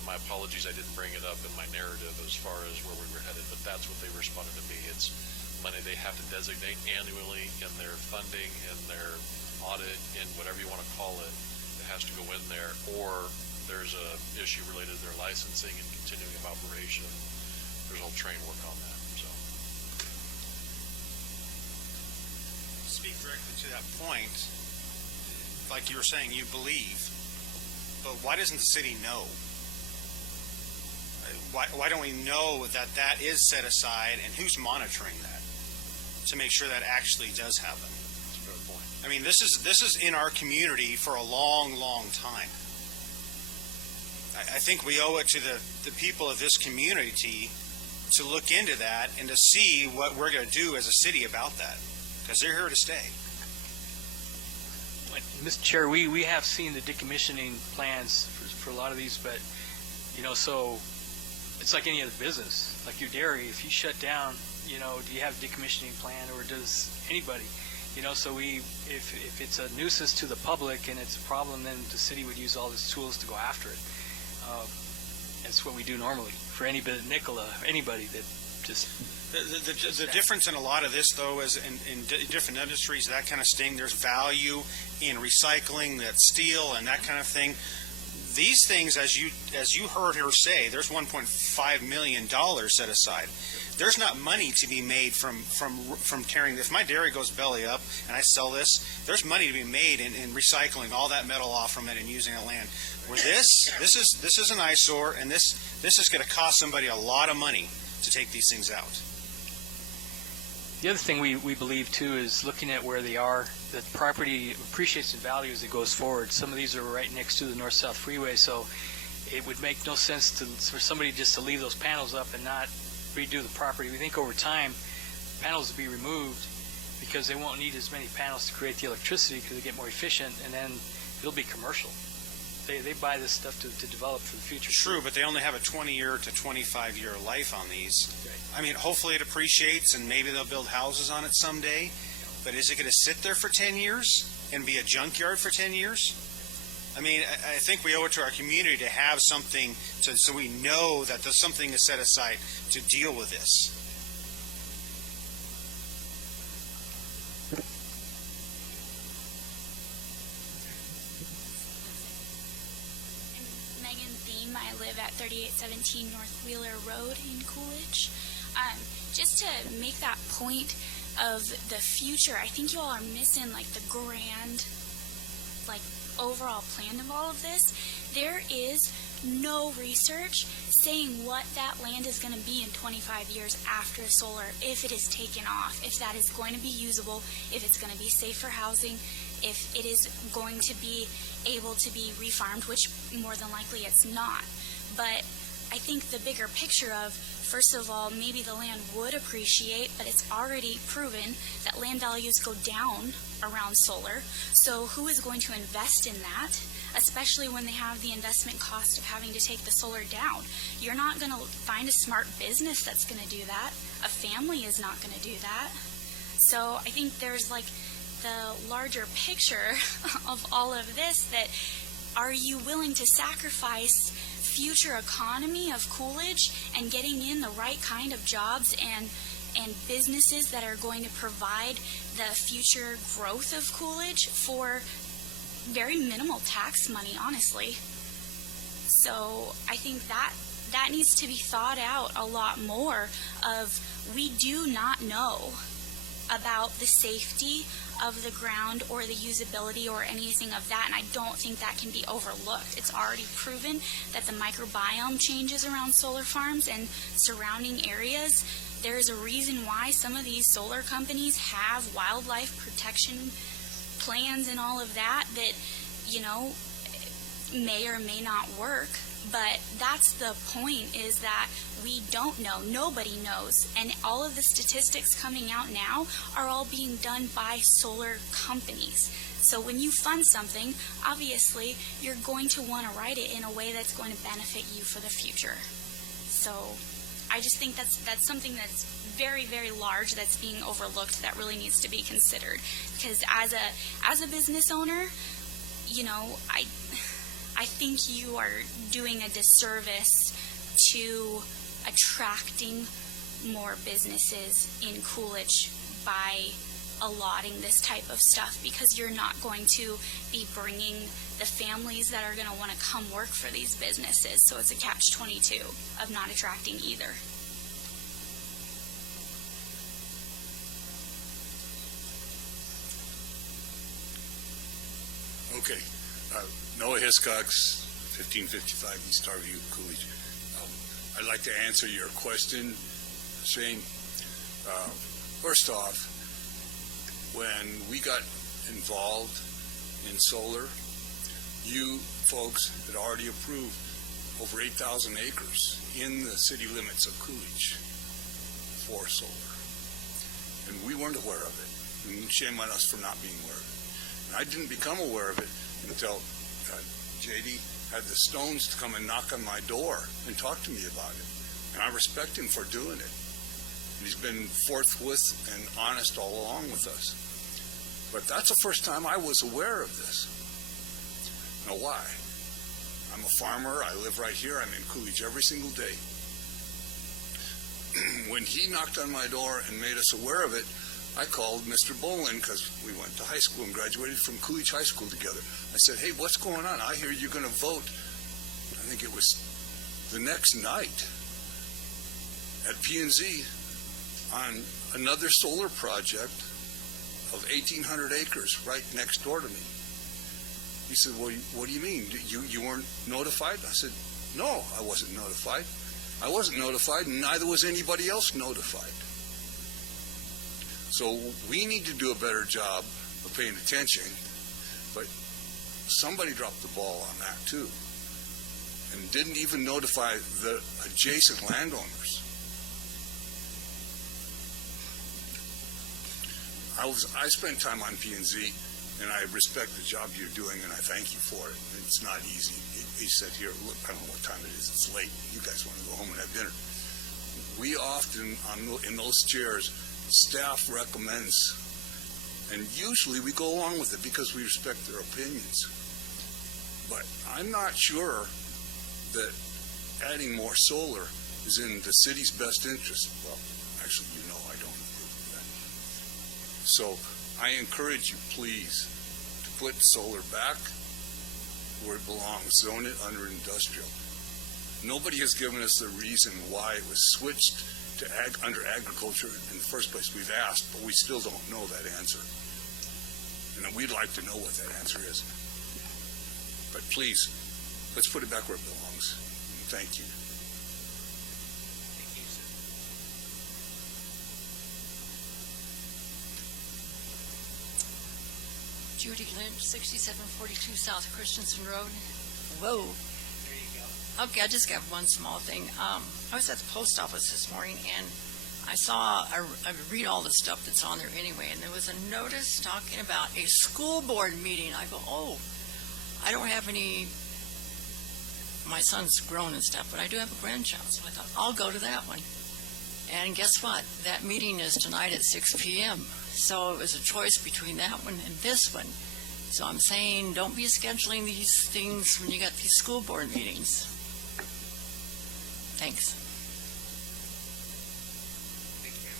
And my apologies, I didn't bring it up in my narrative as far as where we were headed, but that's what they responded to me. It's money they have to designate annually in their funding, in their audit, in whatever you want to call it. It has to go in there, or there's a issue related to their licensing and continuing of operation. There's all train work on that. So, speak directly to that point, like you were saying, you believe, but why doesn't the city know? Why don't we know that is set aside, and who's monitoring that to make sure that actually does happen? that's a fair point. I mean, this is in our community for a long, long time. I think we owe it to the people of this community to look into that and to see what we're going to do as a city about that, because they're here to stay. Mr. Chair, we have seen the decommissioning plans for a lot of these, but, so it's like any other business. Like your dairy, if you shut down, do you have a decommissioning plan, or does anybody? So if it's a nuisance to the public and it's a problem, then the city would use all its tools to go after it. That's what we do normally for anybody that just... The difference in a lot of this, though, is in different industries, that kind of thing, there's value in recycling, that steel and that kind of thing. These things, as you heard her say, there's $1.5 million set aside. There's not money to be made from carrying. If my dairy goes belly up and I sell this, there's money to be made in recycling all that metal off from it and using the land. Where this is an eyesore, and this is going to cost somebody a lot of money to take these things out. The other thing we believe, too, is looking at where they are, the property appreciates in value as it goes forward. Some of these are right next to the north-south freeway, so it would make no sense for somebody just to leave those panels up and not redo the property. We think over time, panels will be removed, because they won't need as many panels to create the electricity because they get more efficient, and then it'll be commercial. They buy this stuff to develop for the future. True, but they only have a 20-year to 25-year life on these. Right. I mean, hopefully it appreciates and maybe they'll build houses on it someday. But is it going to sit there for 10 years and be a junkyard for 10 years? I mean, I think we owe it to our community to have something so we know that there's something is set aside to deal with this. Megan Thiem. I live at 3817 North Wheeler Road in Coolidge. Just to make that point of the future, I think you all are missing like the grand, like overall plan of all of this. There is no research saying what that land is going to be in 25 years after solar, if it is taken off, if that is going to be usable, if it's going to be safe for housing, if it is going to be able to be refarmed, which more than likely it's not. But I think the bigger picture of, first of all, maybe the land would appreciate, but it's already proven that land values go down around solar. So who is going to invest in that, especially when they have the investment cost of having to take the solar down? You're not going to find a smart business that's going to do that. A family is not going to do that. So I think there's like the larger picture of all of this, that are you willing to sacrifice future economy of Coolidge and getting in the right kind of jobs and businesses that are going to provide the future growth of Coolidge for very minimal tax money, honestly. So I think that needs to be thought out a lot more of, we do not know about the safety of the ground or the usability or anything of that, and I don't think that can be overlooked. It's already proven that the microbiome changes around solar farms and surrounding areas. There's a reason why some of these solar companies have wildlife protection plans and all of that, you know, may or may not work. But that's the point, is that we don't know. Nobody knows. And all of the statistics coming out now are all being done by solar companies. So when you fund something, obviously you're going to want to write it in a way that's going to benefit you for the future. So I just think that's something that's very, very large that's being overlooked, that really needs to be considered. Because as a business owner, you know, I think you are doing a disservice to attracting more businesses in Coolidge by allotting this type of stuff, because you're not going to be bringing the families that are going to want to come work for these businesses. So it's a catch-22 of not attracting either. Okay. Noah Hiscox, 1555 East Starview, Coolidge. I'd like to answer your question, Shane. First off, when we got involved in solar, you folks had already approved over 8,000 acres in the city limits of Coolidge for solar. And we weren't aware of it. And shame on us for not being aware of it. And I didn't become aware of it until JD had the stones to come and knock on my door and talk to me about it. And I respect him for doing it. And he's been forthwith and honest all along with us. But that's the first time I was aware of this. Now why? I'm a farmer. I live right here. I'm in Coolidge every single day. When he knocked on my door and made us aware of it, I called Mr. Bolin, because we went to high school and graduated from Coolidge High School together. I said, hey, what's going on? I hear you're going to vote. I think it was the next night at P&Z on another solar project of 1,800 acres right next door to me. He said, well, what do you mean? You weren't notified? I said, no, I wasn't notified. I wasn't notified, and neither was anybody else notified. So we need to do a better job of paying attention, but somebody dropped the ball on that too, and didn't even notify the adjacent landowners. I spent time on P&Z, and I respect the job you're doing, and I thank you for it. It's not easy. He said here, look, I don't know what time it is. It's late. You guys want to go home and have dinner. We often, in those chairs, staff recommends, and usually we go along with it because we respect their opinions. But I'm not sure that adding more solar is in the city's best interest. Well, actually, I don't approve of that. So I encourage you, please, to put solar back where it belongs. Zone it under industrial. Nobody has given us the reason why it was switched to under agriculture in the first place. We've asked, but we still don't know that answer. And we'd like to know what that answer is. But please, let's put it back where it belongs. Thank you. Thank you, sir. Judy Lynch, 6742 South Christensen Road. Whoa. There you go. Okay, I just got one small thing. I was at the post office this morning, and I read all the stuff that's on there anyway, and there was a notice talking about a school board meeting. I go, oh, I don't have any, my son's grown and stuff, but I do have a grandchild, so I thought, I'll go to that one. And guess what? That meeting is tonight at 6 p.m., so it was a choice between that one and this one. So I'm saying, don't be scheduling these things when you got these school board meetings. Thanks. Thank you.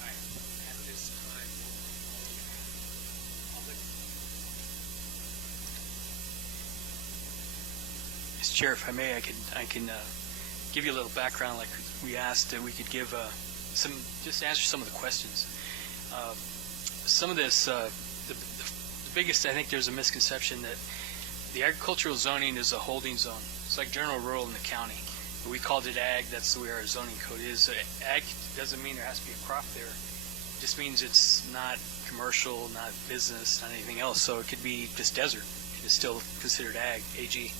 All right, at this time, public. Mr. Chair, if I may, I can give you a little background, like we asked that we could give just answer some of the questions. Some of this, the biggest, I think there's a misconception that the agricultural zoning is a holding zone. It's like general rural in the county. We called it ag. That's the way our zoning code is. Ag doesn't mean there has to be a crop there. It just means it's not commercial, not business, not anything else. So it could be just desert. It's still considered ag, AG.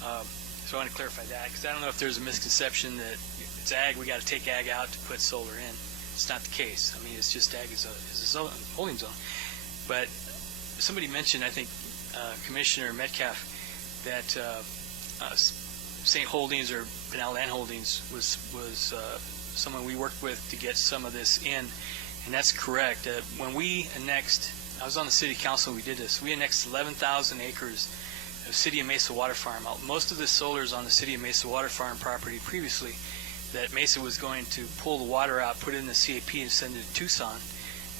So I want to clarify that, because I don't know if there's a misconception that it's ag, we got to take ag out to put solar in. It's not the case. I mean, it's just ag is a zone, holding zone. But somebody mentioned, I think, Commissioner Metcalf, that St. Holdings or Pinal Land Holdings was someone we worked with to get some of this in, and that's correct. When we annexed, I was on the city council when we did this, we annexed 11,000 acres of City of Mesa Water Farm. Most of the solar is on the City of Mesa Water Farm property previously, that Mesa was going to pull the water out, put it in the CAP, and send it to Tucson,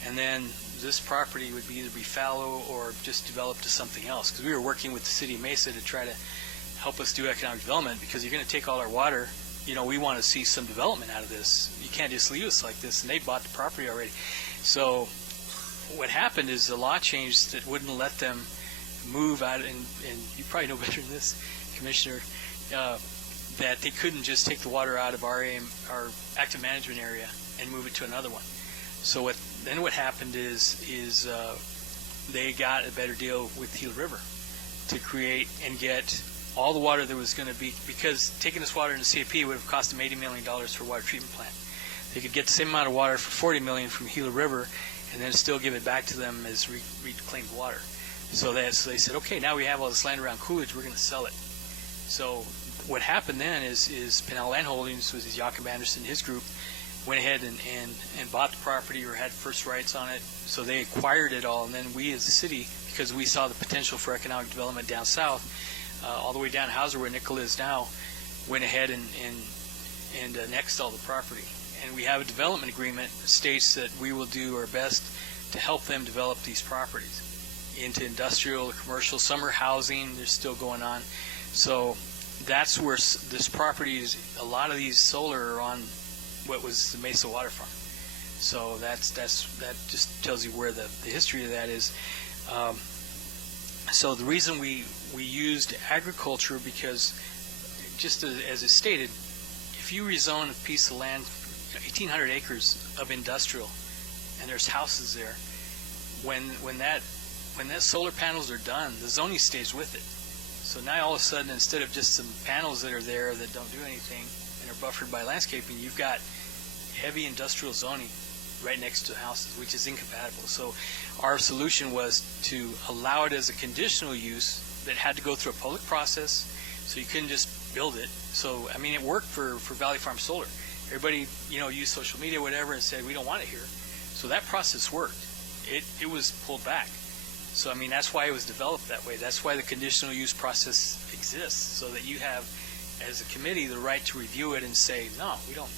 and then this property would either be fallow or just developed to something else, because we were working with the City of Mesa to try to help us do economic development, because you're going to take all our water. We want to see some development out of this. You can't just leave us like this, and they bought the property already. So what happened is the law changed that wouldn't let them move out, and you probably know better than this, Commissioner, that they couldn't just take the water out of our active management area and move it to another one. So what happened is they got a better deal with Gila River to create and get all the water that was going to be, because taking this water into CAP would have cost them $80 million for a water treatment plant. They could get the same amount of water for $40 million from Gila River and then still give it back to them as reclaimed water. So they said, okay, now we have all this land around Coolidge, we're going to sell it. So what happened then is Pinal Land Holdings, was Jakob Anderson, his group, went ahead and bought the property or had first rights on it. So they acquired it all, and then we as a city, because we saw the potential for economic development down south, all the way down Hauser where Nickel is now, went ahead and annexed all the property. And we have a development agreement that states that we will do our best to help them develop these properties into industrial, commercial, summer housing. They're still going on. So that's where this property is. A lot of these solar are on what was the Mesa Water Farm. So that just tells you where the history of that is. So the reason we used agriculture, because just as it stated, if you rezone a piece of land, 1,800 acres of industrial, and there's houses there, when that solar panels are done, the zoning stays with it. So now all of a sudden, instead of just some panels that are there that don't do anything and are buffered by landscaping, you've got heavy industrial zoning right next to the houses, which is incompatible. So our solution was to allow it as a conditional use that had to go through a public process, so you couldn't just build it. So, I mean, it worked for Valley Farm Solar. Everybody, used social media, whatever, and said, we don't want it here. So that process worked. It was pulled back. So, I mean, that's why it was developed that way. That's why the conditional use process exists, so that you have, as a committee, the right to review it and say, no, we don't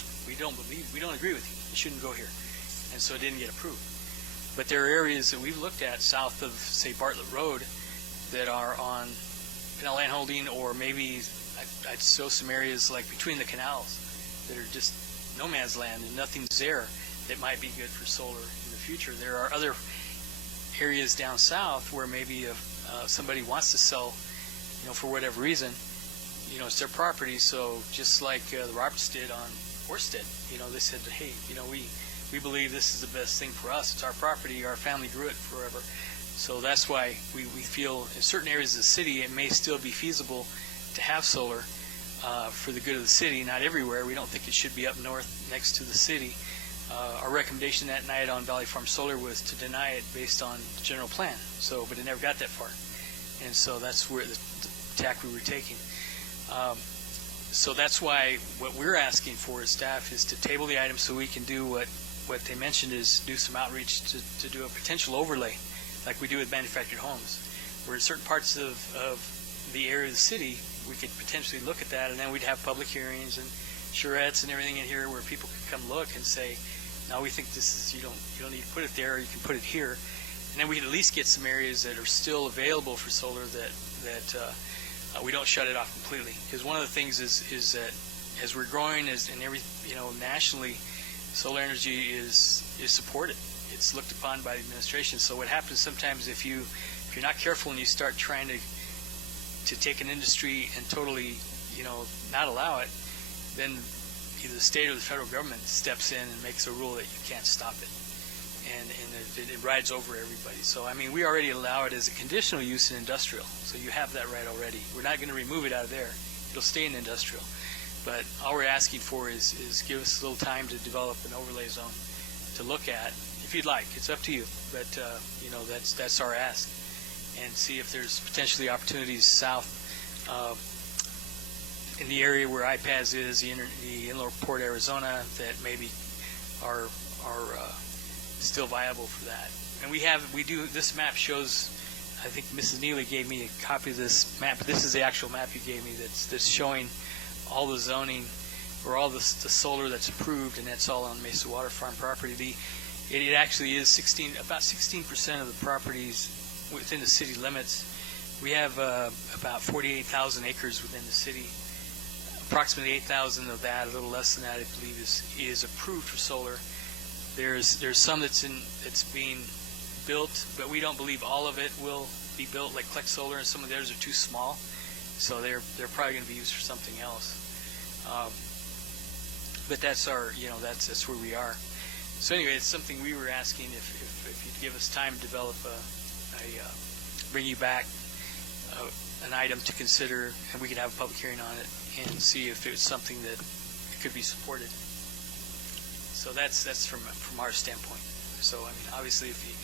agree with you. It shouldn't go here. And so it didn't get approved. But there are areas that we've looked at south of, say, Bartlett Road that are on canal land holding, or maybe I'd show some areas like between the canals that are just no man's land and nothing's there that might be good for solar in the future. There are other areas down south where maybe somebody wants to sell, for whatever reason, it's their property. So just like the Roberts did on Orsted, they said, hey, we believe this is the best thing for us. It's our property. Our family grew it forever. So that's why we feel in certain areas of the city it may still be feasible to have solar for the good of the city. Not everywhere. We don't think it should be up north next to the city. Our recommendation that night on Valley Farm Solar was to deny it based on the general plan. But it never got that far. And so that's where the tack we were taking. So that's why what we're asking for as staff is to table the item so we can do what they mentioned, is do some outreach to do a potential overlay like we do with manufactured homes, where in certain parts of the area of the city we could potentially look at that, and then we'd have public hearings and charrettes and everything in here where people could come look and say, no, we think this is, you don't need to put it there, you can put it here. And then we could at least get some areas that are still available for solar that we don't shut it off completely. Because one of the things is that as we're growing, nationally, solar energy is supported. It's looked upon by the administration. So what happens sometimes if you're not careful and you start trying to take an industry and totally, not allow it, then either the state or the federal government steps in and makes a rule that you can't stop it. And it rides over everybody. So, I mean, we already allow it as a conditional use in industrial. So you have that right already. We're not going to remove it out of there. It'll stay in industrial. But all we're asking for is give us a little time to develop an overlay zone to look at, if you'd like. It's up to you. But, that's our ask. And see if there's potentially opportunities south in the area where IPAS is, the Inland Port, Arizona, that maybe are still viable for that. And this map shows, I think Mrs. Neely gave me a copy of this map. This is the actual map you gave me that's showing all the zoning, or all the solar that's approved, and that's all on Mesa Water Farm property. It actually is about 16% of the properties within the city limits. We have about 48,000 acres within the city. Approximately 8,000 of that, a little less than that, I believe, is approved for solar. There's some that's being built, but we don't believe all of it will be built, like Kleck Solar, and some of theirs are too small, so they're probably going to be used for something else. But that's that's where we are. So anyway, it's something we were asking if you'd give us time to develop bring you back an item to consider, and we could have a public hearing on it and see if it's something that could be supported. So that's from our standpoint. So, I mean, obviously, if you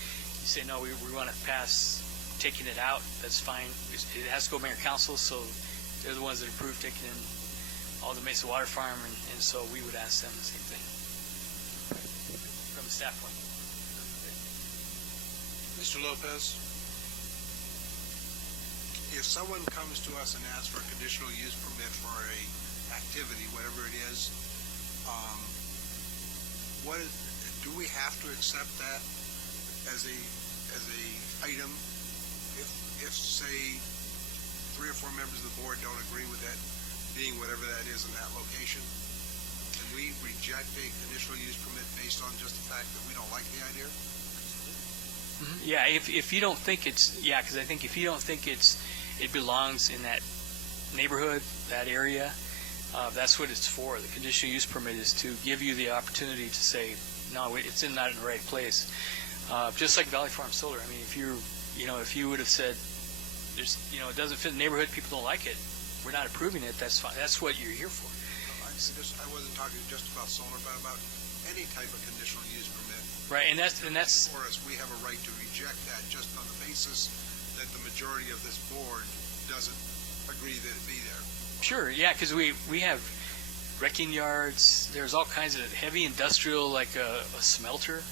say, no, we want to pass taking it out, that's fine. It has to go mayor council, so they're the ones that approve taking in all the Mesa Water Farm, and so we would ask them the same thing from the staff point. Mr. Lopez, if someone comes to us and asks for a conditional use permit for a activity, whatever it is, do we have to accept that as a item? If say 3 or 4 members of the board don't agree with that being whatever that is in that location, can we reject a conditional use permit based on just the fact that we don't like the idea? Mm-hmm. Yeah, if you don't think because I think if you don't think it belongs in that neighborhood, that area, that's what it's for. The conditional use permit is to give you the opportunity to say, no, it's not in the right place. Just like Valley Farm Solar. I mean, if you would have said, it doesn't fit the neighborhood, people don't like it, we're not approving it, that's fine. That's what you're here for. I wasn't talking just about solar, but about any type of conditional use permit. Right, and that's For us, we have a right to reject that just on the basis that the majority of this board doesn't agree that it be there. sure, yeah, because we have wrecking yards. There's all kinds of heavy industrial, like a smelter,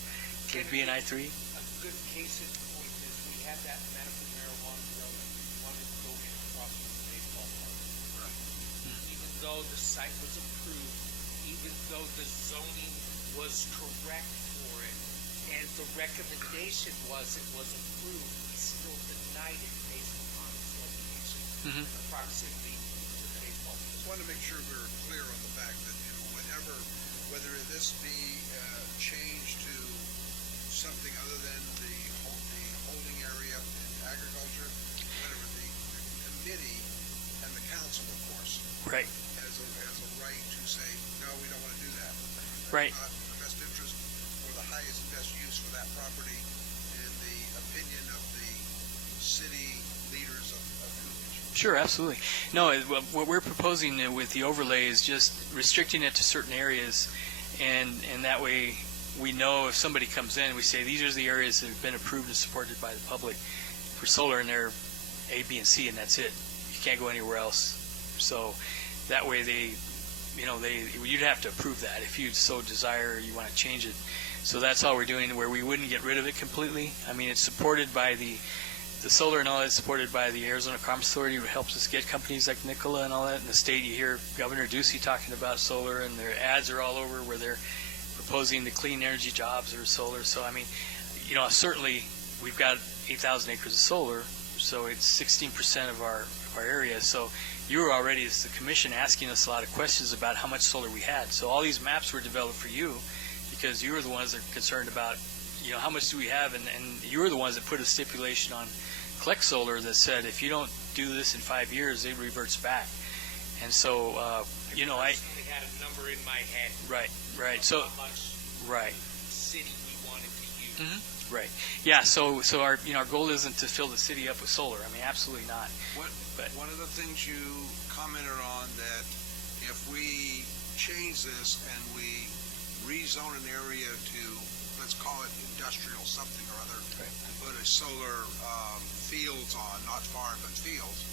would be an I-3. A good case in point is we had that medical marijuana grow that we wanted to go in across from the baseball park. Right. Even though the site was approved, even though the zoning was correct for it, and the recommendation was it was approved, we still denied it based upon its location, Mhm. the proximity to the baseball field. Just want to make sure we're clear on the fact that, whether this be changed to something other than the holding area in agriculture, whatever, the committee and the council, of course, Right, has a right to say, no, we don't want to do that. That's Right. not in the best interest or the highest and best use for that property in the opinion of the city leaders of Coolidge. sure, absolutely. No, what we're proposing with the overlay is just restricting it to certain areas, and that way we know if somebody comes in, we say these are the areas that have been approved and supported by the public for solar, and they're A, B, and C, and that's it. You can't go anywhere else. So that way you'd have to approve that if you so desire, you want to change it. So that's all we're doing, where we wouldn't get rid of it completely. I mean, it's supported by the solar and all that is supported by the Arizona Commerce Authority, who helps us get companies like Nikola and all that. In the state, you hear Governor Ducey talking about solar, and their ads are all over where they're proposing the clean energy jobs or solar. So, I mean, certainly we've got 8,000 acres of solar, so it's 16% of our area. So you were already, as the commission, asking us a lot of questions about how much solar we had. So all these maps were developed for you because you were the ones that are concerned about, how much do we have, and you were the ones that put a stipulation on Collect Solar that said if you don't do this in 5 years, it reverts back. And so, I personally had a number in my head. Right. So, how much right. city we wanted to use. Mm-hmm. Right. Yeah. So our goal isn't to fill the city up with solar. I mean, absolutely not. One of the things you commented on, that if we change this and we rezone an area to, let's call it industrial something or other, Right. and put a solar fields on, not farm but fields,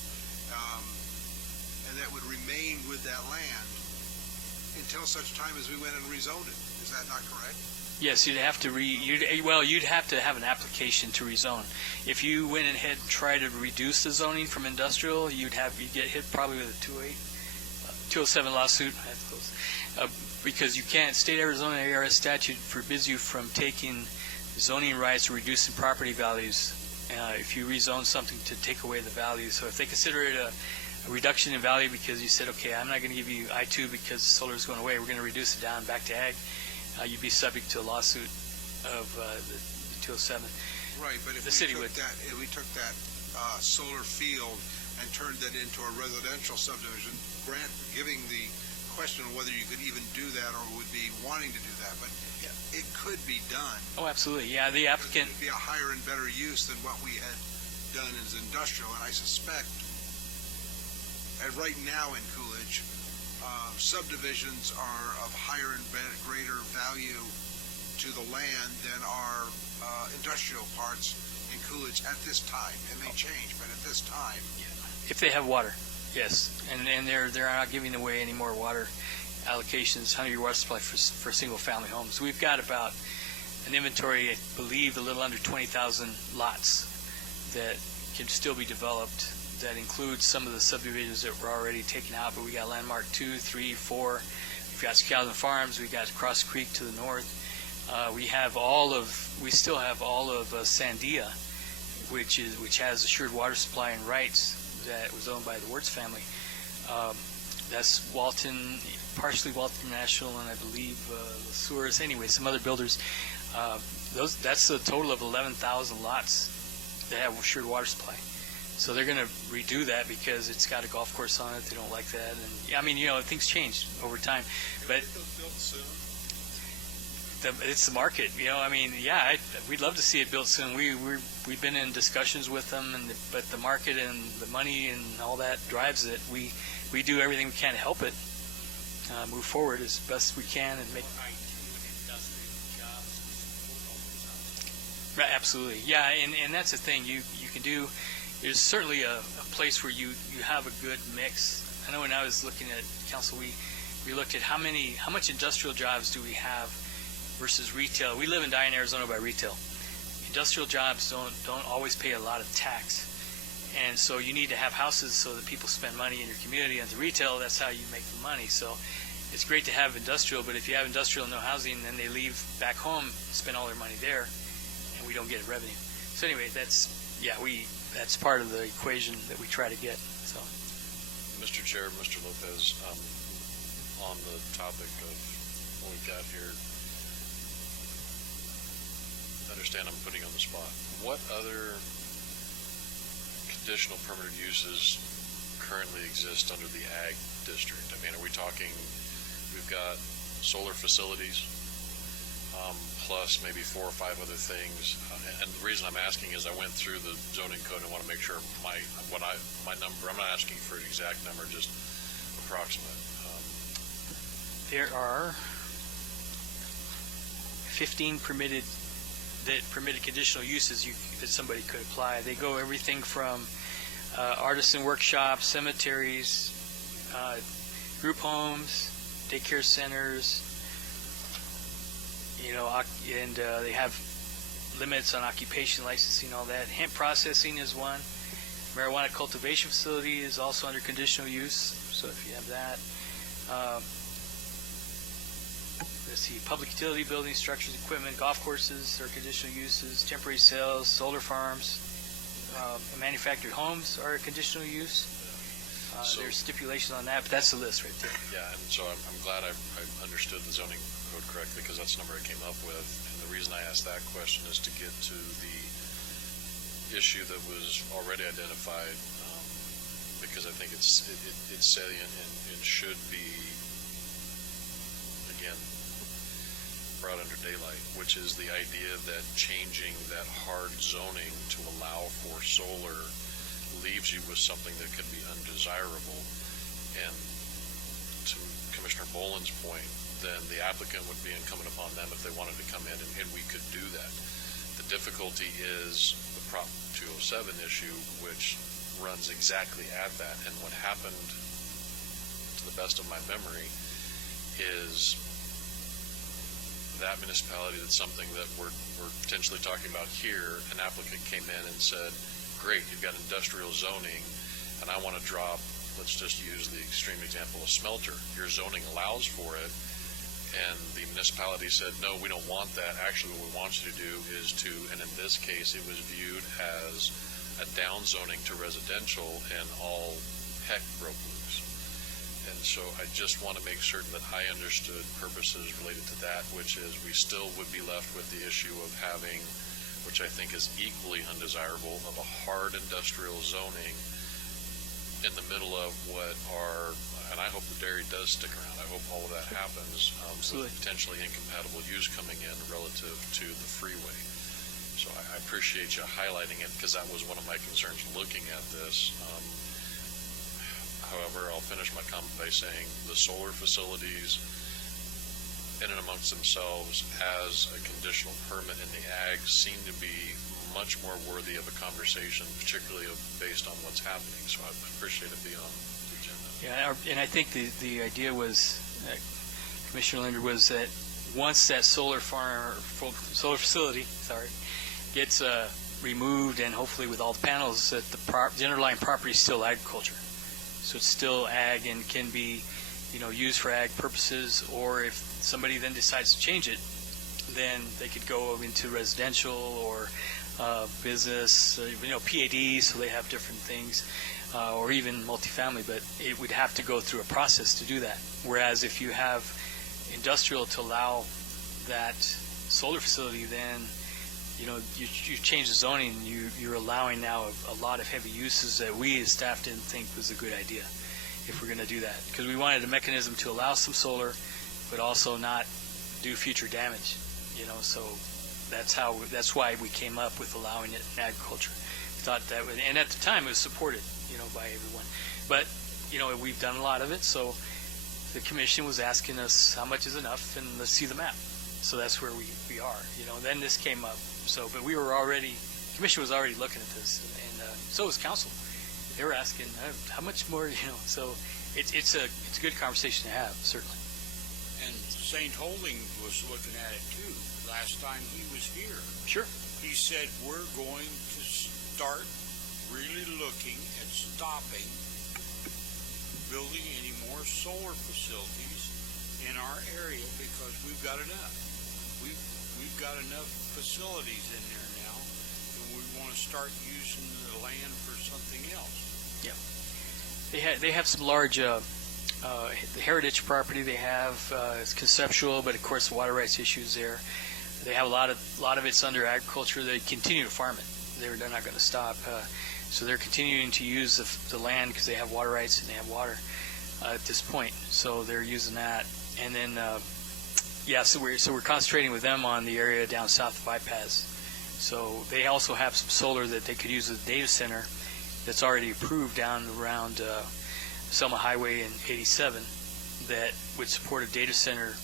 and that would remain with that land until such time as we went and rezoned it. Is that not correct? Yes, you'd have to you'd have to have an application to rezone. If you went ahead and tried to reduce the zoning from industrial, you'd get hit probably with a 207 lawsuit. I have to close. Because you can't. State Arizona ARS statute forbids you from taking zoning rights or reducing property values if you rezone something to take away the value. So if they consider it a reduction in value because you said, okay, I'm not going to give you I-2 because solar is going away, we're going to reduce it down back to ag, you'd be subject to a lawsuit of the 207. Right, but if The city would. we took that solar field and turned that into a residential subdivision, giving the question of whether you could even do that or would be wanting to do that, but it could be done. Oh, absolutely. Yeah, the applicant. It would be a higher and better use than what we had done as industrial, and I suspect, and right now in Coolidge, subdivisions are of higher and greater value to the land than our industrial parts in Coolidge at this time. It may change, but at this time. If they have water, yes. And they're not giving away any more water allocations, 100-year water supply for single-family homes. We've got about an inventory, I believe, a little under 20,000 lots that can still be developed. That includes some of the subdivisions that were already taken out, but we got Landmark 2, 3, 4. We've got Scaldon Farms. We've got Cross Creek to the north. We still have all of Sandia, which has assured water supply and rights that was owned by the Wirtz family. That's Walton, partially Walton National, and I believe LeSueur's. Anyway, some other builders. That's a total of 11,000 lots that have assured water supply. So they're going to redo that because it's got a golf course on it. They don't like that, and I mean, things change over time. But it's the market, I mean, we'd love to see it built soon. We've been in discussions with them, but the market and the money and all that drives it. We do everything we can to help it move forward as best we can and make. Right, absolutely. Yeah, and that's the thing. You can do. There's certainly a place where you have a good mix. I know when I was looking at council, we looked at how much industrial jobs do we have versus retail. We live in Diane, Arizona by retail. Industrial jobs don't always pay a lot of tax. And so you need to have houses so that people spend money in your community. And the retail, that's how you make the money. So it's great to have industrial, but if you have industrial and no housing, then they leave back home, spend all their money there, and we don't get revenue. So anyway, that's part of the equation that we try to get. So, Mr. Chair, Mr. Lopez, on the topic of what we've got here, I understand I'm putting you on the spot. What other conditional permitted uses currently exist under the ag district? I mean, are we talking, we've got solar facilities, plus maybe 4 or 5 other things. And the reason I'm asking is I went through the zoning code and want to make sure my number, I'm not asking for an exact number, just approximate. there are 15 permitted conditional uses that somebody could apply. They go everything from artisan workshops, cemeteries, group homes, daycare centers, and they have limits on occupation, licensing, all that. Hemp processing is one. Marijuana cultivation facility is also under conditional use, so if you have that. Let's see, public utility buildings, structures, equipment, golf courses are conditional uses, temporary sales, solar farms, manufactured homes are a conditional use. There's stipulations on that, but that's the list right there. Yeah, and so I'm glad I understood the zoning code correctly, because that's the number I came up with. And the reason I asked that question is to get to the issue that was already identified, because I think it's salient and should be, again, brought under daylight, which is the idea that changing that hard zoning to allow for solar leaves you with something that could be undesirable. And to Commissioner Boland's point, then the applicant would be incumbent upon them if they wanted to come in, and we could do that. The difficulty is the Prop 207 issue, which runs exactly at that. And what happened, to the best of my memory, is that municipality did something that we're potentially talking about here. An applicant came in and said, great, you've got industrial zoning, and I want to drop, let's just use the extreme example of smelter. Your zoning allows for it, and the municipality said, no, we don't want that. Actually, what we want you to do is to, and in this case, it was viewed as a down zoning to residential, and all heck broke loose. And so I just want to make certain that I understood purposes related to that, which is we still would be left with the issue of having, which I think is equally undesirable, of a hard industrial zoning in the middle of what are, and I hope the dairy does stick around. I hope all of that happens, with potentially incompatible use coming in relative to the freeway. So I appreciate you highlighting it, because that was one of my concerns looking at this. However, I'll finish my comment by saying the solar facilities in and amongst themselves as a conditional permit in the ag seem to be much more worthy of a conversation, particularly based on what's happening. So I appreciate it being on the agenda. Yeah, and I think the idea was, Commissioner Linder, was that once that solar facility, gets removed, and hopefully with all the panels, that the underlying property is still agriculture. So it's still ag and can be, used for ag purposes, or if somebody then decides to change it, then they could go into residential or business, PAD, so they have different things, or even multifamily, but it would have to go through a process to do that. Whereas if you have industrial to allow that solar facility, then you change the zoning, you're allowing now a lot of heavy uses that we as staff didn't think was a good idea if we're going to do that. Because we wanted a mechanism to allow some solar, but also not do future damage. So that's why we came up with allowing it in agriculture. We thought that would, and at the time it was supported, by everyone. But, we've done a lot of it, so the commission was asking us how much is enough, and let's see the map. So that's where we are. Then this came up. So, but we were already, Commission was already looking at this, and so was Council. They were asking, how much more, so it's a good conversation to have, certainly. And St. Holding was looking at it too, last time he was here. Sure. He said, we're going to start really looking at stopping building any more solar facilities in our area because we've got enough. We've got enough facilities in there now, and we want to start using the land for something else. Yeah. They have some large the heritage property they have. It's conceptual, but of course the water rights issues there. They have a lot of it's under agriculture. They continue to farm it. They're not going to stop. So they're continuing to use the land because they have water rights and they have water at this point. So they're using that. And then, so we're concentrating with them on the area down south of bypass. So they also have some solar that they could use as a data center that's already approved down around Selma Highway and 87 that would support a data center.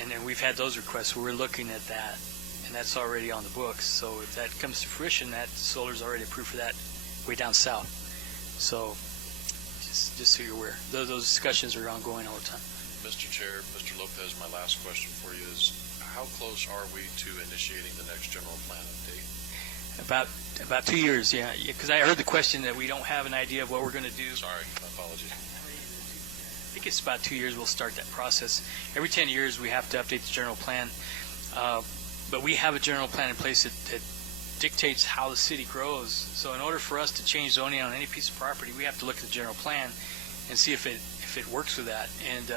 And then we've had those requests. We're looking at that, and that's already on the books. So if that comes to fruition, that solar's already approved for that way down south. So just so you're aware, those discussions are ongoing all the time. Mr. Chair, Mr. Lopez, my last question for you is, how close are we to initiating the next general plan update? About 2 years, yeah. Because I heard the question that we don't have an idea of what we're going to do. Sorry, my apologies. I think it's about 2 years we'll start that process. Every 10 years we have to update the general plan. But we have a general plan in place that dictates how the city grows. So in order for us to change zoning on any piece of property, we have to look at the general plan and see if it works with that. And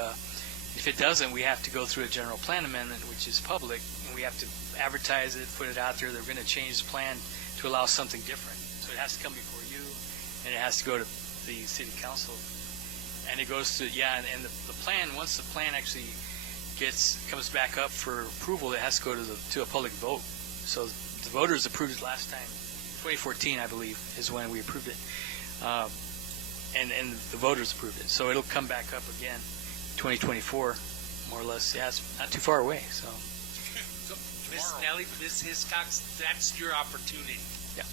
if it doesn't, we have to go through a general plan amendment, which is public, and we have to advertise it, put it out there. They're going to change the plan to allow something different. So it has to come before you, and it has to go to the city council. And it goes to, and the plan, once the plan actually comes back up for approval, it has to go to a public vote. So the voters approved it last time. 2014, I believe, is when we approved it. And the voters approved it. So it'll come back up again 2024, more or less. Yeah, it's not too far away. So, Ms. Nelly, Ms. Hiscox, that's your opportunity. Yeah.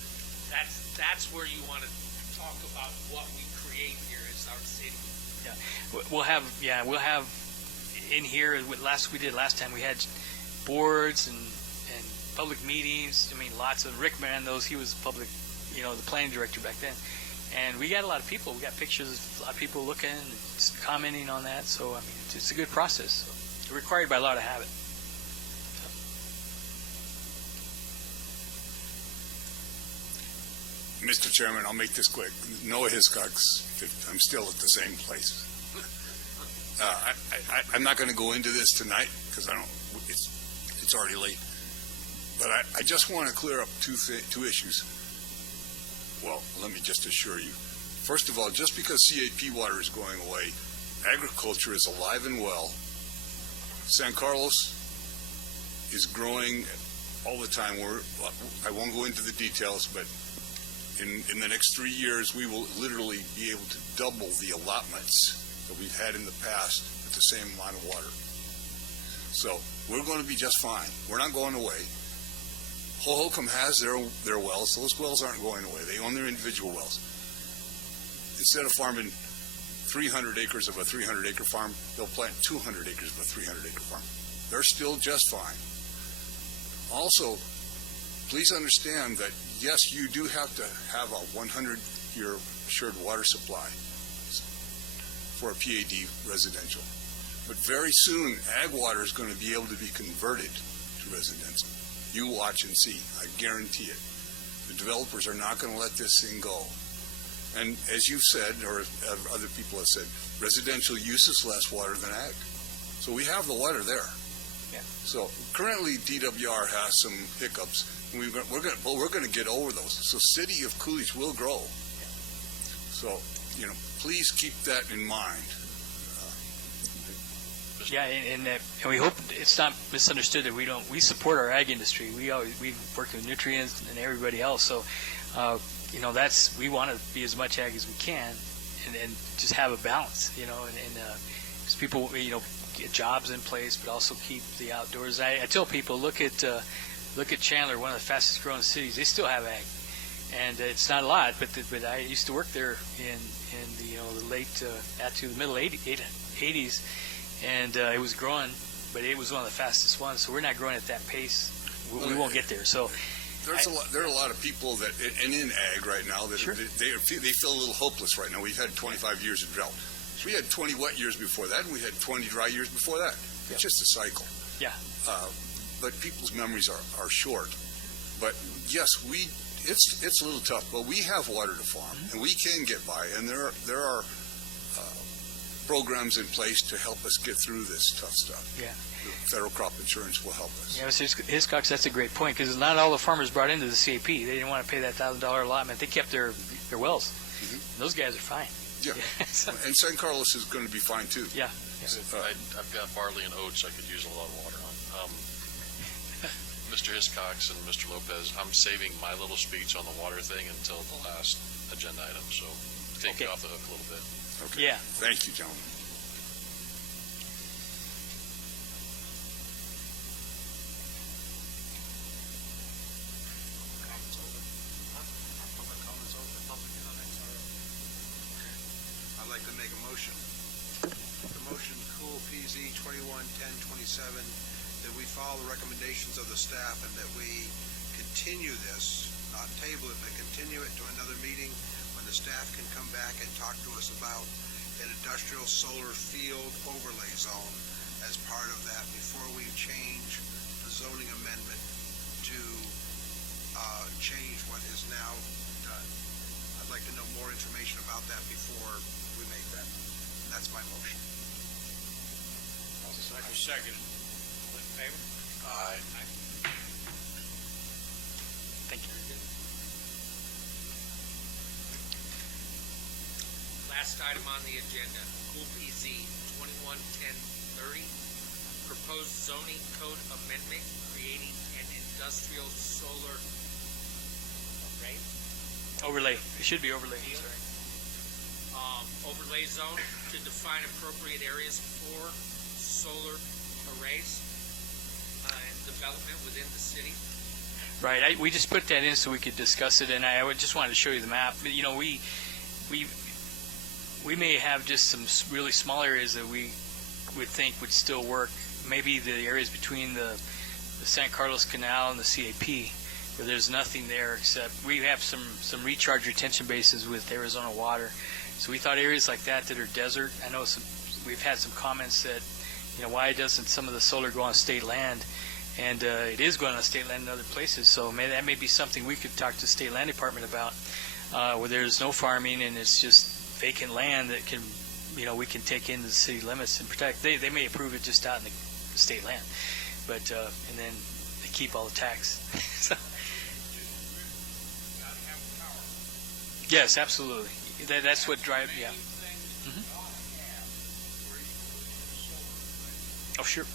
That's where you want to talk about what we create here as our city. Yeah, we'll have in here we did last time. We had boards and public meetings. I mean, lots of Rick those. He was public, the planning director back then. And we got a lot of people. We got pictures of a lot of people looking and commenting on that. So, I mean, it's a good process. So, it's required by law to have it. Mr. Chairman, I'll make this quick. Noah Hiscox, I'm still at the same place. I'm not going to go into this tonight because it's already late. But I just want to clear up two issues. Well, let me just assure you. First of all, just because CAP water is going away, agriculture is alive and well. San Carlos is growing all the time. I won't go into the details, but in the next 3 years, we will literally be able to double the allotments that we've had in the past with the same amount of water. So we're going to be just fine. We're not going away. Hohokam has their wells. Those wells aren't going away. They own their individual wells. Instead of farming 300 acres of a 300-acre farm, they'll plant 200 acres of a 300-acre farm. They're still just fine. Also, please understand that, yes, you do have to have a 100-year assured water supply for a PAD residential. But very soon, ag water is going to be able to be converted to residential. You watch and see. I guarantee it. The developers are not going to let this thing go. And as you've said, or other people have said, residential uses less water than ag. So we have the water there. Yeah. So currently, DWR has some hiccups. We're going to get over those. So City of Coolidge will grow. So, please keep that in mind. Yeah, and we hope it's not misunderstood that we support our ag industry. We work with nutrients and everybody else. So, we want to be as much ag as we can, and just have a balance. And because people, get jobs in place, but also keep the outdoors. I tell people, look at look at Chandler, one of the fastest growing cities. They still have ag, and it's not a lot, but I used to work there in the the late to the middle 80s, and it was growing, but it was one of the fastest ones. So we're not growing at that pace. We won't get there. So there are a lot of people that, and in ag right now, that they feel a little hopeless right now. We've had 25 years of drought. We had 20 wet years before that, and we had 20 dry years before that. It's just a cycle. Yeah. But people's memories are short. But yes, it's a little tough, but we have water to farm, and we can get by, and there are programs in place to help us get through this tough stuff. Yeah. The federal crop insurance will help us. Yeah, Mr. Hiscox, that's a great point, because not all the farmers brought into the CAP. They didn't want to pay that $1,000 allotment. They kept their wells. Mm-hmm. Those guys are fine. Yeah, and San Carlos is going to be fine too. Yeah. I've got barley and oats I could use a lot of water on. Mr. Hiscox and Mr. Lopez, I'm saving my little speech on the water thing until the last agenda item, so take you off the hook a little bit. Okay. Yeah. Thank you, gentlemen. I'd like to make a motion. The motion, Cool PZ 211027, that we follow the recommendations of the staff and that we continue this, not table it, but continue it to another meeting when the staff can come back and talk to us about an industrial solar field overlay zone as part of that before we change the zoning amendment to change what is now done. I'd like to know more information about that before we make that. And that's my motion. I second it. All in favor? Aye. Thank you. Last item on the agenda, Cool PZ 211030, proposed zoning code amendment creating an industrial solar array. Overlay. It should be overlay. Field. Sorry. Overlay zone to define appropriate areas for solar arrays and development within the city. Right. We just put that in so we could discuss it, and I would just wanted to show you the map. We may have just some really small areas that we would think would still work. Maybe the areas between the San Carlos Canal and the CAP, where there's nothing there except we have some recharge retention bases with Arizona water. So we thought areas like that are desert. I know we've had some comments that, why doesn't some of the solar go on state land? And it is going on state land in other places. So that may be something we could talk to the state land department about, where there's no farming and it's just vacant land that can, we can take into the city limits and protect. They may approve it just out in the state land, but and then they keep all the tax. So, yes, absolutely. That's what drives. Yeah. Mm-hmm. Oh, sure.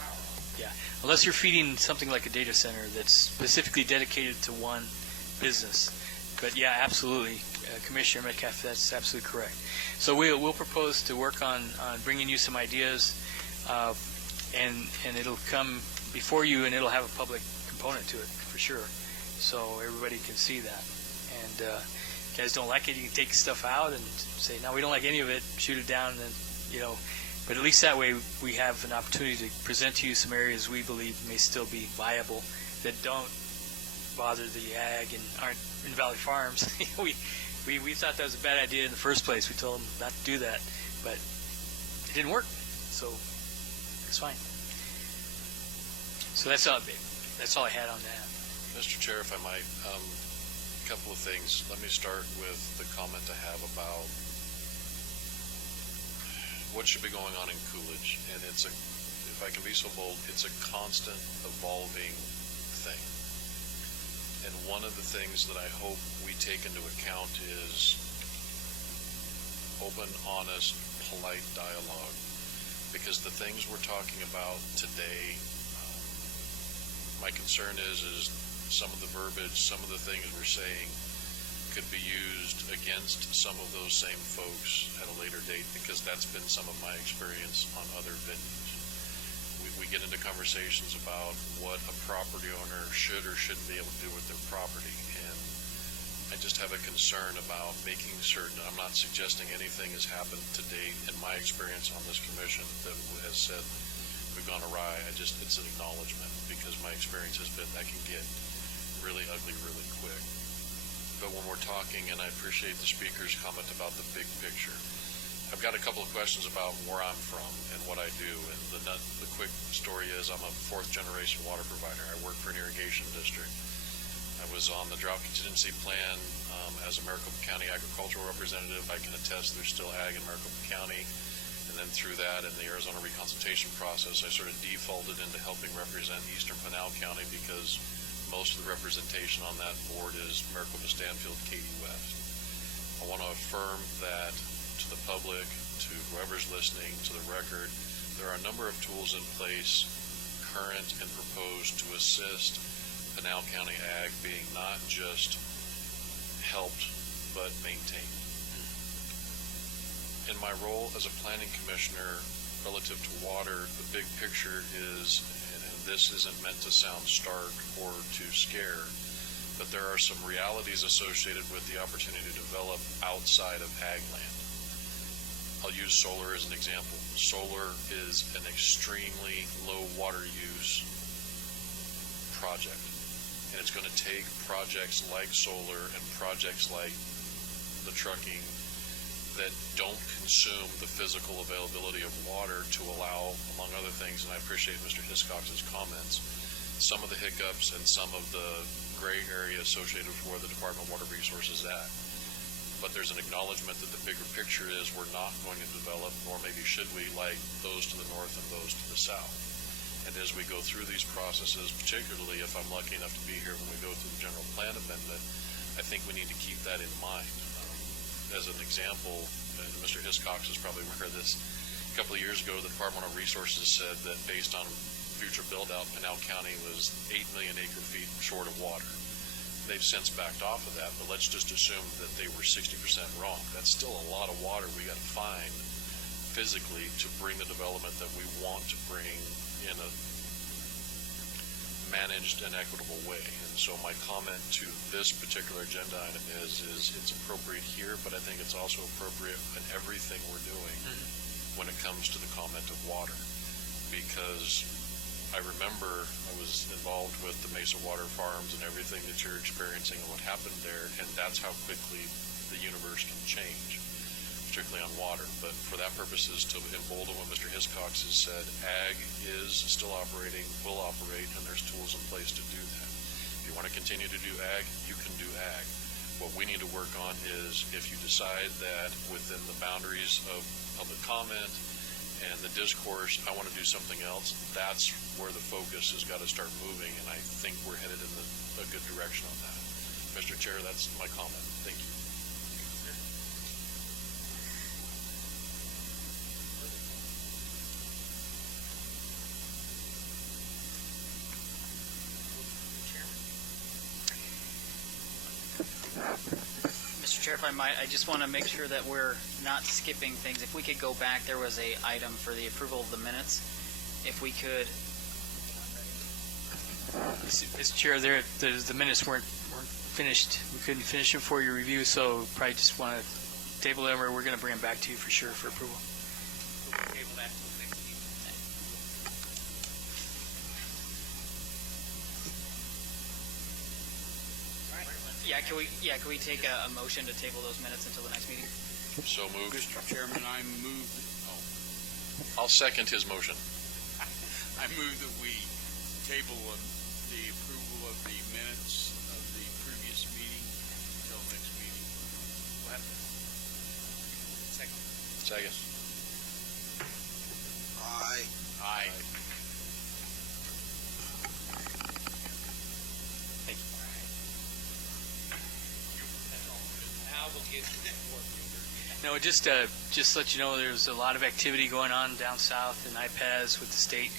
Yeah. Unless you're feeding something like a data center that's specifically dedicated to one business. But yeah, absolutely, Commissioner Metcalf, that's absolutely correct. So we'll propose to work on bringing you some ideas, and it'll come before you, and it'll have a public component to it for sure, so everybody can see that. And if you guys don't like it, you can take stuff out and say, no, we don't like any of it, shoot it down, and then, but at least that way we have an opportunity to present to you some areas we believe may still be viable that don't bother the ag and aren't in Valley Farms. We thought that was a bad idea in the first place. We told them not to do that, but it didn't work, so it's fine. So that's all I had on that. Mr. Chair, if I might, a couple of things. Let me start with the comment I have about what should be going on in Coolidge, and if I can be so bold, it's a constant evolving thing. And one of the things that I hope we take into account is open, honest, polite dialogue. Because the things we're talking about today, my concern is some of the verbiage, some of the things we're saying could be used against some of those same folks at a later date, because that's been some of my experience on other venues. we get into conversations about what a property owner should or shouldn't be able to do with their property. And I just have a concern about making certain, I'm not suggesting anything has happened to date in my experience on this commission that has said we've gone awry. It's an acknowledgement, because my experience has been that can get really ugly really quick. But when we're talking, and I appreciate the speaker's comment about the big picture, I've got a couple of questions about where I'm from and what I do. And the quick story is I'm a fourth-generation water provider. I work for an irrigation district. I was on the drought contingency plan as a Maricopa County agricultural representative. I can attest there's still ag in Maricopa County. And then through that, in the Arizona reconsultation process, I sort of defaulted into helping represent Eastern Pinal County, because most of the representation on that board is Maricopa, Stanfield, Katy West. I want to affirm that to the public, to whoever's listening, to the record, there are a number of tools in place, current and proposed, to assist Pinal County Ag being not just helped, but maintained. In my role as a planning commissioner relative to water, the big picture is, and this isn't meant to sound stark or to scare, but there are some realities associated with the opportunity to develop outside of ag land. I'll use solar as an example. Solar is an extremely low water use project, and it's going to take projects like solar and projects like the trucking that don't consume the physical availability of water to allow, among other things, and I appreciate Mr. Hiscox's comments, some of the hiccups and some of the gray area associated with where the Department of Water Resources is at. But there's an acknowledgement that the bigger picture is we're not going to develop, nor maybe should we, like those to the north and those to the south. And as we go through these processes, particularly if I'm lucky enough to be here when we go through the general plan amendment, I think we need to keep that in mind. As an example, and Mr. Hiscox is probably aware of this, a couple of years ago, the Department of Resources said that based on future build-out, Pinal County was 8 million acre-feet short of water. They've since backed off of that, but let's just assume that they were 60% wrong. That's still a lot of water we got to find physically to bring the development that we want to bring in a managed and equitable way. And so my comment to this particular agenda item is it's appropriate here, but I think it's also appropriate in everything we're doing when it comes to the comment of water. Because I remember I was involved with the Mesa Water Farms and everything that you're experiencing and what happened there, and that's how quickly the universe can change, particularly on water. But for that purposes, to embolden what Mr. Hiscox has said, ag is still operating, will operate, and there's tools in place to do that. If you want to continue to do ag, you can do ag. What we need to work on is, if you decide that within the boundaries of public comment and the discourse, I want to do something else, that's where the focus has got to start moving, and I think we're headed in a good direction on that. Mr. Chair, that's my comment. Thank you. Mr. Chair, if I might, I just want to make sure that we're not skipping things. If we could go back, there was a item for the approval of the minutes. If we could. Mr. Chair, the minutes weren't finished. We couldn't finish them for your review, so probably just want to table them, or we're going to bring them back to you for sure for approval. Table that till next meeting. Can we take a motion to table those minutes until the next meeting? So moved. Mr. Chairman, I move, I'll second his motion. I move that we table the approval of the minutes of the previous meeting until next meeting. Second. Second. Aye. Aye. Now we'll get to the board. No, just to let you know, there's a lot of activity going on down south in IPAS with the state.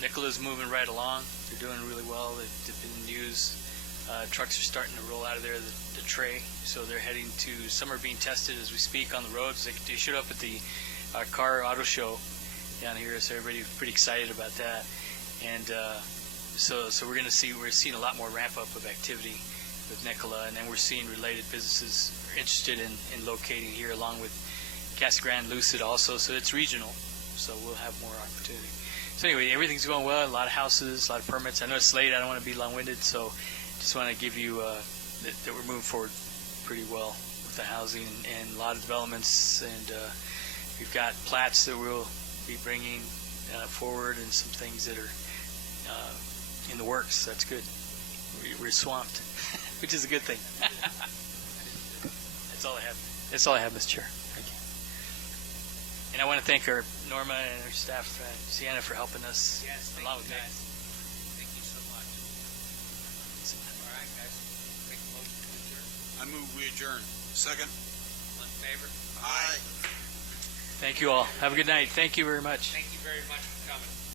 Nicola's moving right along. They're doing really well. They've been used. Trucks are starting to roll out of there, the tray. So they're heading to, some are being tested as we speak on the roads. They showed up at the car auto show, down here, so everybody's pretty excited about that. And so we're seeing a lot more ramp up of activity with Nicola, and then we're seeing related businesses are interested in locating here, along with Casa Grande, Lucid also. So it's regional, so we'll have more opportunity. So anyway, everything's going well. A lot of houses, a lot of permits. I know it's late. I don't want to be long-winded, so just want to give you that we're moving forward pretty well with the housing and a lot of developments. And we've got plats that we'll be bringing forward, and some things that are in the works. That's good. We're swamped, which is a good thing. That's all I have. That's all I have, Mr. Chair. Thank you. And I want to thank our Norma and her staff, Sienna, for helping us along with me. Thank you so much. All right, guys. Make a motion to adjourn. I move we adjourn. Second. All in favor? Aye. Thank you all. Have a good night. Thank you very much. Thank you very much for coming.